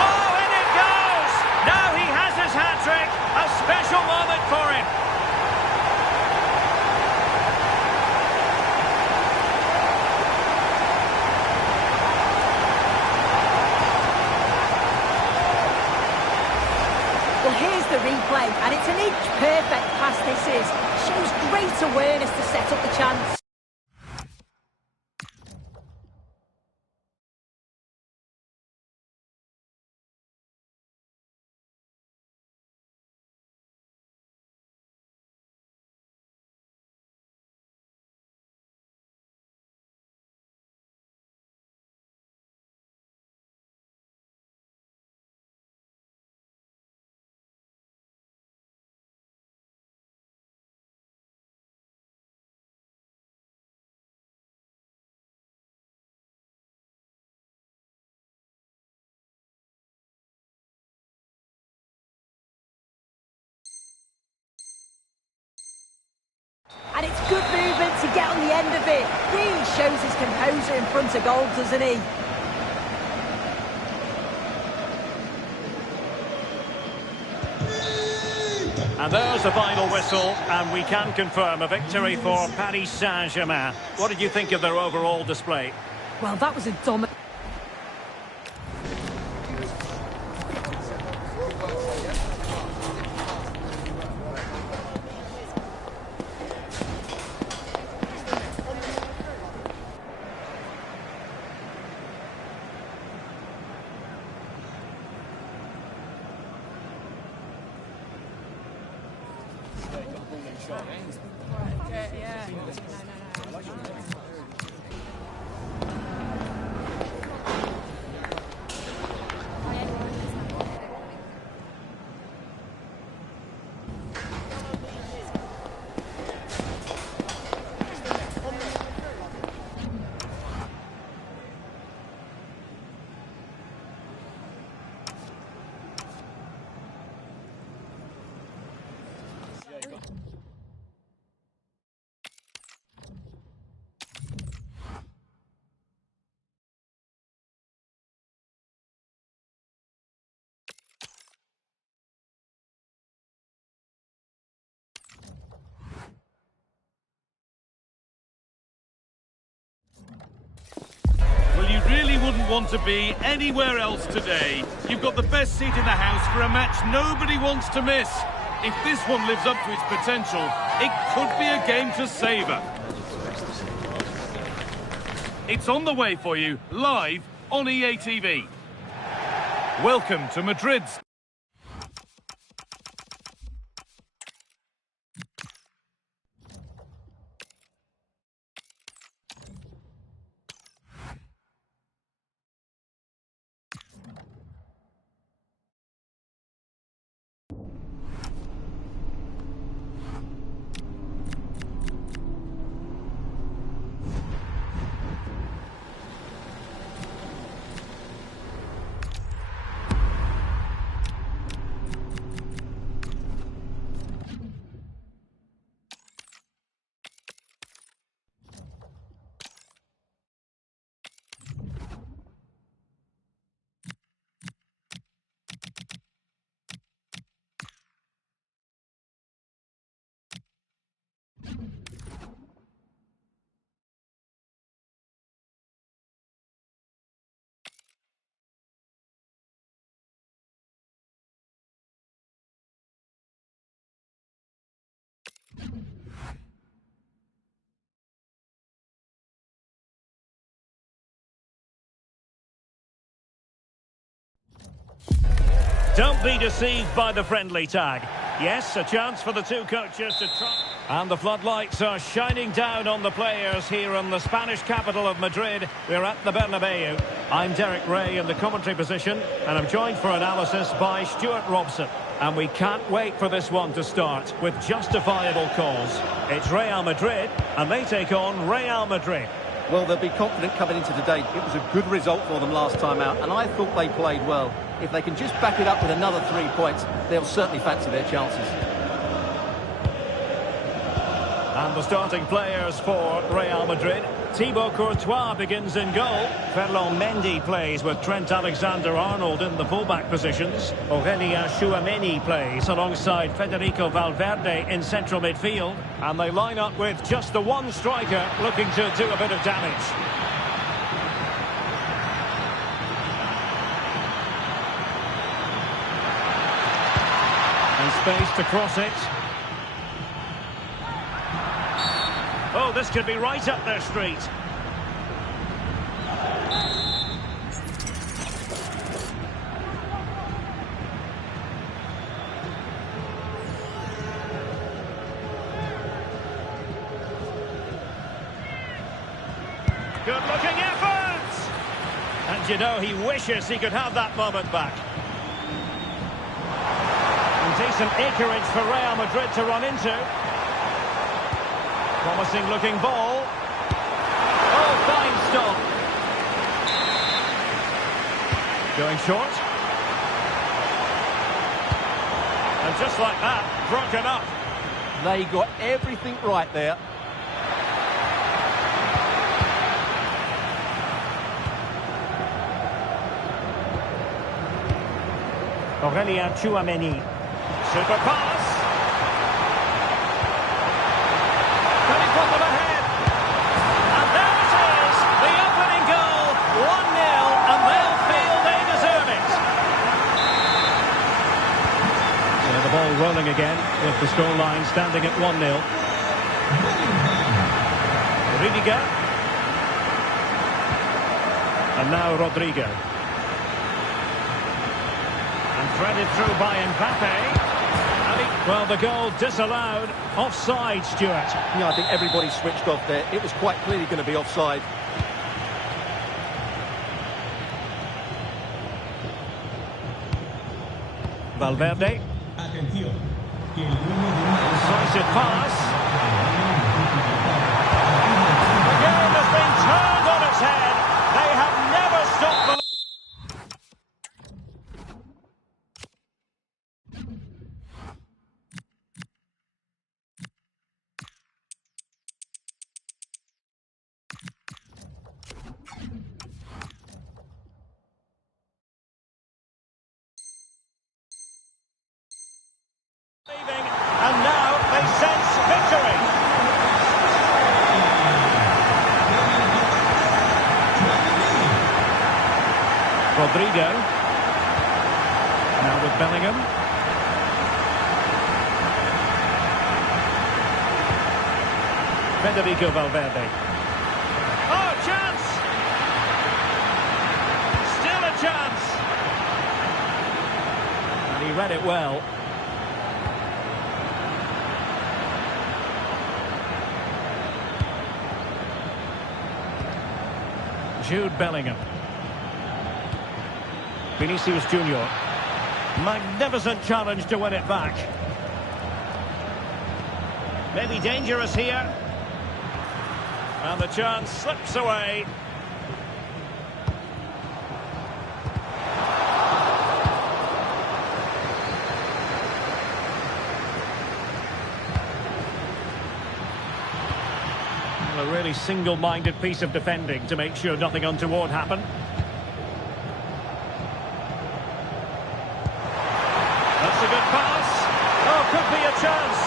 Oh, in it goes! Now he has his hat-trick. A special moment for him. Well, here's the replay, and it's an inch-perfect pass this is. Shows great awareness to set up the chance. And it's good movement to get on the end of it. Really shows his composure in front of goal, doesn't he? And there's the final whistle, and we can confirm a victory for Paris Saint-Germain. What did you think of their overall display? Well, that was a dominant... Well, you really wouldn't want to be anywhere else today. You've got the best seat in the house for a match nobody wants to miss. If this one lives up to its potential, it could be a game to savour. It's on the way for you, live on EA TV. Welcome to Madrid's... Don't be deceived by the friendly tag. Yes, a chance for the two coaches to try. And the floodlights are shining down on the players here in the Spanish capital of Madrid. We're at the Bernabeu. I'm Derek Ray in the commentary position, and I'm joined for analysis by Stuart Robson. And we can't wait for this one to start with justifiable cause. It's Real Madrid, and they take on Real Madrid. Well, they'll be confident coming into today. It was a good result for them last time out, and I thought they played well. If they can just back it up with another 3 points, they'll certainly fancy their chances. And the starting players for Real Madrid. Thibaut Courtois begins in goal. Ferland Mendy plays with Trent Alexander-Arnold in the fullback positions. Aurélien Tchouameni plays alongside Federico Valverde in central midfield. And they line up with just the one striker looking to do a bit of damage. And space to cross it. Oh, this could be right up their street. Good-looking effort! And you know, he wishes he could have that moment back. And decent acreage for Real Madrid to run into. Promising looking ball. Oh, fine stop. Going short. And just like that, broken up. They got everything right there. Aurélien Tchouameni. Super pass. Can he put them ahead? And there it is, the opening goal, 1-0, and they'll feel they deserve it. So the ball rolling again, with the scoreline standing at 1-0. Rudiger. And now Rodrigo. And threaded through by Mbappe. Well, the goal disallowed. Offside, Stuart. Yeah, I think everybody switched off there. It was quite clearly going to be offside. Valverde. Decisive pass. The game has been turned on its head. They have never stopped the... And now they sense victory. Rodrigo. Now with Bellingham. Federico Valverde. Oh, chance! Still a chance. And he read it well. Jude Bellingham. Vinicius Junior. Magnificent challenge to win it back. Maybe dangerous here. And the chance slips away. A really single-minded piece of defending to make sure nothing untoward happened. That's a good pass. Oh, could be a chance.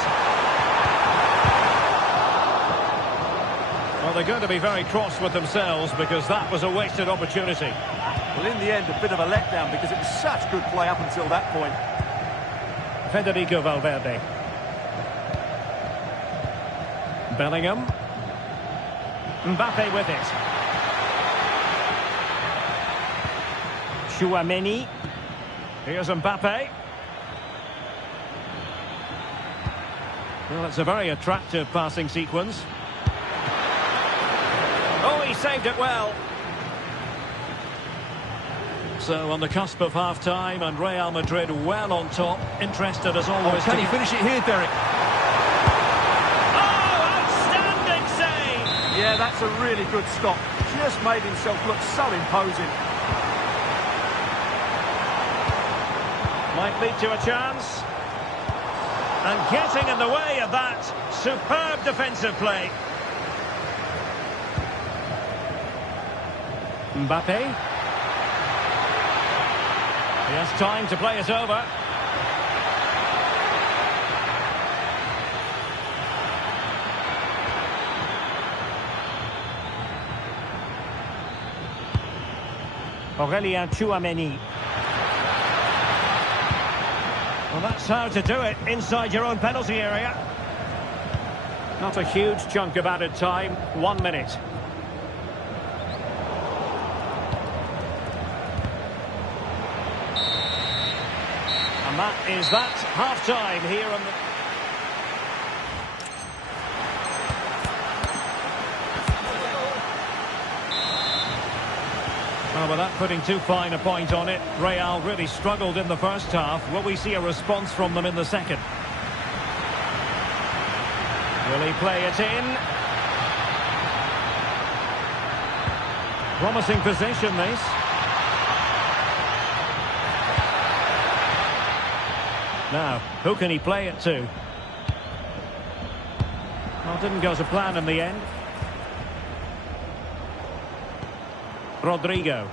they're going to be very cross with themselves because that was a wasted opportunity. Well, in the end, a bit of a letdown because it was such good play up until that point. Federico Valverde. Bellingham. Mbappe with it. Chouameni. Here's Mbappe. Well, it's a very attractive passing sequence. Oh, he saved it well. So on the cusp of half-time and Real Madrid well on top. Interested as always. Oh, can he finish it here, Derek? Oh, outstanding save! Yeah, that's a really good stop. Just made himself look so imposing. Might lead to a chance. And getting in the way of that. Superb defensive play. Mbappe. He has time to play it over. Aurélien Chouameni. Well, that's how to do it inside your own penalty area. Not a huge chunk of added time. 1 minute. And that is that. Half-time here on the... Well, without putting too fine a point on it, Real really struggled in the first half. Will we see a response from them in the second? Will he play it in? Promising position, this. Now, who can he play it to? Well, didn't go to plan in the end. Rodrigo.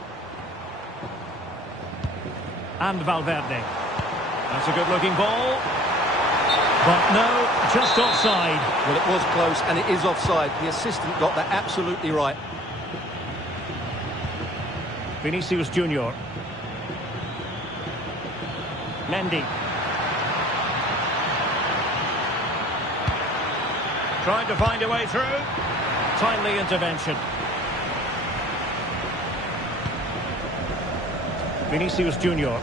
And Valverde. That's a good-looking ball. But no, just offside. Well, it was close, and it is offside. The assistant got that absolutely right. Vinicius Junior. Mendy. Trying to find a way through. Timely intervention. Vinicius Junior.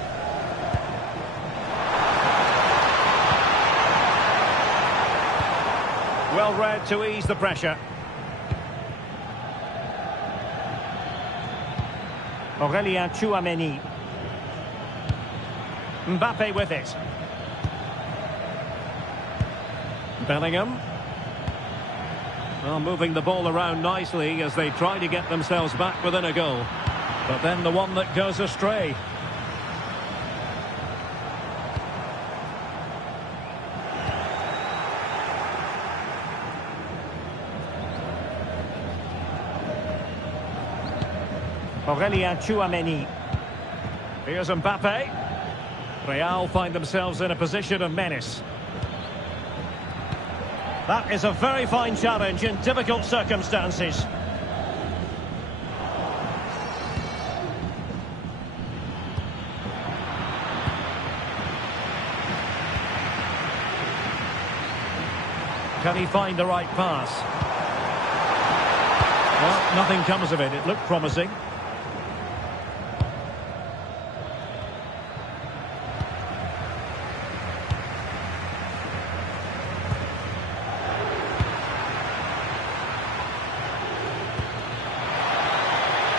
Well read to ease the pressure. Aurélien Chouameni. Mbappe with it. Bellingham. Well, moving the ball around nicely as they try to get themselves back within a goal. But then the one that goes astray. Aurélien Chouameni. Here's Mbappe. Real find themselves in a position of menace. That is a very fine challenge in difficult circumstances. Can he find the right pass? Well, nothing comes of it. It looked promising.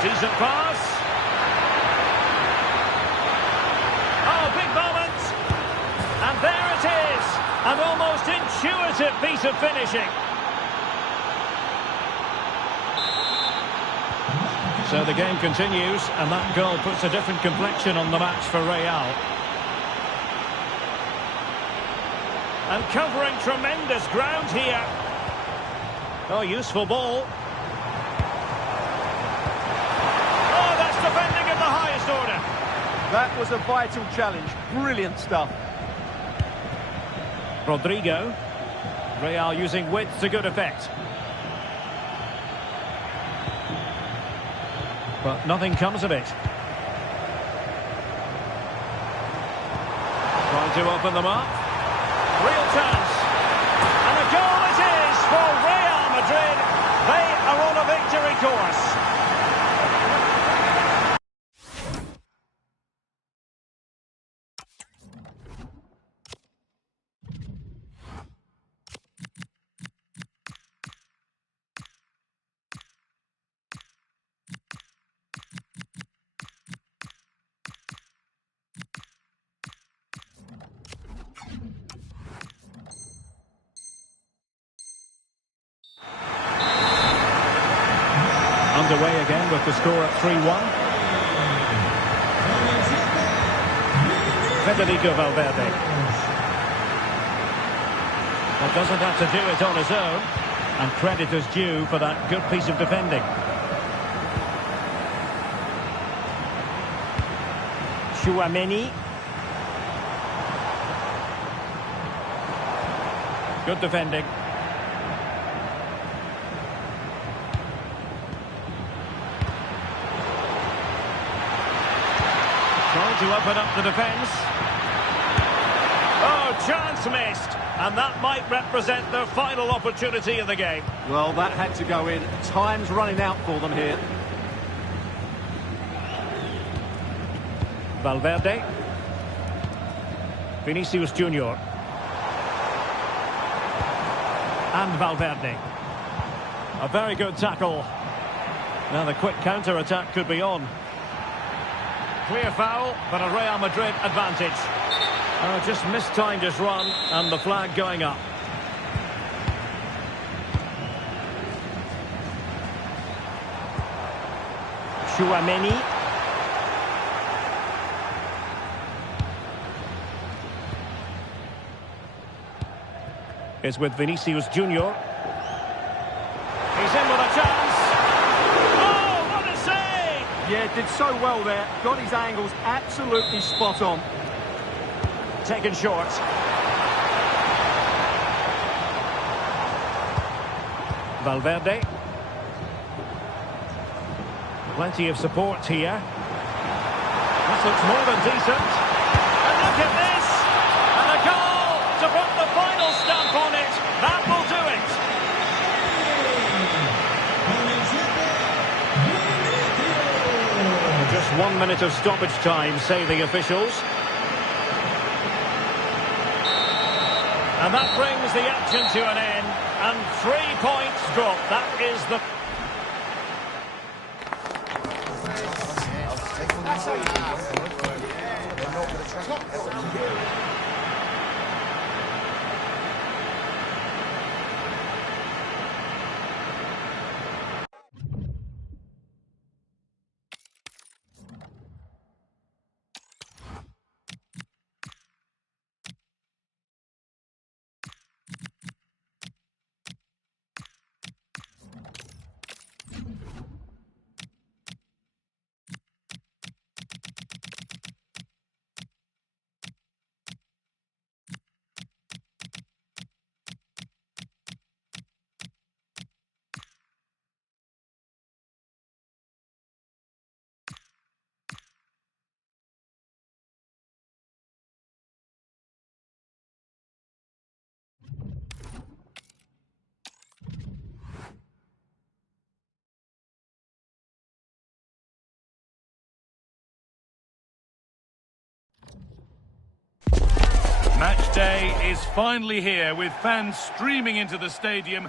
Decent pass. Oh, big moment. And there it is. An almost intuitive piece of finishing. So the game continues, and that goal puts a different complexion on the match for Real. And covering tremendous ground here. Oh, useful ball. Oh, that's defending at the highest order. That was a vital challenge. Brilliant stuff. Rodrigo. Real using width to good effect. but nothing comes of it. Trying to open them up. Real chance. And a goal it is for Real Madrid. They are on a victory course. Underway again with the score at 3-1. Federico Valverde. Well, doesn't have to do it on his own. And credit is due for that good piece of defending. Chouameni. Good defending. Trying to open up the defence. Oh, chance missed. And that might represent their final opportunity in the game. Well, that had to go in. Time's running out for them here. Valverde. Vinicius Junior. And Valverde. A very good tackle. Now the quick counter-attack could be on. Clear foul, but a Real Madrid advantage. Just mistimed his run, and the flag going up. Chouameni. Is with Vinicius Junior. He's in with a chance. Oh, what a save! Yeah, did so well there. Got his angles absolutely spot on. Taken short. Valverde. Plenty of support here. This looks more than decent. And look at this! And a goal to put the final stamp on it. That will do it. Just 1 minute of stoppage time, say the officials. And that brings the action to an end. And 3 points drop. That is the... Match day is finally here, with fans streaming into the stadium.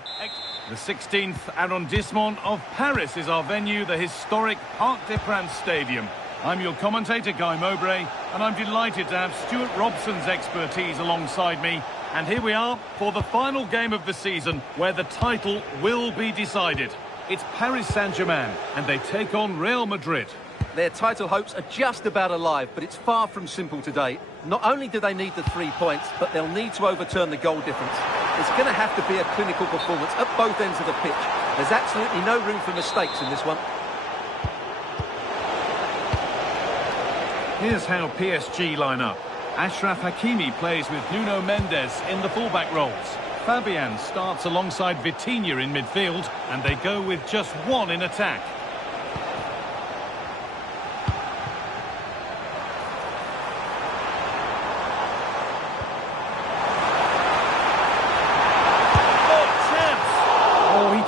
The 16th arrondissement of Paris is our venue, the historic Parc des Princes Stadium. I'm your commentator, Guy Mowbray, and I'm delighted to have Stuart Robson's expertise alongside me. And here we are for the final game of the season, where the title will be decided. It's Paris Saint-Germain, and they take on Real Madrid. Their title hopes are just about alive, but it's far from simple today. Not only do they need the 3 points, but they'll need to overturn the goal difference. It's going to have to be a clinical performance at both ends of the pitch. There's absolutely no room for mistakes in this one. Here's how PSG line up. Achraf Hakimi plays with Nuno Mendes in the fullback roles. Fabian starts alongside Vitinha in midfield, and they go with just one in attack.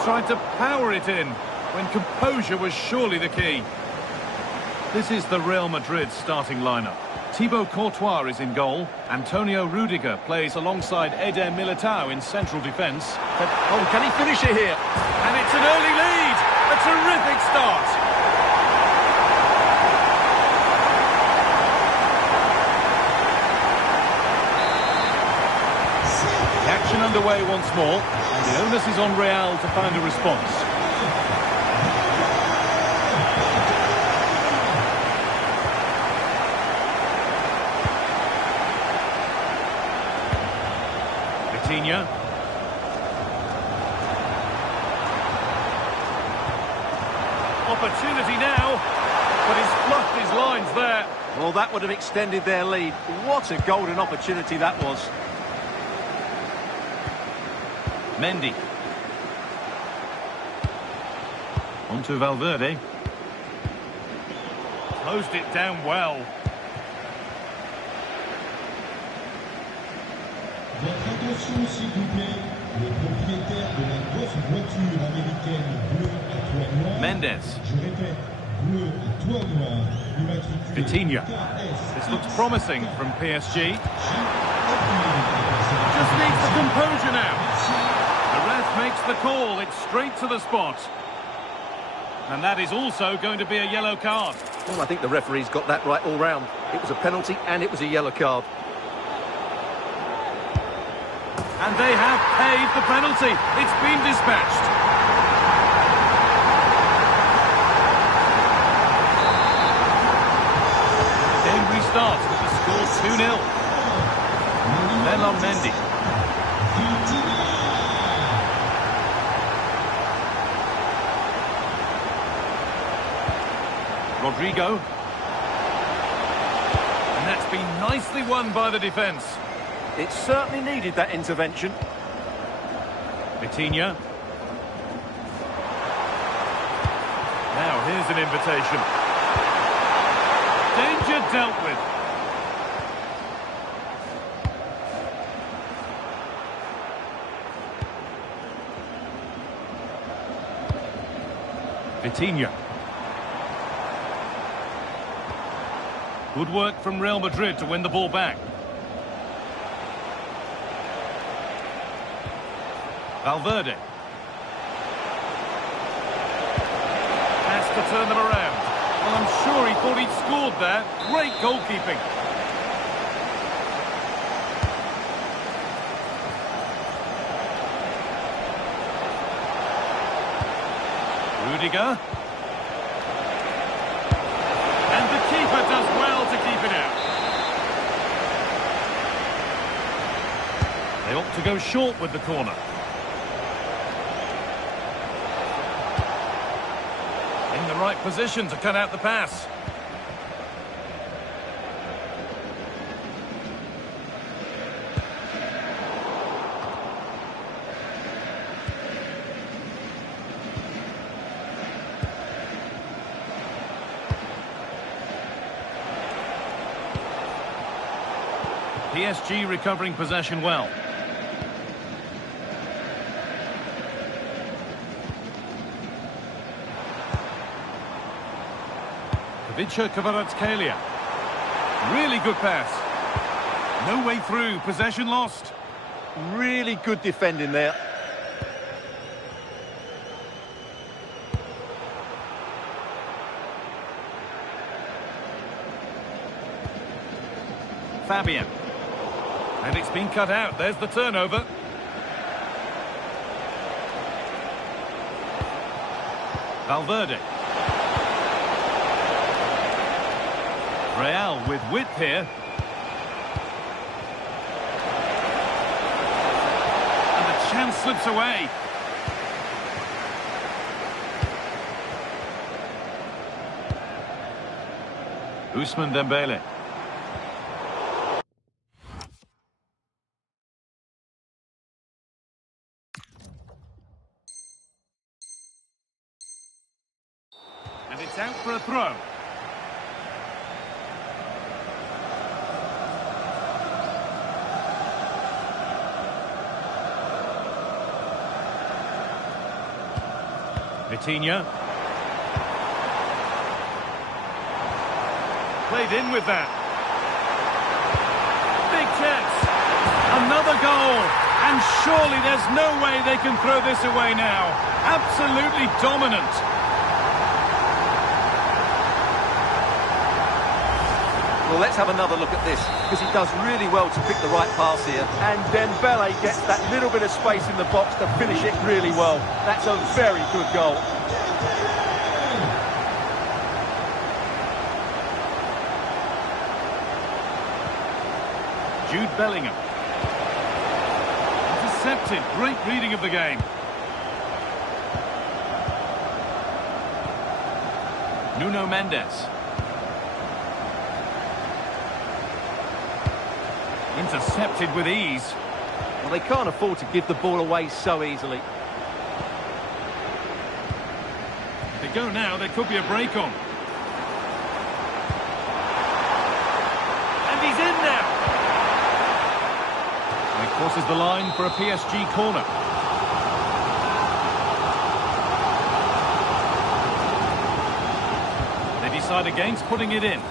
tried to power it in when composure was surely the key. This is the Real Madrid starting lineup. Thibaut Courtois is in goal. Antonio Rudiger plays alongside Eder Militao in central defence. Oh, can he finish it here? And it's an early lead! A terrific start! The action underway once more. The onus is on Real to find a response. Vitinha. Opportunity now, but he's fluffed his lines there. Well, that would have extended their lead. What a golden opportunity that was. Mendy. On to Valverde. Closed it down well. Votre attention, s'il vous plaît. Le propriétaire de la grosse voiture américaine bleue à toit noir. Mendes. Je répète, bleu à toit noir. Immatriculé Vitinha. KS. This looks promising from PSG. Just needs the composure now. The ref makes the call. It's straight to the spot. And that is also going to be a yellow card. Well, I think the referee's got that right all round. It was a penalty and it was a yellow card. And they have paid the penalty. It's been dispatched. The game restarts with the score 2-0. Then on Mendy. Rodrigo. And that's been nicely won by the defence. It certainly needed that intervention. Vitinha. Now here's an invitation. Danger dealt with. Vitinha. Good work from Real Madrid to win the ball back. Valverde. Has to turn them around. Well, I'm sure he thought he'd scored there. Great goalkeeping. Rudiger. And the keeper does well to keep it out. They ought to go short with the corner. In the right position to cut out the pass. PSG recovering possession well. Ivica Kvaratskhelia. Really good pass. No way through. Possession lost. Really good defending there. Fabian. And it's been cut out. There's the turnover. Valverde. Real with width here. And the chance slips away. Ousmane Dembele. And it's out for a throw. Vitinha. Played in with that. Big chance. Another goal. And surely there's no way they can throw this away now. Absolutely dominant. Well, let's have another look at this, because he does really well to pick the right pass here. And Dembele gets that little bit of space in the box to finish it really well. That's a very good goal. Jude Bellingham. Intercepted. Great reading of the game. Nuno Mendes. Intercepted with ease. Well, they can't afford to give the ball away so easily. If they go now, there could be a break on. And he's in now. And he crosses the line for a PSG corner. They decide against putting it in.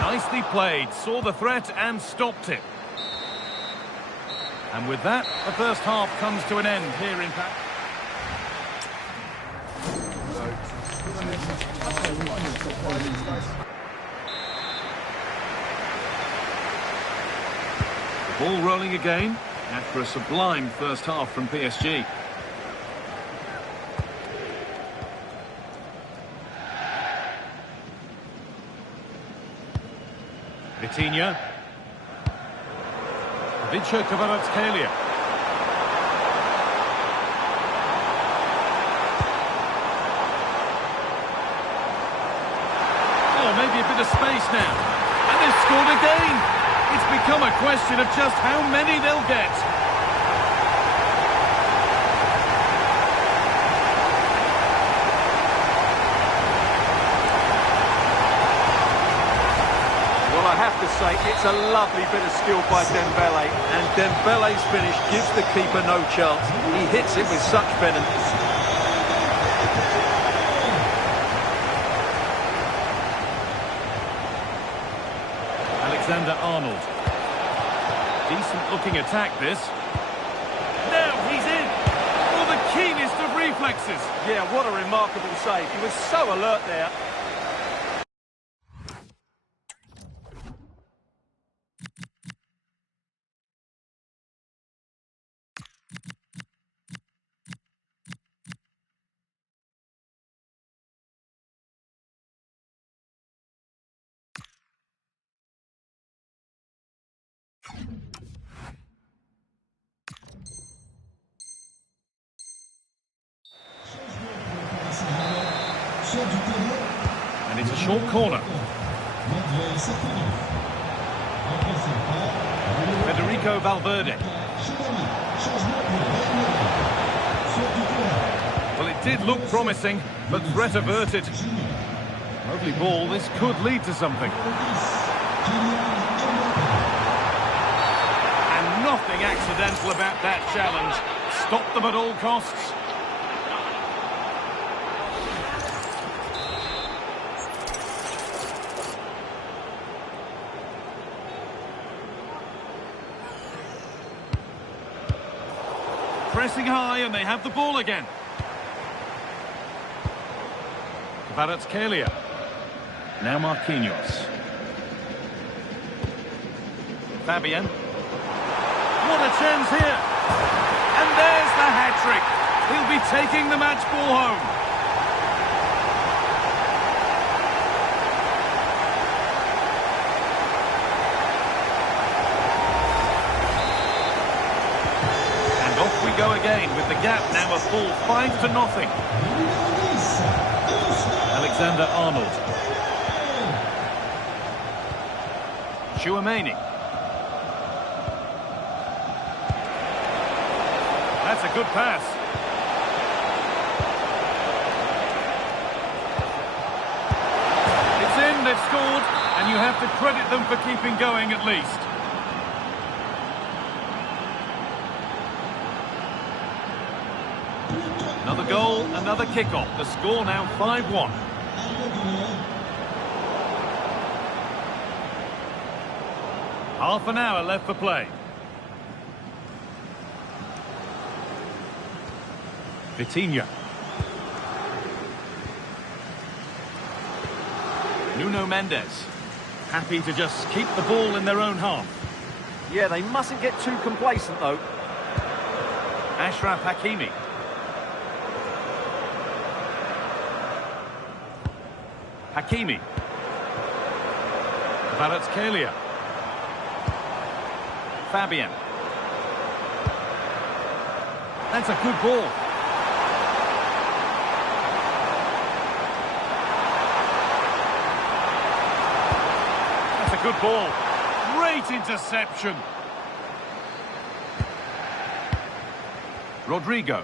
Nicely played, saw the threat and stopped it. And with that, the first half comes to an end here in Paris. The ball rolling again after a sublime first half from PSG. Vitinha. Vicha Kvaratskhelia. Oh, maybe a bit of space now. And they've scored again. It's become a question of just how many they'll get. I have to say, it's a lovely bit of skill by Dembele, and Dembele's finish gives the keeper no chance. He hits it with such venom. Alexander-Arnold. Decent looking attack this. Now he's in. Oh, the keenest of reflexes. Yeah, what a remarkable save. He was so alert there. And it's a short corner. Federico Valverde. Well, it did look promising, but threat averted. Lovely ball, this could lead to something. And nothing accidental about that challenge. Stop them at all costs. Pressing high, and they have the ball again. Kvaratskhelia. Now Marquinhos. Fabian. What a chance here. And there's the hat-trick. He'll be taking the match ball home. Go again with the gap now a full 5-0. Alexander-Arnold. Chouameni. That's a good pass. It's in, they've scored, and you you have to credit them for keeping going at least. Another goal, another kick-off. The score now 5-1. Half an hour left for play. Vitinha. Nuno Mendes. Happy to just keep the ball in their own half. Yeah, they mustn't get too complacent, though. Achraf Hakimi. Hakimi. Kvaratskhelia. Fabian. That's a good ball. That's a good ball. Great interception. Rodrigo.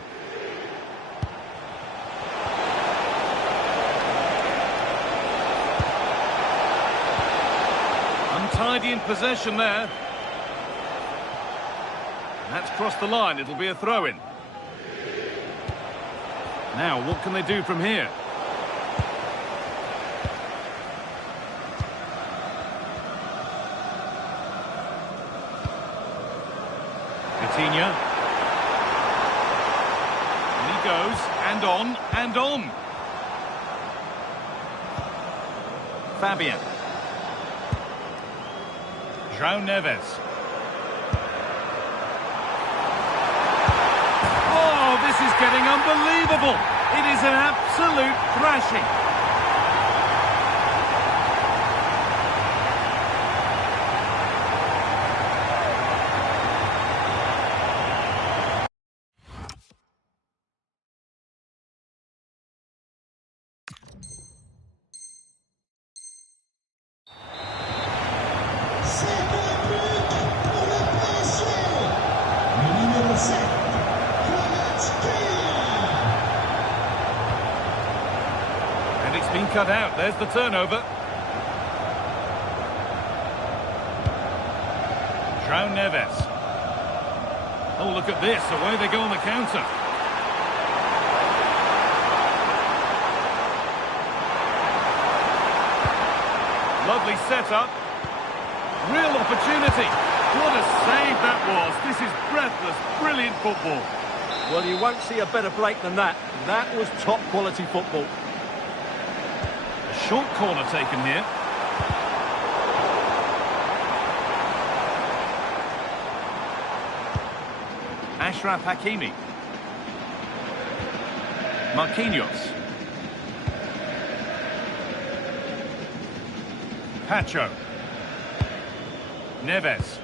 Untidy in possession there. That's crossed the line. It'll be a throw-in. Now, what can they do from here? Vitinha. And he goes, and on, and on. Fabian. João Neves. Oh, this is getting unbelievable. It is an absolute thrashing. And it's been cut out. There's the turnover. João Neves. Oh, look at this. Away they go on the counter. Lovely setup. Real opportunity. What a save that was. This is breathless, brilliant football. Well, you won't see a better break than that. That was top quality football. A short corner taken here. Achraf Hakimi. Marquinhos. Pacho. Neves.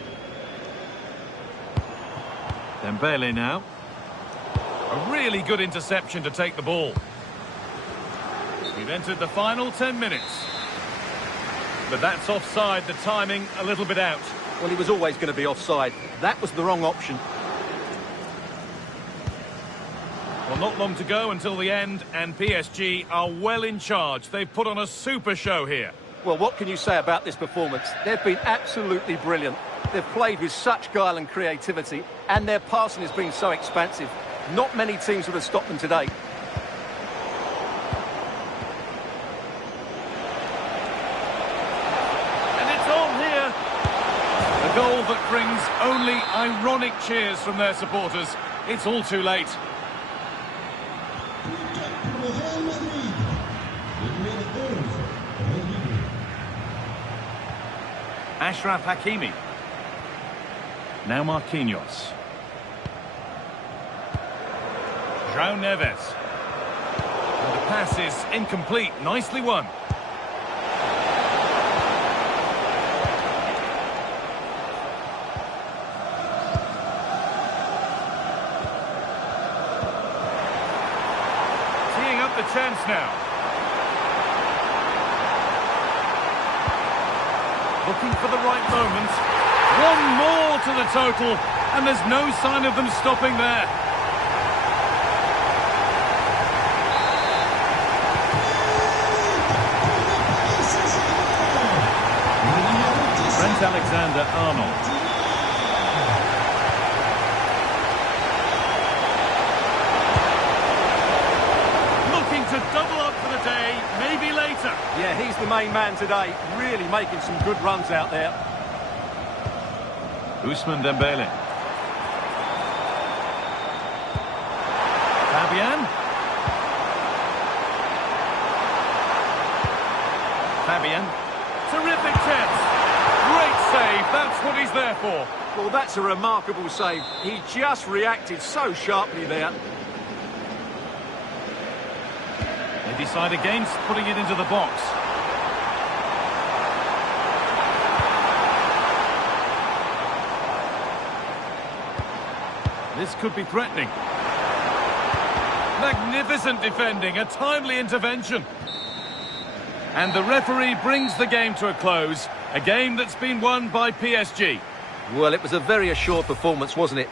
Dembele now. A really good interception to take the ball. We've entered the final 10 minutes. But that's offside, the timing a little bit out. Well, he was always going to be offside. That was the wrong option. Well, not long to go until the end, and PSG are well in charge. They've put on a super show here. Well, what can you say about this performance? They've been absolutely brilliant. They've played with such guile and creativity, and their passing has been so expansive. Not many teams would have stopped them today. And it's on here. A goal that brings only ironic cheers from their supporters. It's all too late. Achraf Hakimi. Now Marquinhos. João Neves. And the pass is incomplete. Nicely won. Teeing up the chance now. Looking for the right moment. One more to the total, and there's no sign of them stopping there. Trent Alexander-Arnold. Looking to double up for the day, maybe later. Yeah, he's the main man today, really making some good runs out there. Ousmane Dembele. Fabian. Terrific chance. Great save. That's what he's there for. Well, that's a remarkable save. He just reacted so sharply there. They decide against putting it into the box. This could be threatening. Magnificent defending, a timely intervention. And the referee brings the game to a close. A game that's been won by PSG. Well, it was a very assured performance, wasn't it?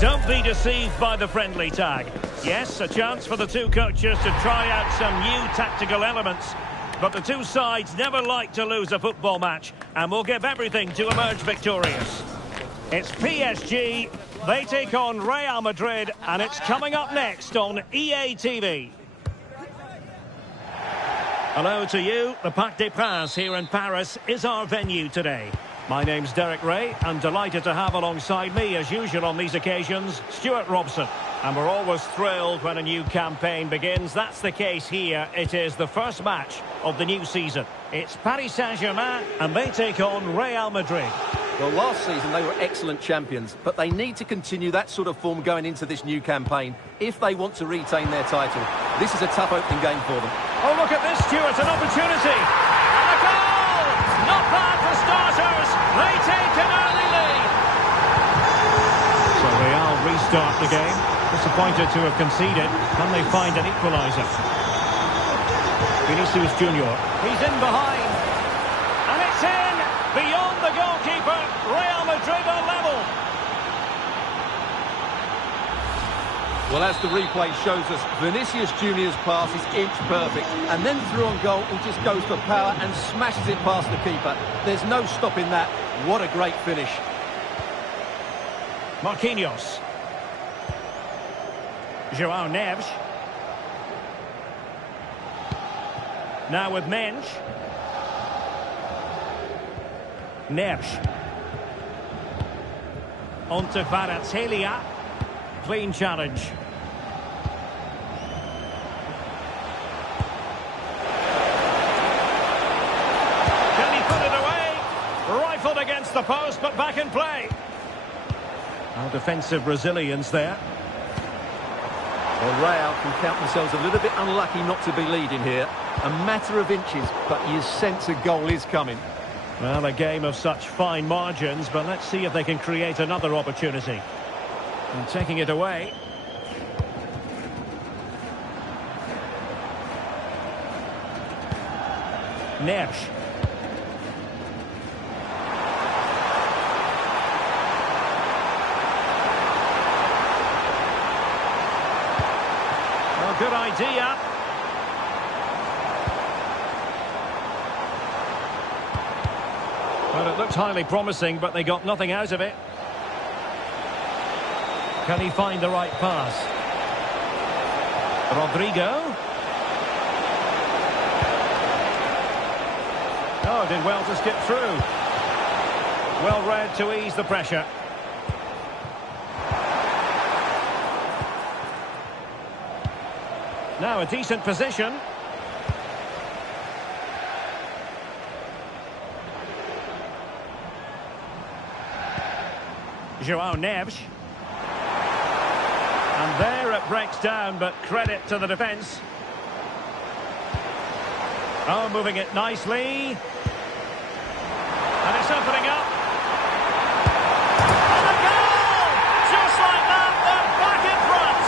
Don't be deceived by the friendly tag. Yes, a chance for the two coaches to try out some new tactical elements. But the two sides never like to lose a football match and will give everything to emerge victorious. It's PSG, they take on Real Madrid, and it's coming up next on EA TV. Hello to you. The Parc des Princes here in Paris is our venue today. My name's Derek Ray, and delighted to have alongside me, as usual on these occasions, Stuart Robson. And we're always thrilled when a new campaign begins. That's the case here. It is the first match of the new season. It's Paris Saint-Germain, and they take on Real Madrid. Well, last season they were excellent champions, but they need to continue that sort of form going into this new campaign if they want to retain their title. This is a tough opening game for them. Oh, look at this, Stuart, an opportunity. And a goal! Not bad for starters. They take an early lead. So Real restart the game. Disappointed to have conceded. Can they find an equaliser? Vinicius Junior. He's in behind. And it's in! Beyond the goalkeeper. Real Madrid are level. Well, as the replay shows us, Vinicius Junior's pass is inch perfect. And then through on goal, he just goes for power and smashes it past the keeper. There's no stopping that. What a great finish. Marquinhos. João Neves. Now with Mensch. Neves. On to Kvaratskhelia. Clean challenge. Can he put it away? Rifled against the post, but back in play. Well, defensive resilience there. Well, Real can count themselves a little bit unlucky not to be leading here. A matter of inches, but you sense a goal is coming. Well, a game of such fine margins, but let's see if they can create another opportunity. And taking it away. Neves. Well, good idea. Well, it looked highly promising, but they got nothing out of it. Can he find the right pass? Rodrigo. Oh, did well to skip through. Well read to ease the pressure. Now a decent position. João Neves. And there it breaks down, but credit to the defence. Oh, moving it nicely. And it's opening up. And a goal! Just like that, they're back in front.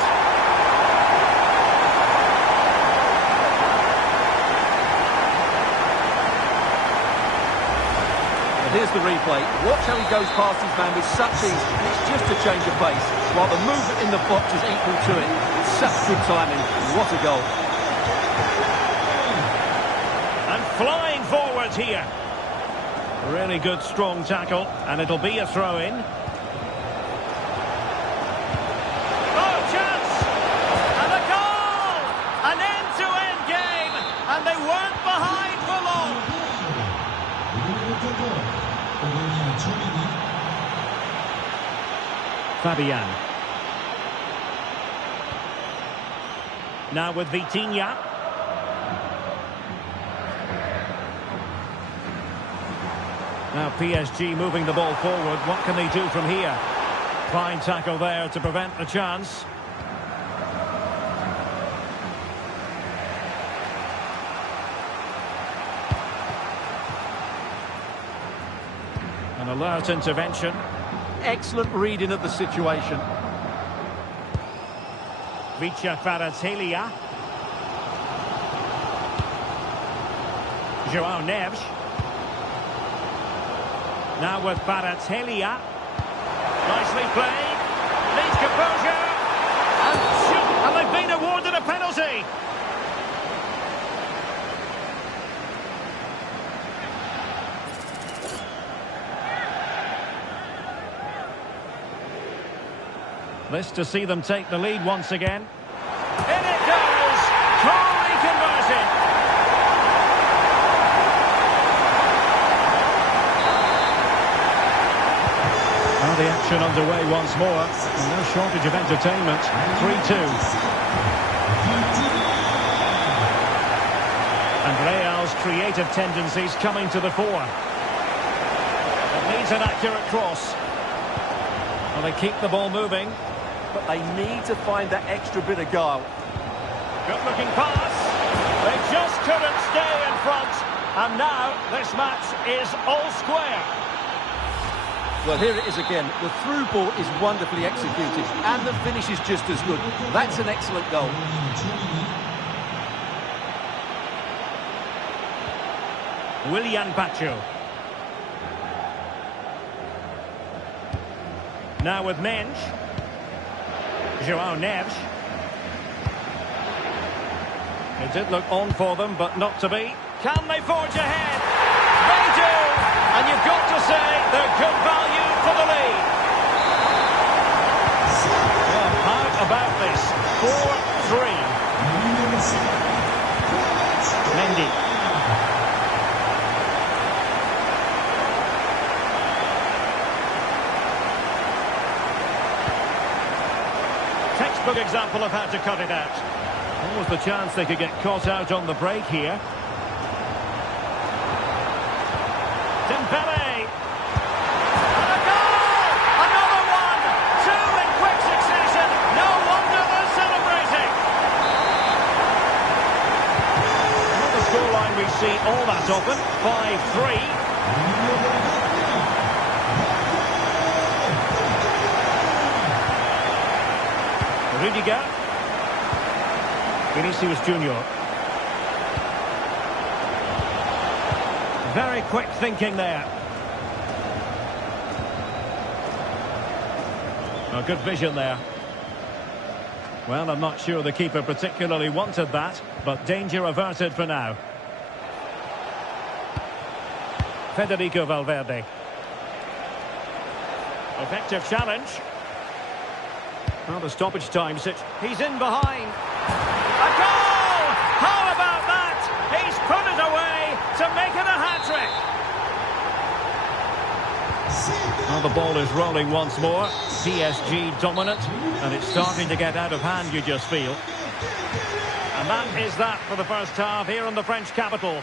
And here's the replay. Watch how he goes past his man with such ease, and it's just a change of pace, while the movement in the box is equal to it. It's such good timing. What a goal. And flying forwards here. Really good, strong tackle, and it'll be a throw-in. Oh, chance! And a goal! An end-to-end game, and they weren't behind for long. Fabian. Now with Vitinha. Now PSG moving the ball forward. What can they do from here? Fine tackle there to prevent the chance. An alert intervention. Excellent reading of the situation. Vicha Kvaratskhelia. João Neves. Now with Kvaratskhelia. Nicely played. Needs composure. And they've been awarded a penalty. This to see them take the lead once again. In it goes! Totally converted! Well, the action underway once more. No shortage of entertainment. 3-2. And Real's creative tendencies coming to the fore. It needs an accurate cross. Well, they keep the ball moving. But they need to find that extra bit of guile. Good-looking pass. They just couldn't stay in front. And now this match is all square. Well, here it is again. The through ball is wonderfully executed, and the finish is just as good. That's an excellent goal. Willian Pacho. Now with Mensch. João Neves. It did look on for them, but not to be. Can they forge ahead? They do! And you've got to say they're good value for the lead. Well, how about this? 4-3. Mendy. Textbook example of how to cut it out. What was the chance they could get caught out on the break here? Dembele! And a goal! Another one! Two in quick succession! No wonder they're celebrating! Not the scoreline we see all that often. 5-3. Rudiger. Vinicius Junior. Very quick thinking there. Oh, good vision there. Well, I'm not sure the keeper particularly wanted that, but danger averted for now. Federico Valverde. Effective challenge. Well, the stoppage time sits. He's in behind. A goal! How about that? He's put it away to make it a hat-trick. Well, the ball is rolling once more. PSG dominant, and it's starting to get out of hand, you just feel. And that is that for the first half here in the French capital.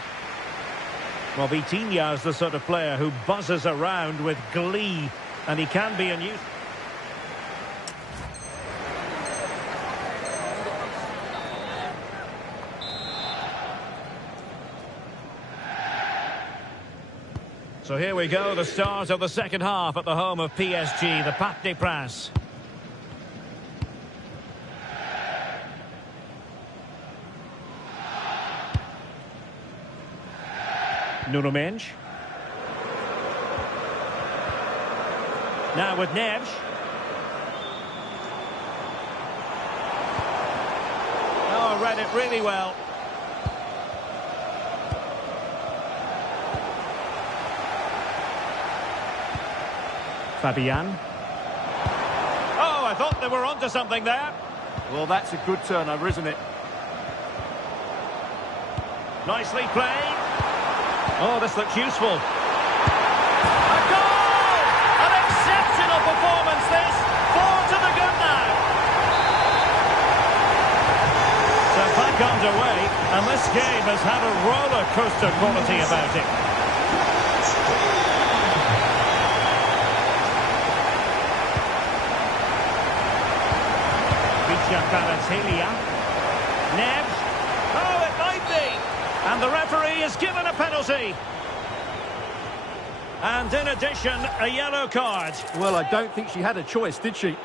Well, Vitinha is the sort of player who buzzes around with glee, and he can be a new... So here we go, the start of the second half at the home of PSG, the Parc des Princes. Nuno Mendes. Now with Neves. Oh, read it really well. Fabian. Oh, I thought they were onto something there. Well, that's a good turnover, isn't it? Nicely played. Oh, this looks useful. A goal! An exceptional performance, this. 4 to the good now. So back underway, and this game has had a roller coaster quality about it. Neves. Oh, it might be. And the referee is given a penalty. And in addition, a yellow card. Well, I don't think she had a choice, did she?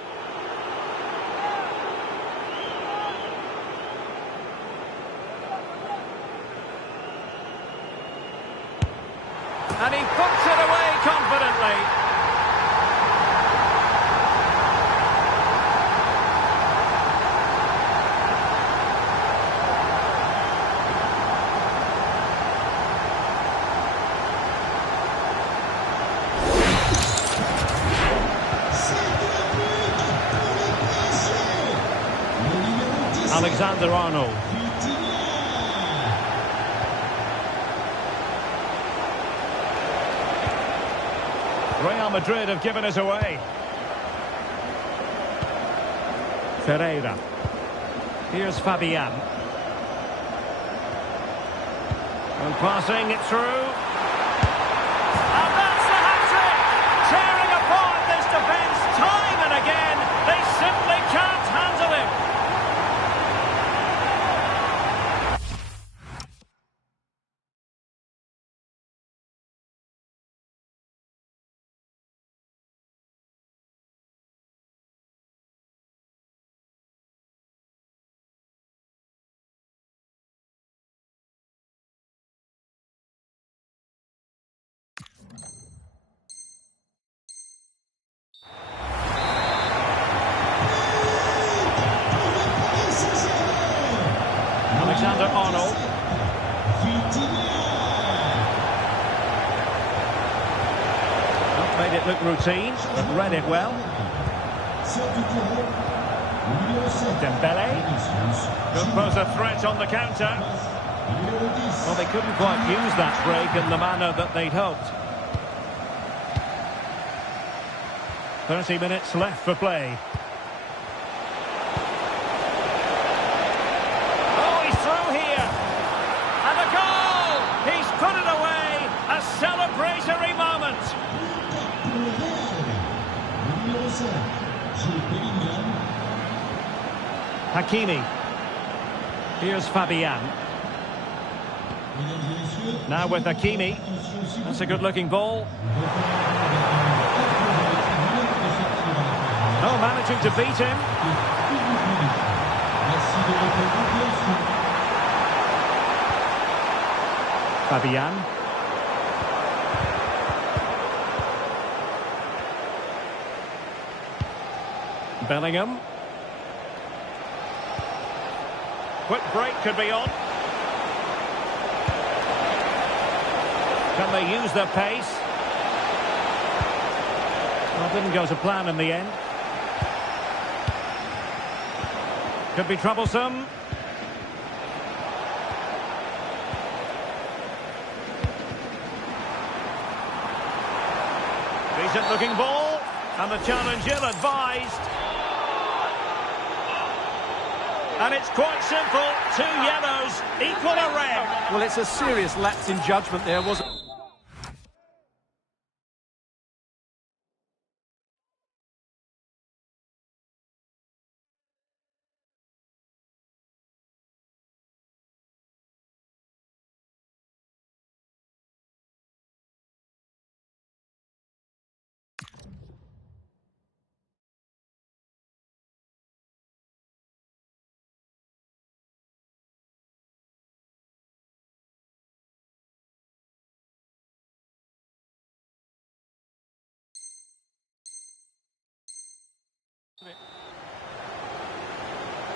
And he puts it away confidently. Alexander-Arnold. Real Madrid have given us away. Ferreira. Here's Fabian. And passing it through. And that's the hat-trick! Tearing apart this defence time and again. They simply can't handle him. Alexander-Arnold. Made it look routine, but read it well. Dembele. Could pose a threat on the counter. Well, they couldn't quite use that break in the manner that they'd hoped. 30 minutes left for play. Through here, and a goal! He's put it away, a celebratory moment. Hakimi. Here's Fabian. Now with Hakimi. That's a good-looking ball. Oh, managing to beat him. Fabian. Bellingham. Quick break could be on. Can they use their pace? Well, didn't go to plan in the end. Could be troublesome. Decent looking ball. And the challenge ill-advised. And it's quite simple. 2 yellows equal a red. Well, it's a serious lapse in judgment there, wasn't it?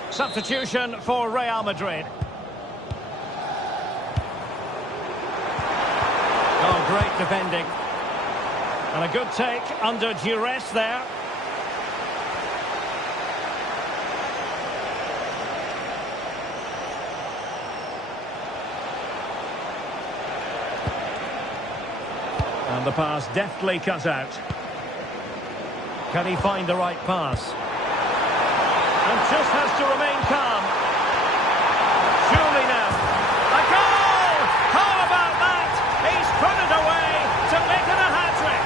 Substitution for Real Madrid. Oh, great defending. And a good take under duress there. And the pass deftly cut out. Can he find the right pass? And just has to remain calm. Surely now. A goal! How about that? He's put it away to make it a hat-trick.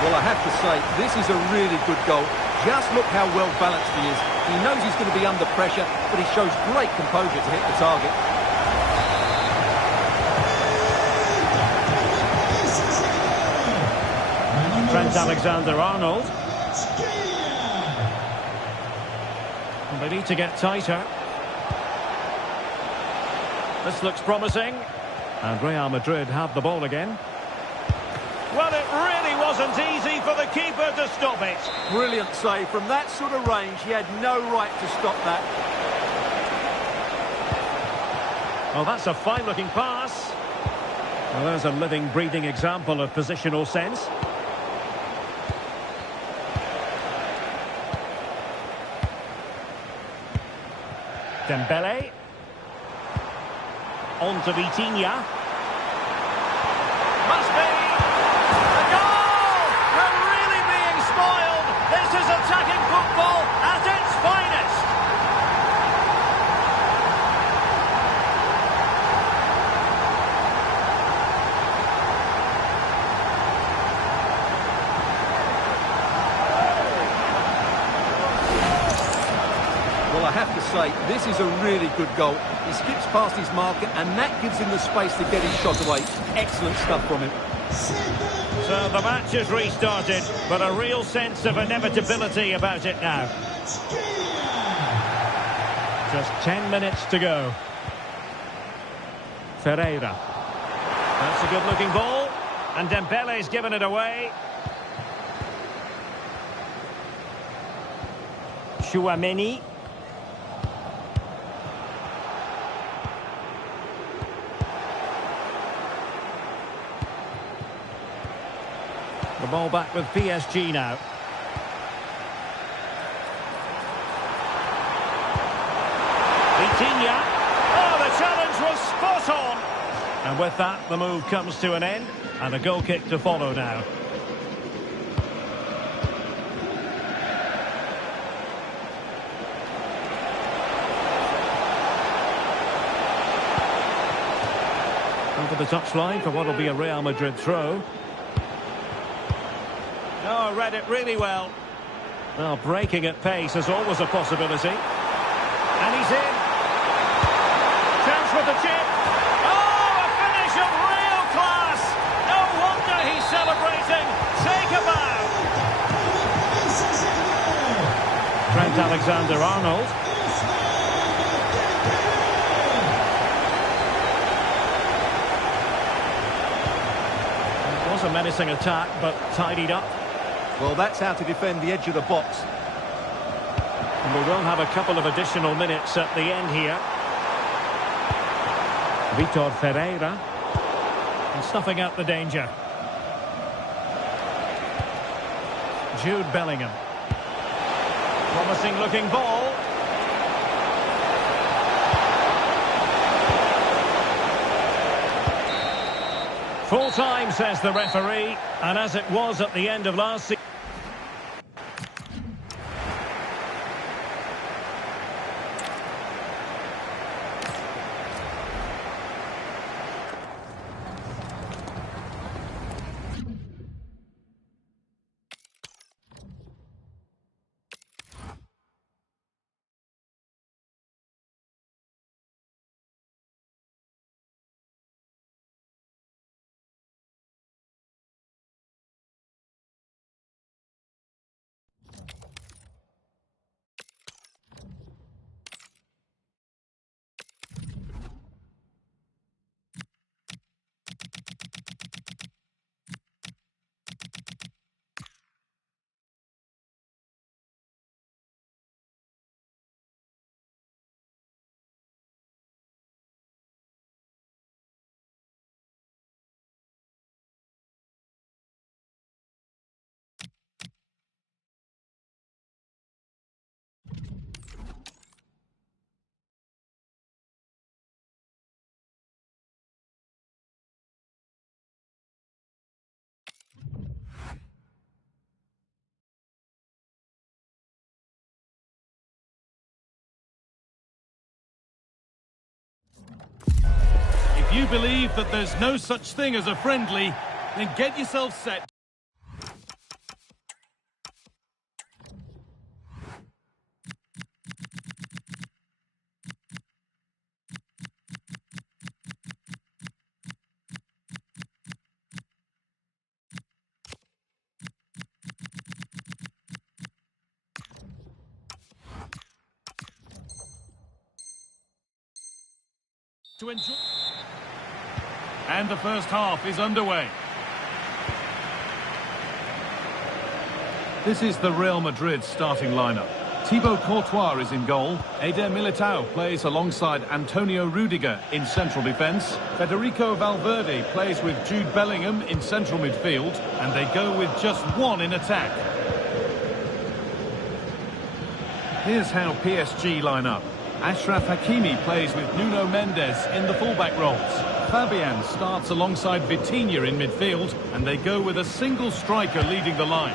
Well, I have to say, this is a really good goal. Just look how well balanced he is. He knows he's going to be under pressure, but he shows great composure to hit the target. Trent Alexander-Arnold. And they need to get tighter. This looks promising. And Real Madrid have the ball again. Well, it really wasn't easy for the keeper to stop it. Brilliant save. From that sort of range, he had no right to stop that. Oh, that's a fine-looking pass. Well, there's a living, breathing example of positional sense. Dembele. On to Vitinha. Must be. A goal! We're really being spoiled. This is attacking football at its finest. Well, I have to say, this is a really good goal. He skips past his marker, and that gives him the space to get his shot away. Excellent stuff from him. So the match has restarted, but a real sense of inevitability about it now. Just 10 minutes to go. Ferreira. That's a good-looking ball, and Dembele's given it away. Chouameni. The ball back with PSG now. Vitinha. Oh, the challenge was spot on. And with that, the move comes to an end. And a goal kick to follow now. Over the touchline for what will be a Real Madrid throw. Oh, read it really well. Well, breaking at pace is always a possibility. And he's in. Chance with the chip. Oh, a finish of real class. No wonder he's celebrating. Take a bow. Trent Alexander-Arnold. It was a menacing attack, but tidied up. Well, that's how to defend the edge of the box. And we will have a couple of additional minutes at the end here. Vitor Ferreira. And snuffing out the danger. Jude Bellingham. Promising looking ball. Full time, says the referee, and as it was at the end of last season. If you believe that there's no such thing as a friendly, then get yourself set. To enjoy. And the first half is underway. This is the Real Madrid starting lineup. Thibaut Courtois is in goal. Eder Militao plays alongside Antonio Rudiger in central defence. Federico Valverde plays with Jude Bellingham in central midfield. And they go with just one in attack. Here's how PSG line up. Achraf Hakimi plays with Nuno Mendes in the fullback roles. Fabian starts alongside Vitinha in midfield, and they go with a single striker leading the line.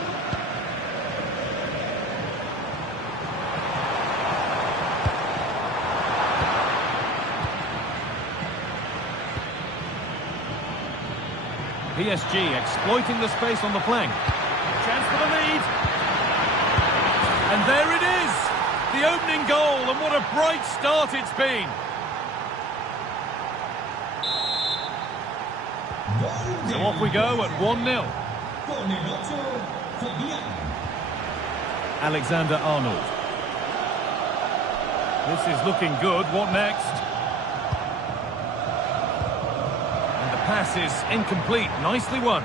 PSG exploiting the space on the flank. Chance for the lead. And there it is! The opening goal, and what a bright start it's been. So off we go at 1-0. Alexander-Arnold. This is looking good. What next? And the pass is incomplete. Nicely won.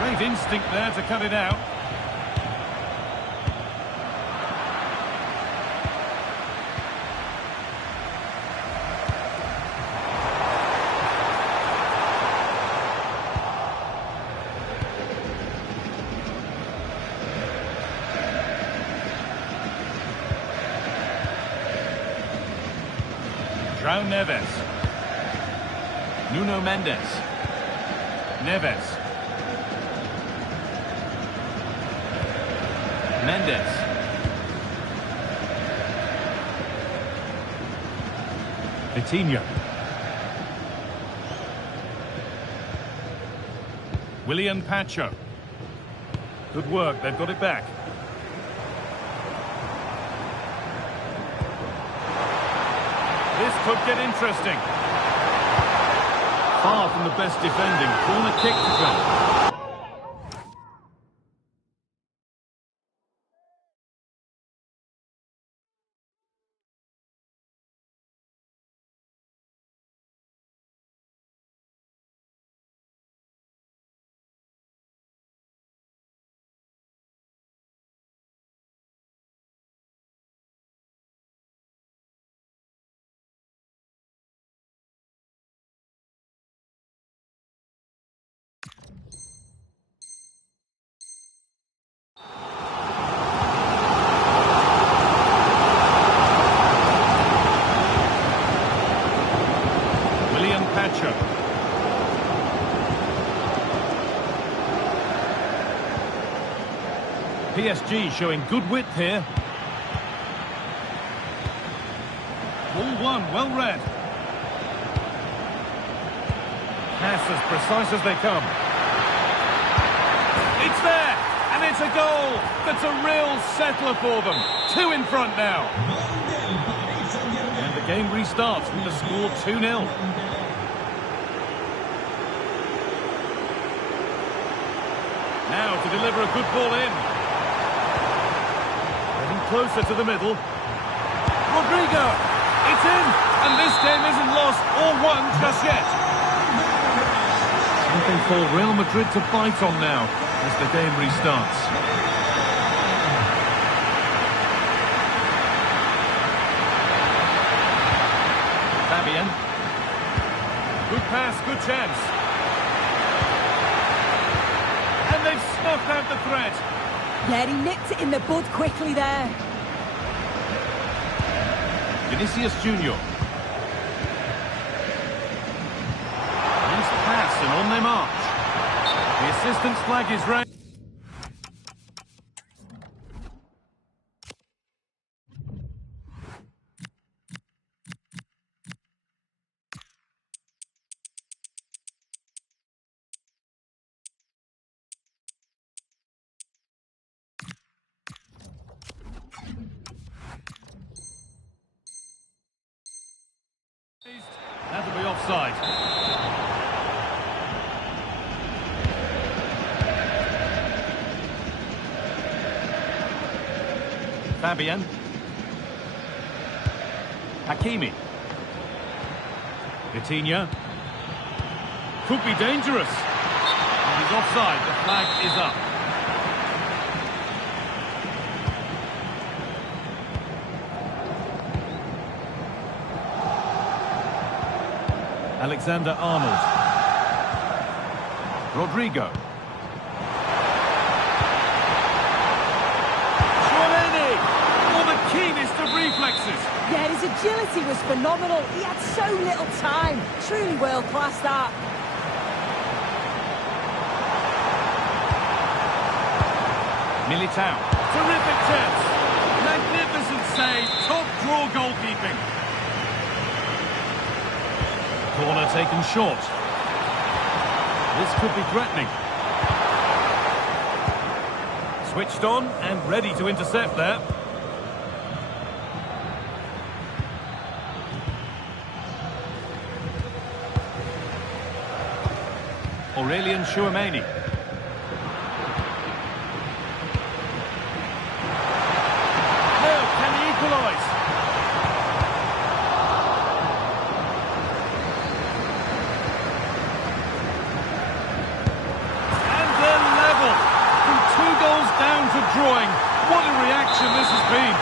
Great instinct there to cut it out. João Neves. Nuno Mendes. Neves. Mendes. Vitinha. Willian Pacho. Good work, they've got it back. This could get interesting. Far from the best defending. Corner kick to come. PSG showing good width here. Ball one, well read. Pass as precise as they come. It's there, and it's a goal. That's a real settler for them. 2 in front now. And the game restarts with the score 2-0. Now to deliver a good ball in. Getting closer to the middle. Rodrigo! It's in! And this game isn't lost or won just yet. Something for Real Madrid to bite on now as the game restarts. Fabian. Good pass, good chance. And they've snuffed out the threat. Yeah, he nipped it in the bud quickly there. Vinicius Junior. Nice pass and on they march. The assistant's flag is raised. That'll be offside. Fabian. Hakimi. Vitinha. Could be dangerous. And he's offside. The flag is up. Alexander-Arnold. Rodrigo. Tchouaméni! Oh, the keenest of reflexes. Yeah, his agility was phenomenal. He had so little time. Truly world-class, that. Militao. Terrific chance. Magnificent save. Top draw goalkeeping. Corner taken short. This could be threatening. Switched on and ready to intercept there. Aurelien Tchouaméni. No, can he equalise? Drawing. What a reaction this has been.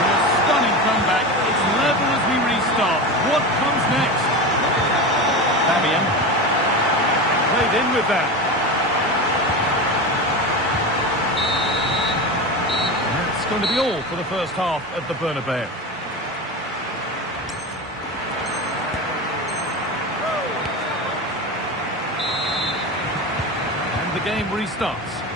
A stunning comeback. It's level as we restart. What comes next? Fabian. Played in with that. That's going to be all for the first half at the Bernabeu. The game restarts.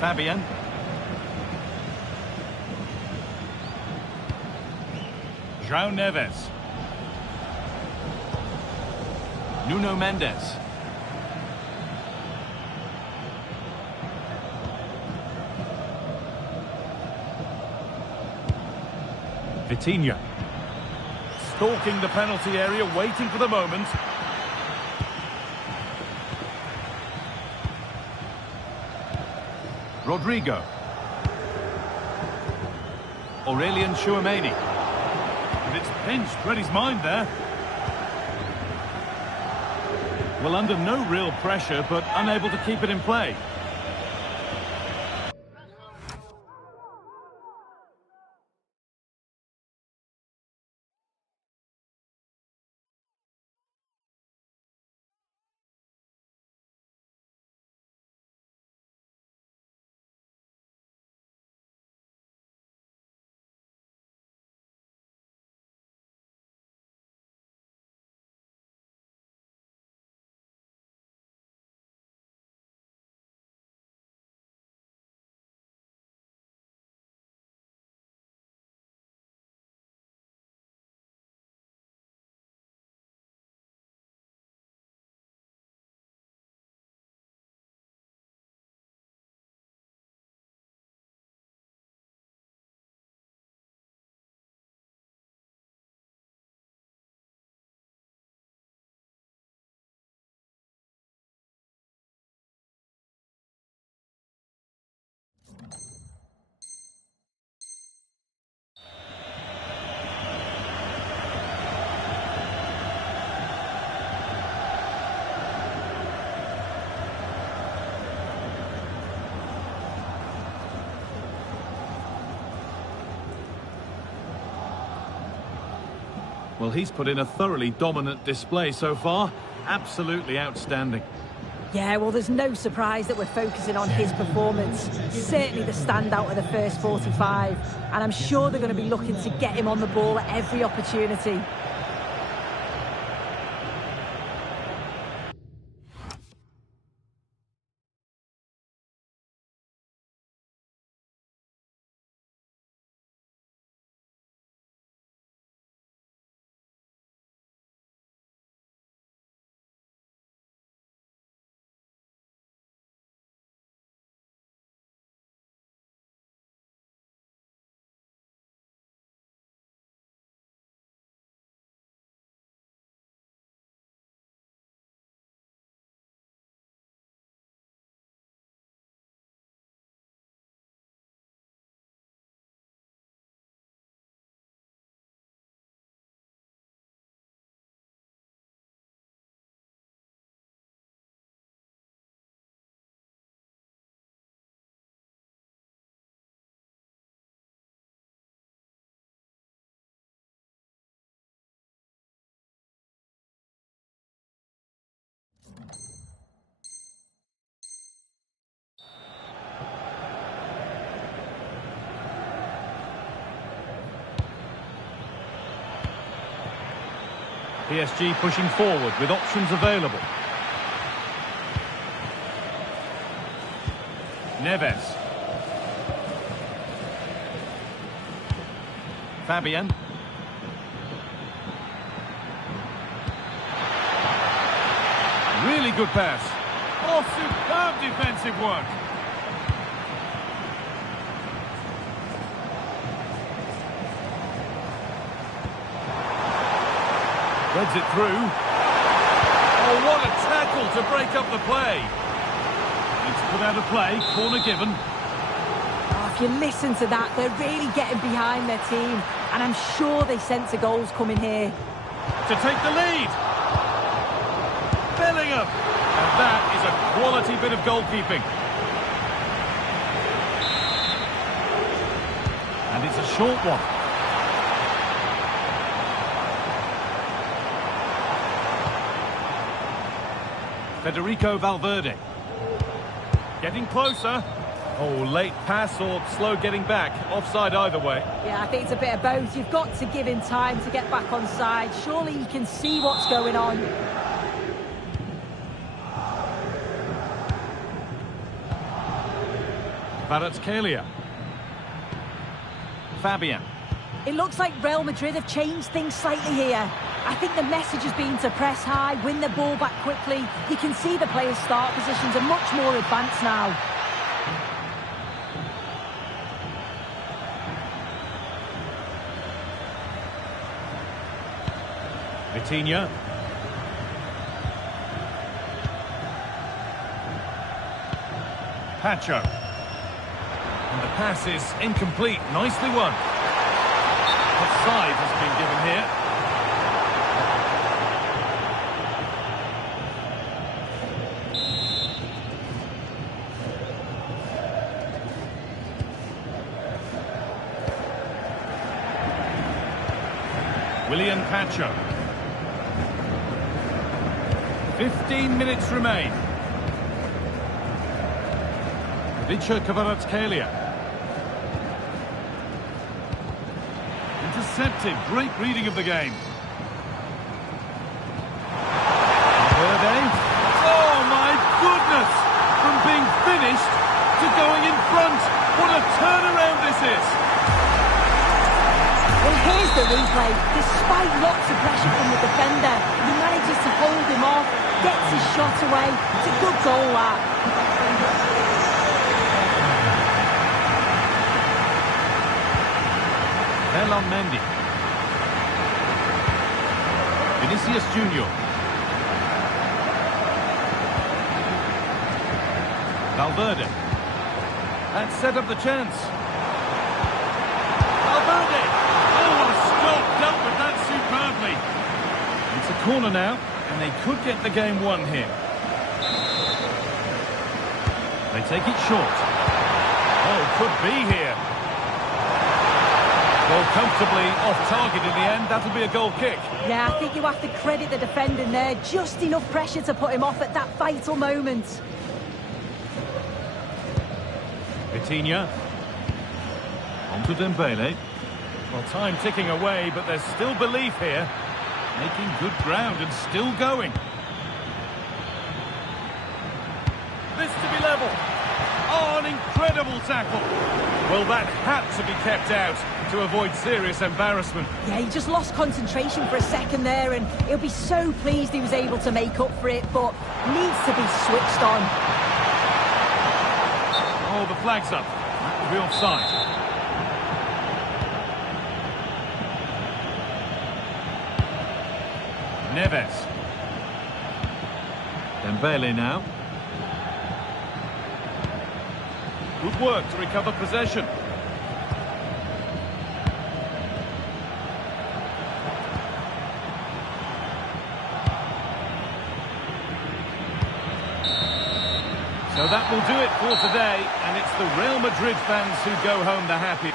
Fabian. João Neves. Nuno Mendes. Vitinha. Stalking the penalty area, waiting for the moment. Rodrigo. Aurelien Tchouaméni. And it's pinched, read his mind there. Well, under no real pressure, but unable to keep it in play. Well, he's put in a thoroughly dominant display so far. Absolutely outstanding. Yeah, well, there's no surprise that we're focusing on his performance. Certainly the standout of the first 45. And I'm sure they're going to be looking to get him on the ball at every opportunity. PSG pushing forward with options available. Neves. Fabian. Really good pass. Oh, superb defensive work. Threads it through. Oh, what a tackle to break up the play. It's put out of play, corner given. Oh, if you listen to that, they're really getting behind their team. And I'm sure they sense a goal's coming here. To take the lead. Bellingham. And that is a quality bit of goalkeeping. And it's a short one. Federico Valverde. Getting closer. Oh, late pass or slow getting back. Offside either way. Yeah, I think it's a bit of both. You've got to give him time to get back on side. Surely he can see what's going on. Kvaratskhelia. Fabian. It looks like Real Madrid have changed things slightly here. I think the message has been to press high, win the ball back quickly. You can see the players' start positions are much more advanced now. Vitinha. Pacho. And the pass is incomplete. Nicely won. Offside has been given here. William Pacho. 15 minutes remain. Vicha Kvaratskhelia. Intercepted. Great reading of the game. Valverde. Oh my goodness! From being finished to going in front. What a turnaround this is! Well, here's the replay. Despite lots of pressure from the defender, he manages to hold him off, gets his shot away. It's a good goal, that. Ferland Mendy. Vinicius Junior. Valverde. That set up the chance. Valverde. Oh, what a stop. Dealt with that superbly. It's a corner now, and they could get the game won here. They take it short. Oh, could be here. Well, comfortably off target in the end. That'll be a goal kick. Yeah, I think you have to credit the defending there. Just enough pressure to put him off at that vital moment. Vitinha. On to Dembele. Well, time ticking away, but there's still belief here. Making good ground and still going. This to be level. Oh, an incredible tackle. Well, that had to be kept out to avoid serious embarrassment. Yeah, he just lost concentration for a second there, and he'll be so pleased he was able to make up for it, but needs to be switched on. Oh, the flag's up. That will be offside. Neves. Dembele now. Good work to recover possession. So that will do it for today, and it's the Real Madrid fans who go home the happy.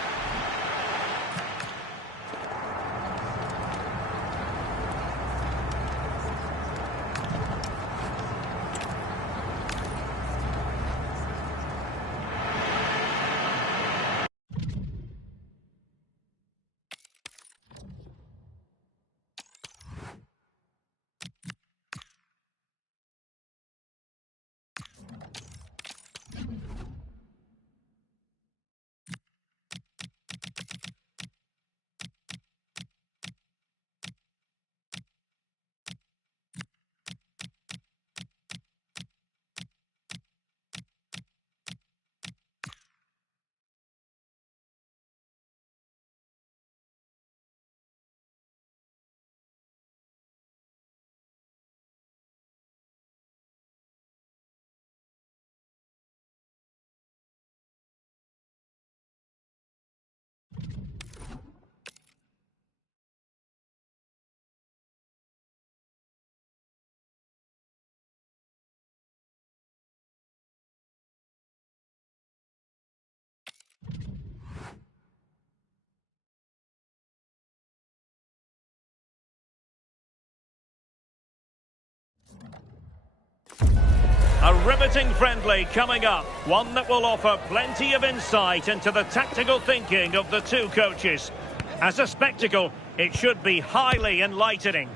A riveting friendly coming up, one that will offer plenty of insight into the tactical thinking of the two coaches. As a spectacle, it should be highly enlightening.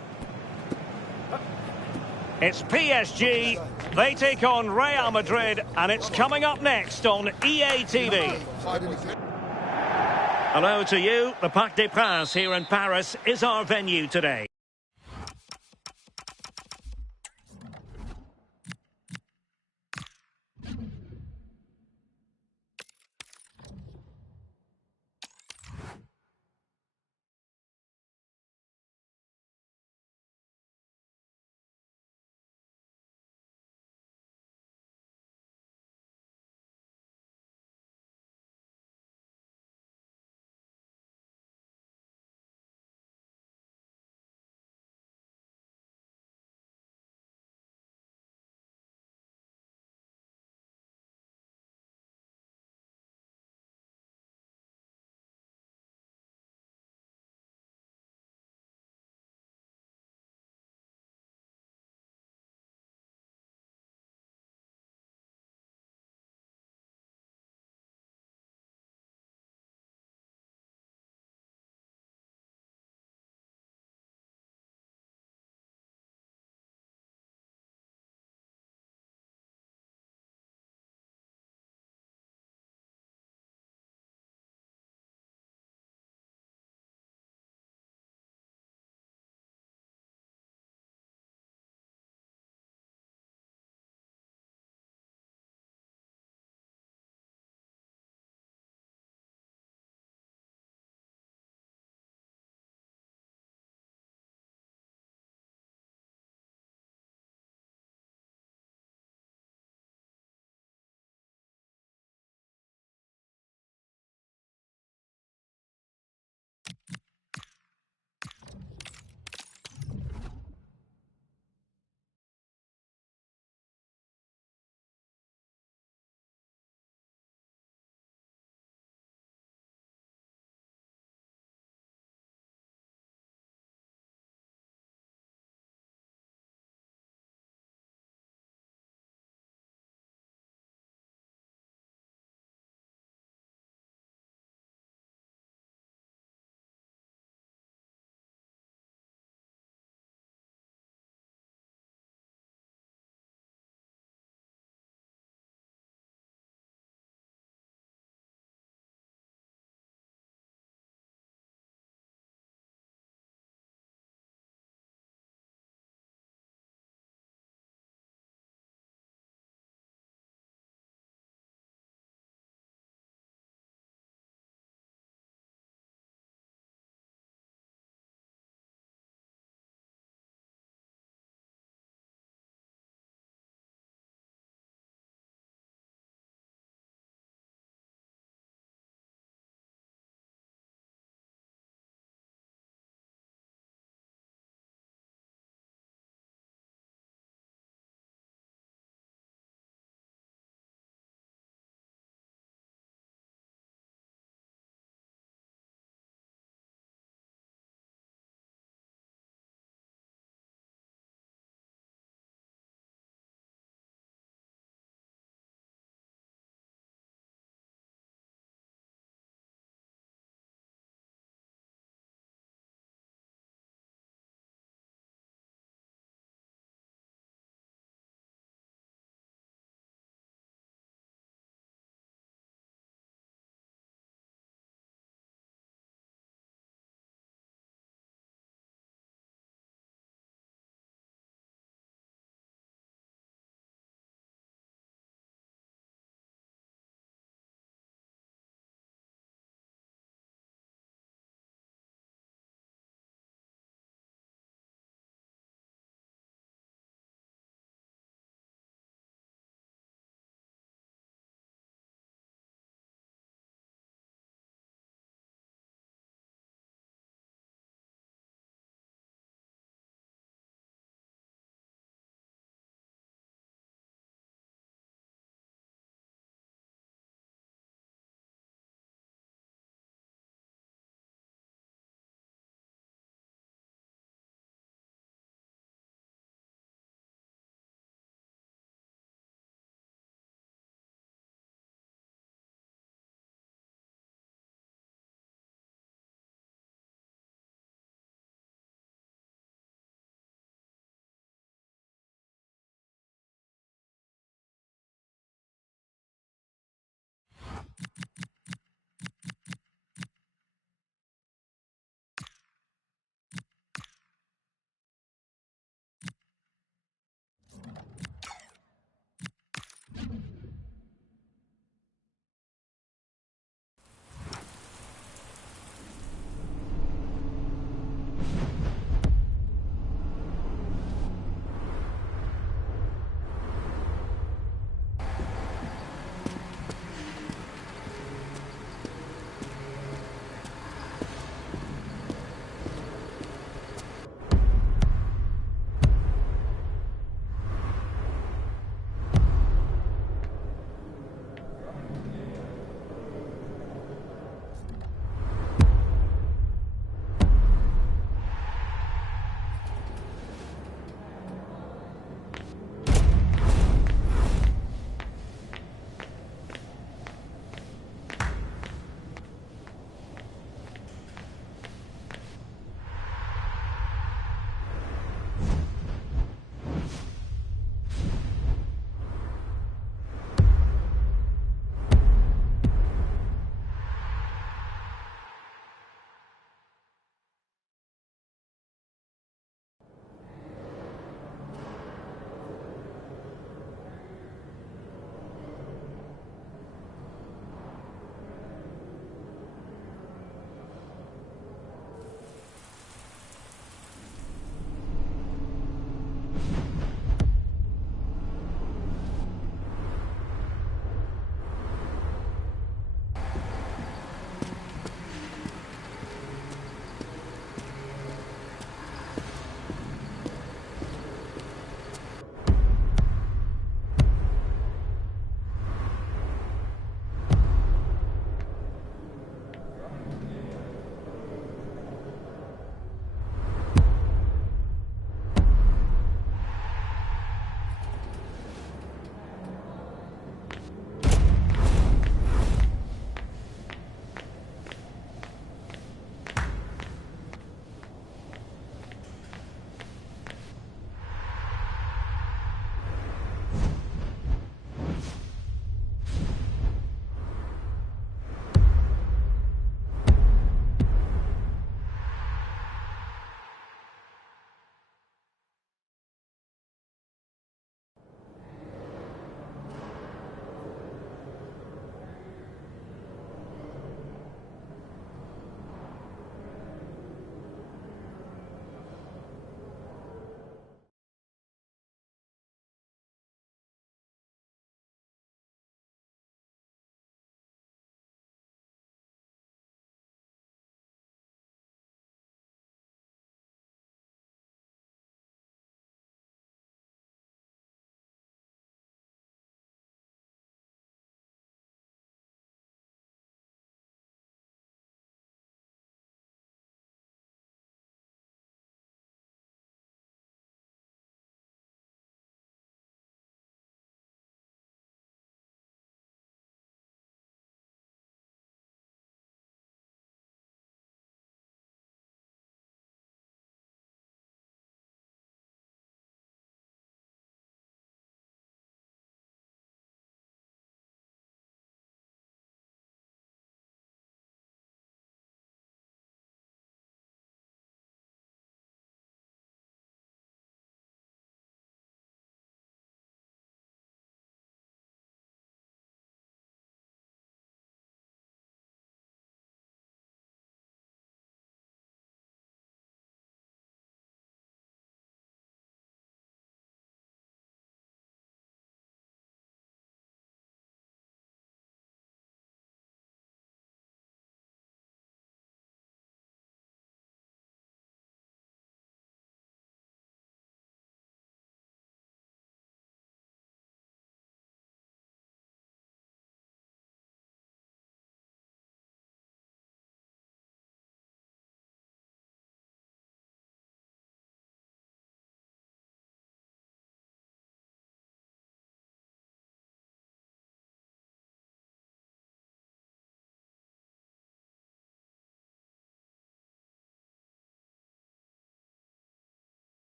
It's PSG, they take on Real Madrid, and it's coming up next on EA TV. Hello to you, the Parc des Princes here in Paris is our venue today.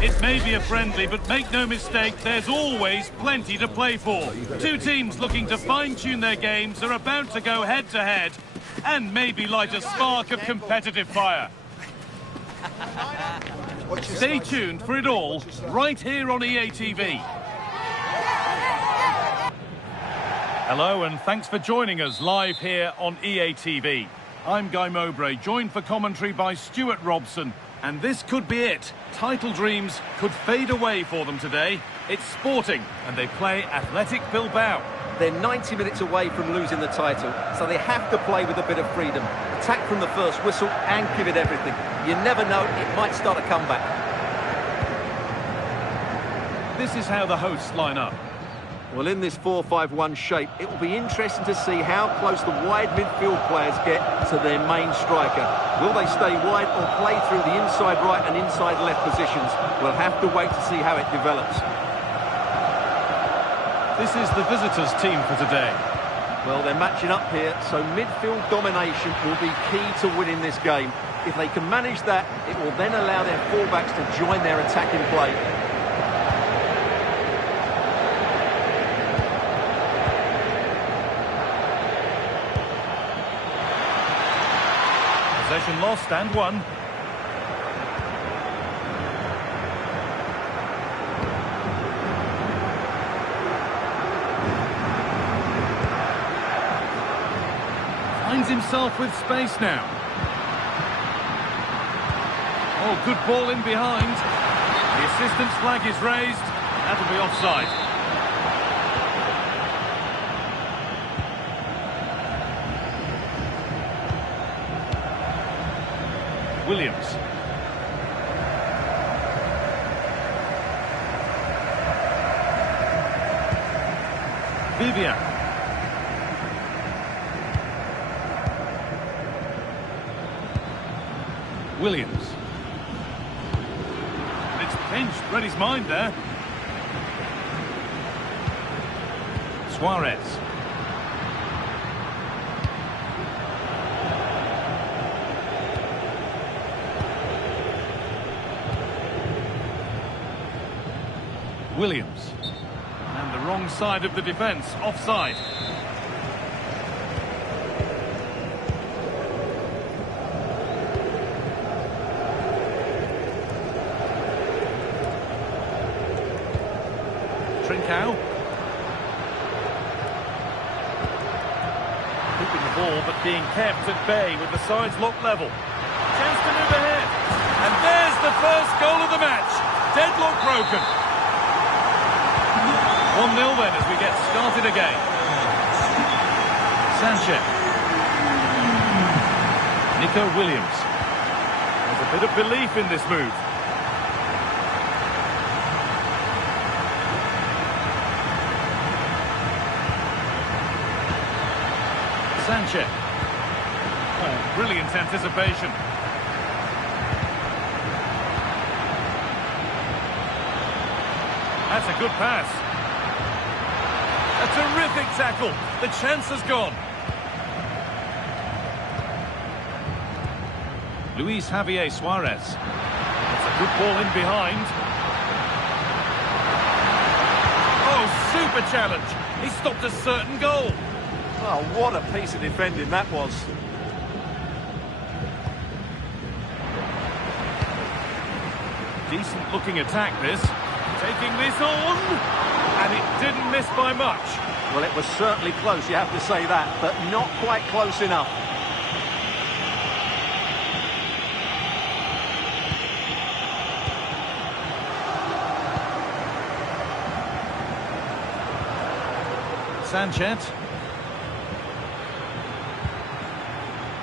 It may be a friendly, but make no mistake, there's always plenty to play for. Two teams looking to fine-tune their games are about to go head-to-head and maybe light a spark of competitive fire. Stay tuned for it all, right here on EA TV. Hello and thanks for joining us live here on EA TV. I'm Guy Mowbray, joined for commentary by Stuart Robson. And this could be it. Title dreams could fade away for them today. It's Sporting, and they play Athletic Bilbao. They're 90 minutes away from losing the title, so they have to play with a bit of freedom. Attack from the first whistle and give it everything. You never know, it might start a comeback. This is how the hosts line up. Well, in this 4-5-1 shape, it will be interesting to see how close the wide midfield players get to their main striker. Will they stay wide or play through the inside right and inside left positions? We'll have to wait to see how it develops. This is the visitors' team for today. Well, they're matching up here, so midfield domination will be key to winning this game. If they can manage that, it will then allow their fullbacks to join their attacking play. Possession lost and won. Finds himself with space now. Oh, good ball in behind. The assistant's flag is raised. That'll be offside. Williams. Vivian. Williams. And it's pinched, read his mind there. Suarez. Williams. And the wrong side of the defence, offside. Trincao. Keeping the ball but being kept at bay with the sides locked level. Chance to move ahead. And there's the first goal of the match. Deadlock broken. 1-0 then as we get started again. Sanchez. Nico Williams. There's a bit of belief in this move. Sanchez. Oh, brilliant anticipation. That's a good pass. A terrific tackle. The chance has gone. Luis Javier Suarez. It's a good ball in behind. Oh, super challenge. He stopped a certain goal. Oh, what a piece of defending that was. Decent looking attack this. Taking this on. And it didn't miss by much. Well, it was certainly close, you have to say that, but not quite close enough. Sanchez.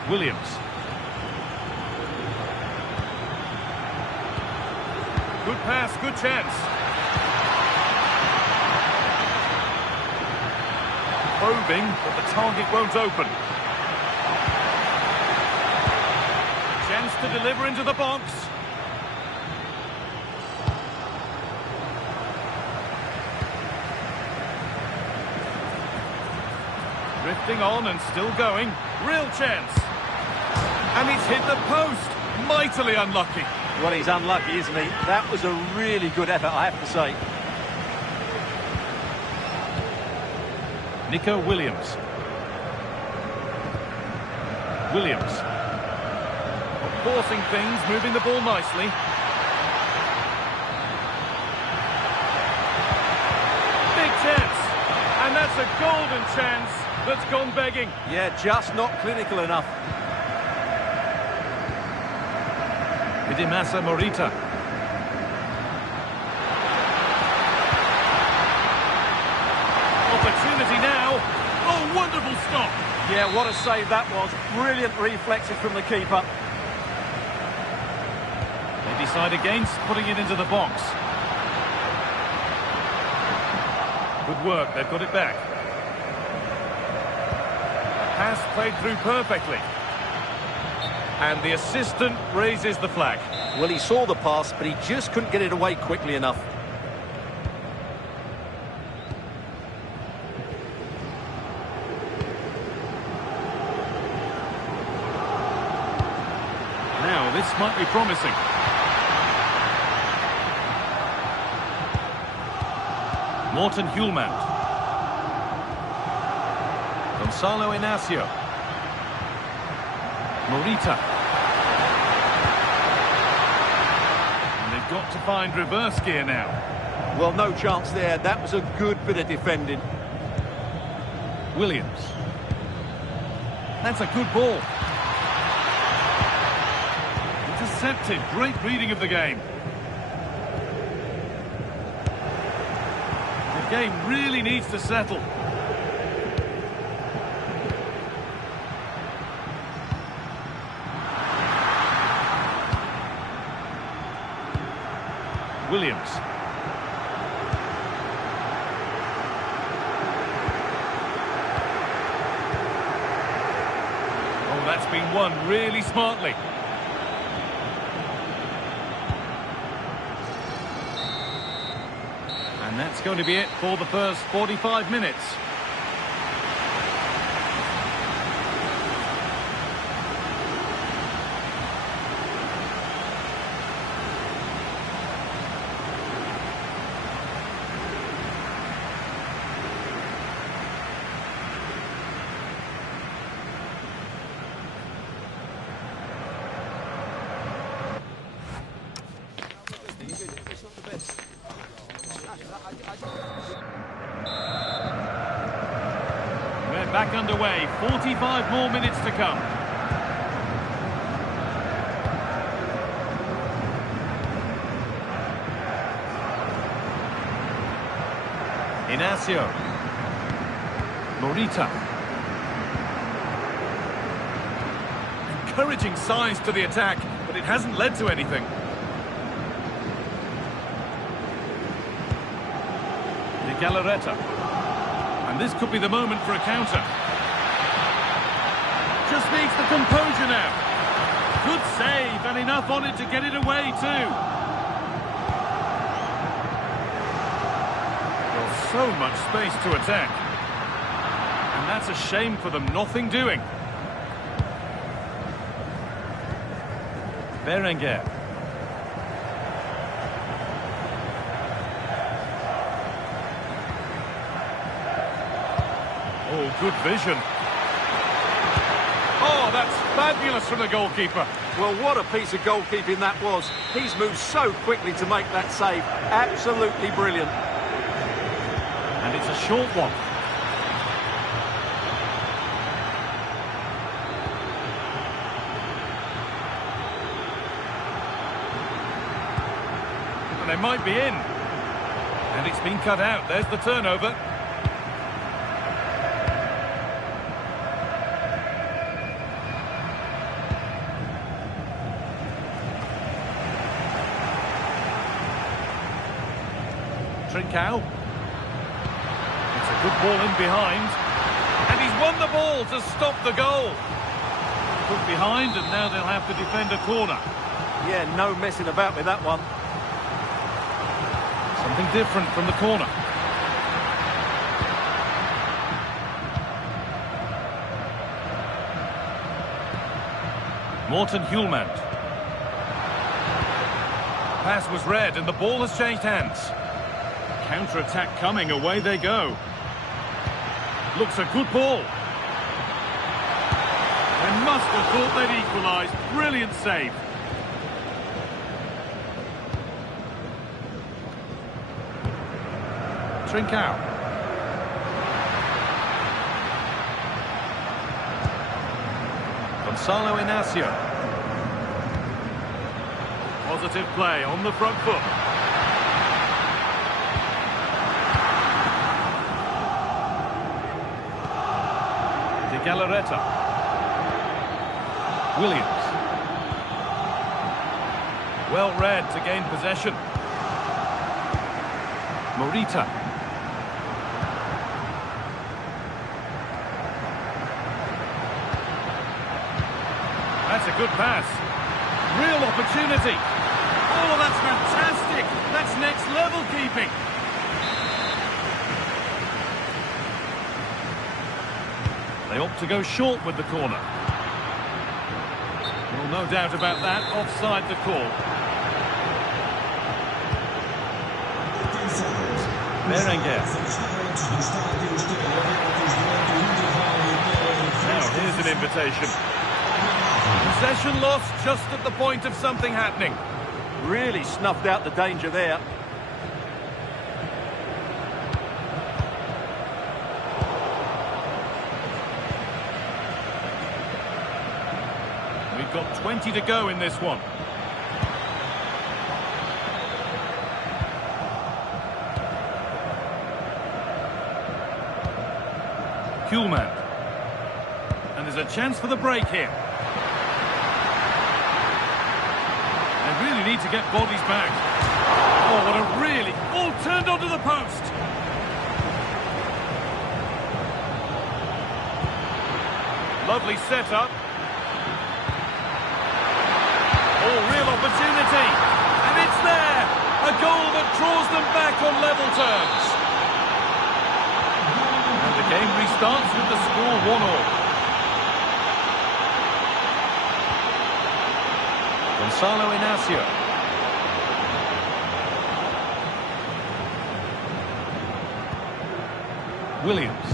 Williams. Good pass, good chance. Probing, but the target won't open. Chance to deliver into the box. Drifting on and still going. Real chance. And it's hit the post. Mightily unlucky. Well, he's unlucky, isn't he? That was a really good effort, I have to say. Nico Williams. Williams. Forcing things, moving the ball nicely. Big chance. And that's a golden chance that's gone begging. Yeah, just not clinical enough. Vidimasa Morita. Opportunity now. Oh, wonderful stop. Yeah, what a save that was. Brilliant reflexes from the keeper. They decide against putting it into the box. Good work, they've got it back. Pass played through perfectly. And the assistant raises the flag. Well, he saw the pass, but he just couldn't get it away quickly enough. Now, this might be promising. Morten Hjulmand. Gonzalo Inacio. Morita. And they've got to find reverse gear now. Well, no chance there. That was a good bit of defending. Williams. That's a good ball. Intercepted. Great reading of the game. The game really needs to settle. Williams. Oh, that's been won really smartly. And that's going to be it for the first 45 minutes. We're back underway. 45 more minutes to come. Inacio. Morita. Encouraging signs to the attack, but it hasn't led to anything. De Galarreta. And this could be the moment for a counter. Just needs the composure now. Good save, and enough on it to get it away too. Well, so much space to attack. And that's a shame for them, nothing doing. Berenguer. Oh, good vision. Oh, that's fabulous from the goalkeeper. Well, what a piece of goalkeeping that was. He's moved so quickly to make that save. Absolutely brilliant. And it's a short one. And they might be in. And it's been cut out. There's the turnover. Trincao. It's a good ball in behind. And he's won the ball to stop the goal. Put behind, and now they'll have to defend a corner. Yeah, no messing about with that one. Something different from the corner. Morten Hjulmand. pass was read and the ball has changed hands. Counter-attack coming, away they go. Looks a good ball. They must have thought they'd equalised. Brilliant save. Trincao. Gonzalo Inacio. Positive play on the front foot. De Galarreta. Williams. Well read to gain possession. Morita. That's a good pass. Real opportunity. Oh, that's fantastic. That's next level keeping. They opt to go short with the corner. Well, no doubt about that. Offside the call. Berenguer. Now, here's an invitation. Possession lost just at the point of something happening. Really snuffed out the danger there. We've got 20 to go in this one. Kuhlmann. And there's a chance for the break here. They really need to get bodies back. Oh, what a really... All turned onto the post. Lovely setup. Oh, real opportunity. And it's there. A goal that draws them back on level terms. And the game restarts with the score 1-1. Gonzalo Inacio. Williams.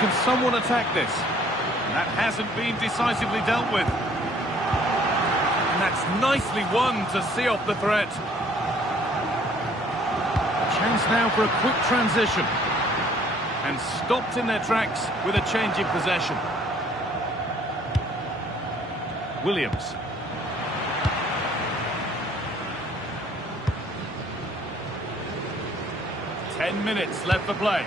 Can someone attack this? That hasn't been decisively dealt with. And that's nicely won to see off the threat. A chance now for a quick transition. And stopped in their tracks with a change in possession. Williams. Ten minutes left for play.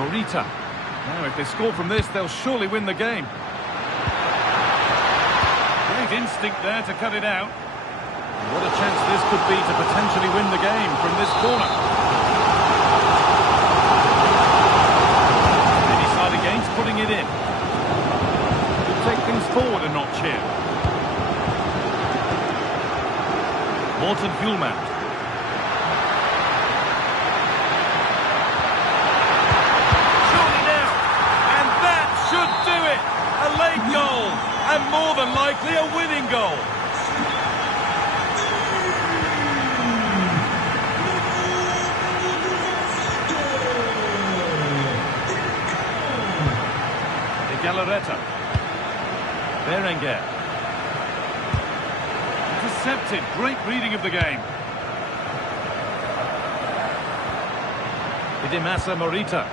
Morita. Now, if they score from this, they'll surely win the game. Great instinct there to cut it out. And what a chance this could be to potentially win the game from this corner. They decide against putting it in. Take things forward a notch here. Morten Kuhlmann. Surely now. And that should do it. A late goal. And more than likely a winning goal. De Galarreta. Berenguer. Intercepted. Great reading of the game. Idimasa Morita.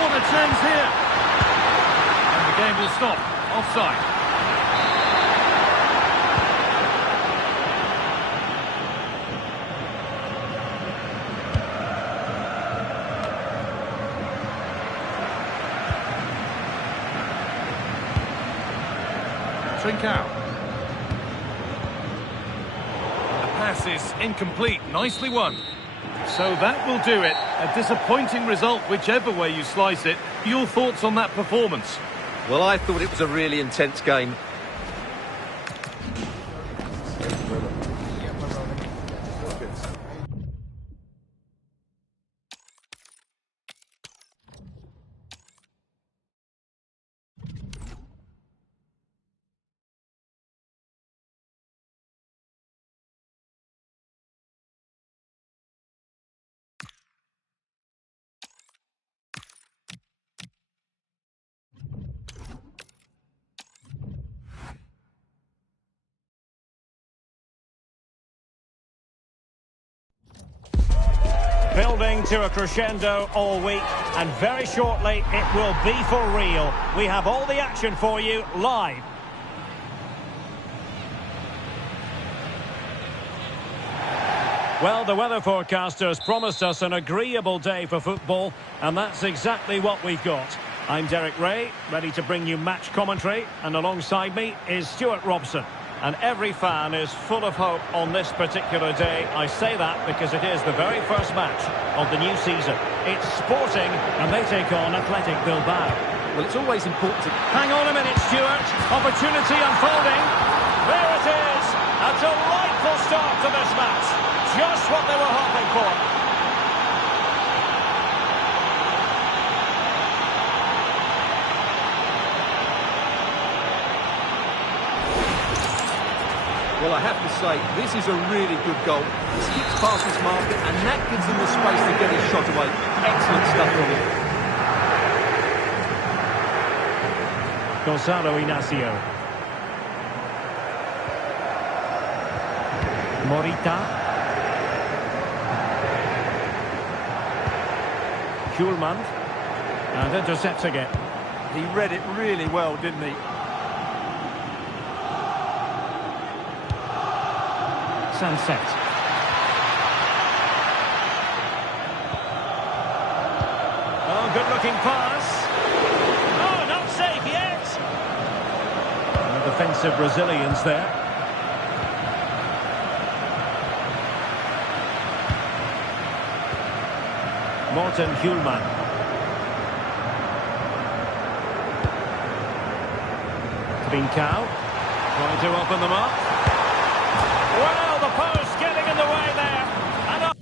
What a chance here. And the game will stop. Offside. Trincao. The pass is incomplete. Nicely won. So that will do it. A disappointing result, whichever way you slice it. Your thoughts on that performance? Well, I thought it was a really intense game. Building to a crescendo all week, and very shortly it will be for real. We have all the action for you live. Well, the weather forecasters promised us an agreeable day for football, and that's exactly what we've got. I'm Derek Ray, ready to bring you match commentary, and alongside me is Stuart Robson. And every fan is full of hope on this particular day. I say that because it is the very first match of the new season. It's Sporting, and they take on Athletic Bilbao. Well, it's always important to... Hang on a minute, Stuart. Opportunity unfolding. There it is. A delightful start to this match. Just what they were hoping for. Well, I have to say, this is a really good goal. He skips past his marker, and that gives him the space to get his shot away. Excellent stuff from him. Gonzalo Inacio. Morita. Schulman. And intercepts again. He read it really well, didn't he? Sunset. Oh, good-looking pass. Oh, not safe yet. And defensive Brazilians there. Morten Hjulman. Trincao. Trying to open them up. Well, the post getting in the way there. And up.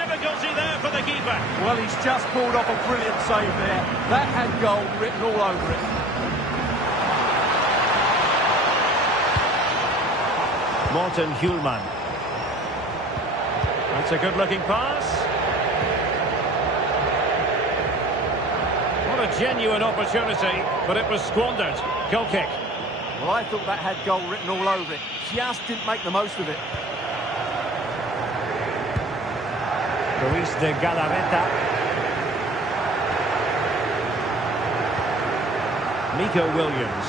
Difficulty there for the keeper. Well, he's just pulled off a brilliant save there. That had goal written all over it. Morten Hjulman. That's a good-looking pass. What a genuine opportunity, but it was squandered. Goal kick. Well, I thought that had goal written all over it. Just didn't make the most of it. Ruiz de Galarreta. Nico Williams.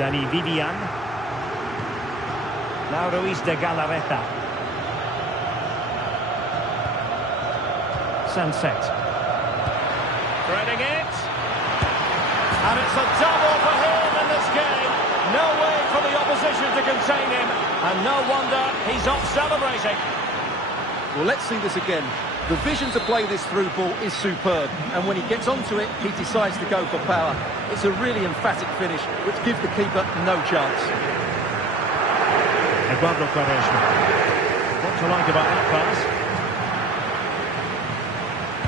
Danny Vivian. Now Ruiz de Galarreta. Sunset. Threading it. And it's a double for him in this game. No way for the opposition to contain him. And no wonder he's off celebrating. Well, let's see this again. The vision to play this through ball is superb, and when he gets onto it, he decides to go for power. It's a really emphatic finish, which gives the keeper no chance. Eduardo Quaresma. What to like about that pass?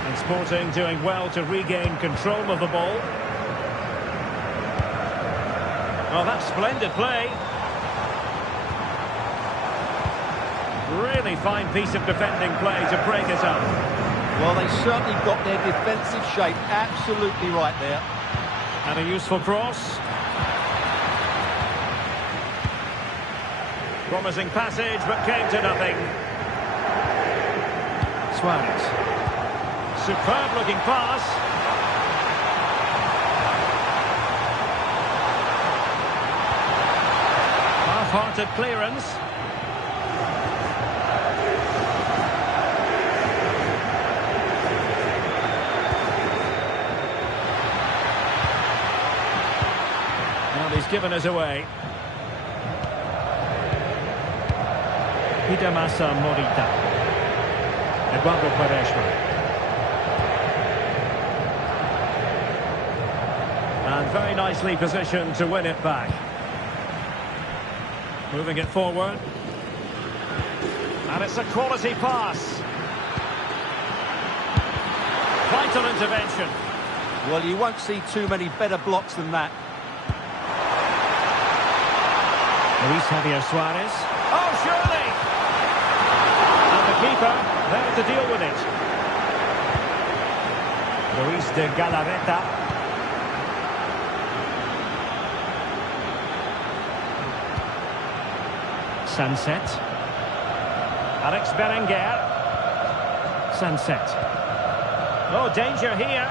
And Sporting doing well to regain control of the ball. Oh, that's splendid play. Really fine piece of defending play to break it up. Well, they certainly got their defensive shape absolutely right there. And a useful cross. Promising passage, but came to nothing. Suarez. Superb-looking pass. Half-hearted clearance. Well, he's given us away. Hidemasa Morita. Eduardo Quaresma. And very nicely positioned to win it back. Moving it forward. And it's a quality pass. Vital intervention. Well, you won't see too many better blocks than that. Luis Javier Suarez. Oh, surely! And the keeper there to deal with it. Luis de Galarreta. Sunset. Alex Berenguer. Sunset. Oh, danger here.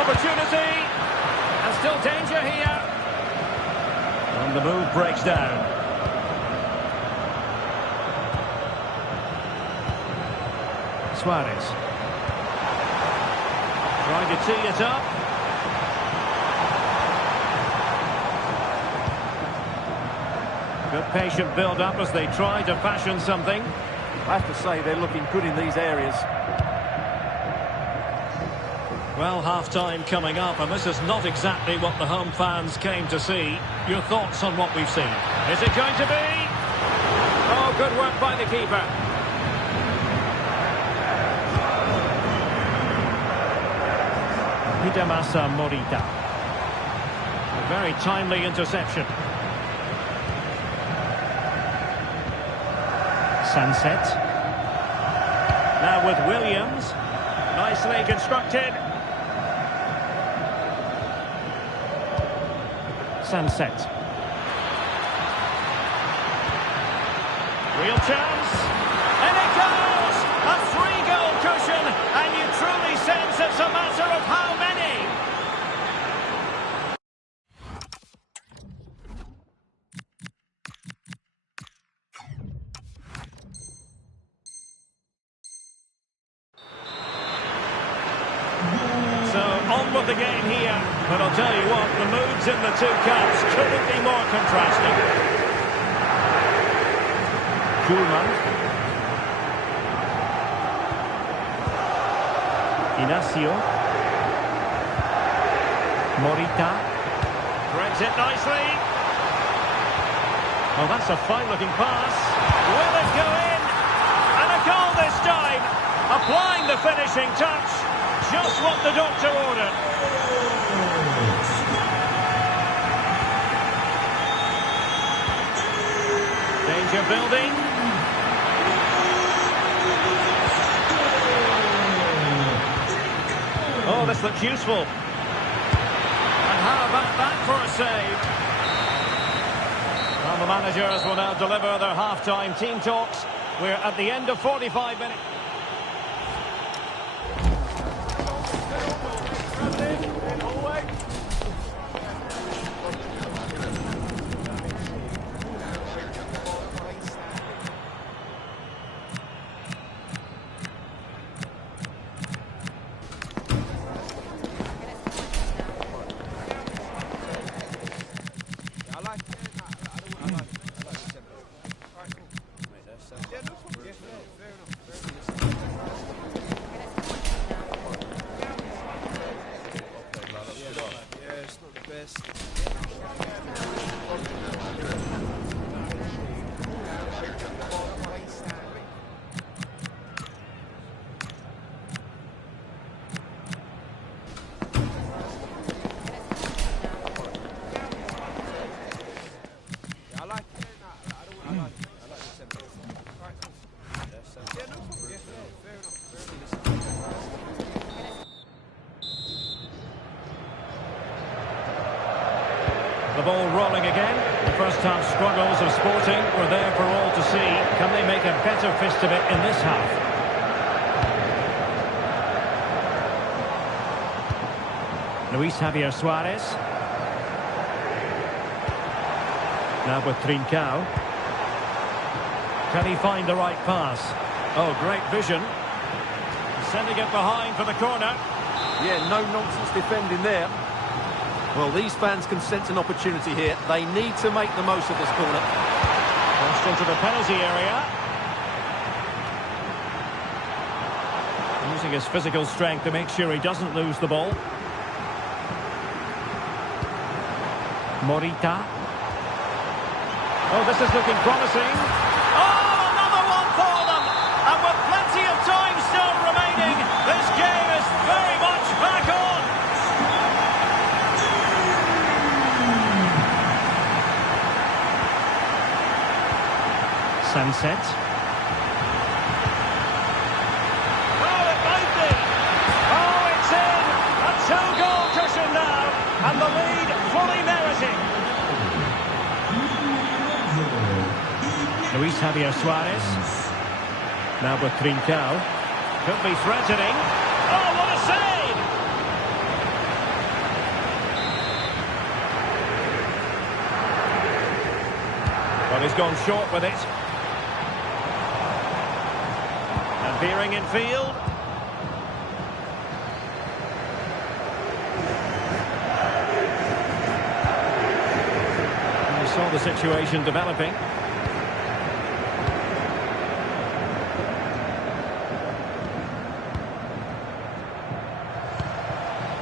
Opportunity. And still danger here. And the move breaks down. Suarez. Trying to tee it up. Good patient build-up as they try to fashion something. I have to say they're looking good in these areas. Well, half-time coming up, and this is not exactly what the home fans came to see. Your thoughts on what we've seen? Is it going to be? Oh, good work by the keeper. Hidemasa Morita. A very timely interception. Sunset. Now with Williams. Nicely constructed. Sunset. Real chance. And it goes! A 3-goal cushion, and you truly sense it's a matter of how many. So, on with the game here. But I'll tell you what, the moods in the two camps couldn't be more contrasting. Schulman. Inacio. Morita. Threads it nicely. Oh, that's a fine-looking pass. Will it go in? And a goal this time. Applying the finishing touch. Just what the doctor ordered. Danger building. Oh, this looks useful. And how about that for a save? Well, the managers will now deliver their half-time team talks. We're at the end of 45 minutes. The ball rolling again. The first half struggles of Sporting were there for all to see. Can they make a better fist of it in this half? Luis Javier Suarez. Now with Trincao. Can he find the right pass? Oh, great vision. Sending it behind for the corner. Yeah, no nonsense defending there. Well, these fans can sense an opportunity here. They need to make the most of this corner. Crossed into the penalty area. Using his physical strength to make sure he doesn't lose the ball. Morita. Oh, this is looking promising. Oh, another one for them! And with plenty of time still remaining, this game is very much back on. Sunset. Oh, it might be. Oh, it's in. A two-goal cushion now. And the lead fully merited. Luis Javier Suarez. Now with Trincao. Could be threatening. Oh, what a save! Well, he's gone short with it. And veering in field. And we saw the situation developing.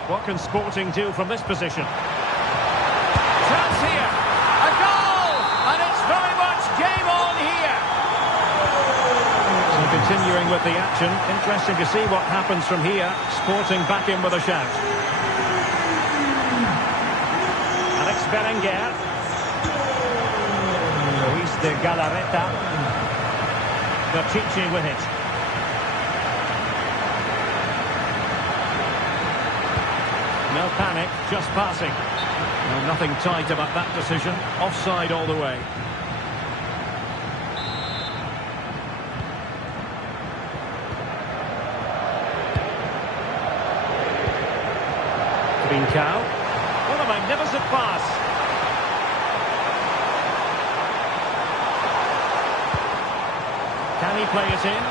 What can Sporting do from this position? Chance here. A goal! And it's very much game on here. So continuing with the action. Interesting to see what happens from here. Sporting back in with a shout. Alex Berenguer. Luis de Galarreta. Bertici with it. No panic, just passing. No, nothing tight about that decision. Offside all the way. Trincao. What a magnificent pass. Can he play it in?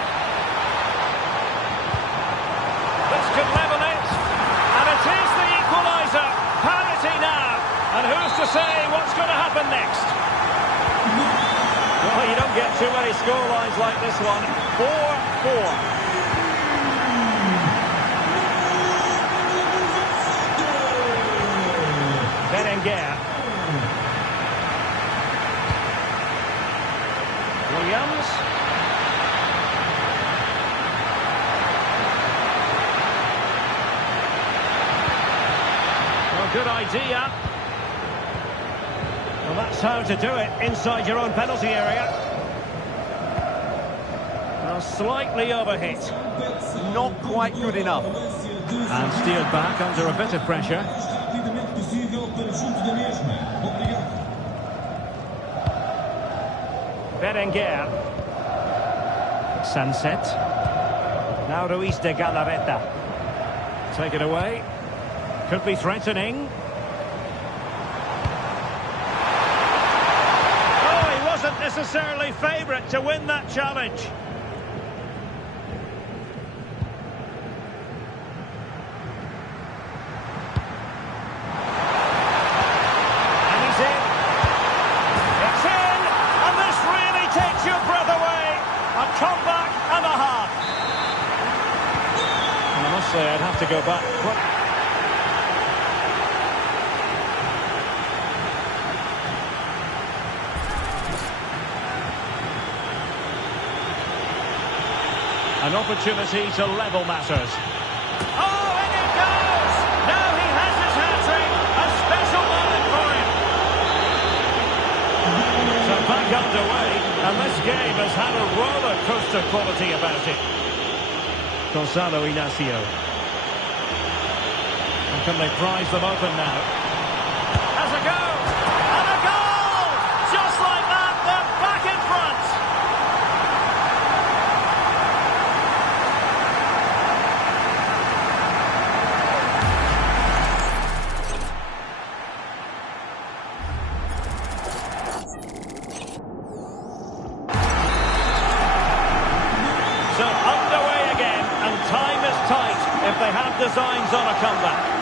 This could level it. And it is the equaliser. Parity now. And who's to say what's going to happen next? Well, you don't get too many scorelines like this one. 4-4. Berenguer. Williams. Well, good idea. Well, that's how to do it inside your own penalty area. Well, slightly overhit. Not quite good enough. And steered back under a bit of pressure. Berenguer. Sunset. Now Luis de Galarreta. Take it away. Could be threatening. Oh, he wasn't necessarily favourite to win that challenge. And he's in. It's in! And this really takes your breath away. A comeback and a half. And I must say, I'd have to go back. An opportunity to level matters. Oh, and it goes! Now he has his hat-trick. A special moment for him. So back underway, and this game has had a roller coaster quality about it. Gonzalo Inacio. And can they prize them open now? Has a go! And a goal! Just like that, they're back in front. designs on a comeback.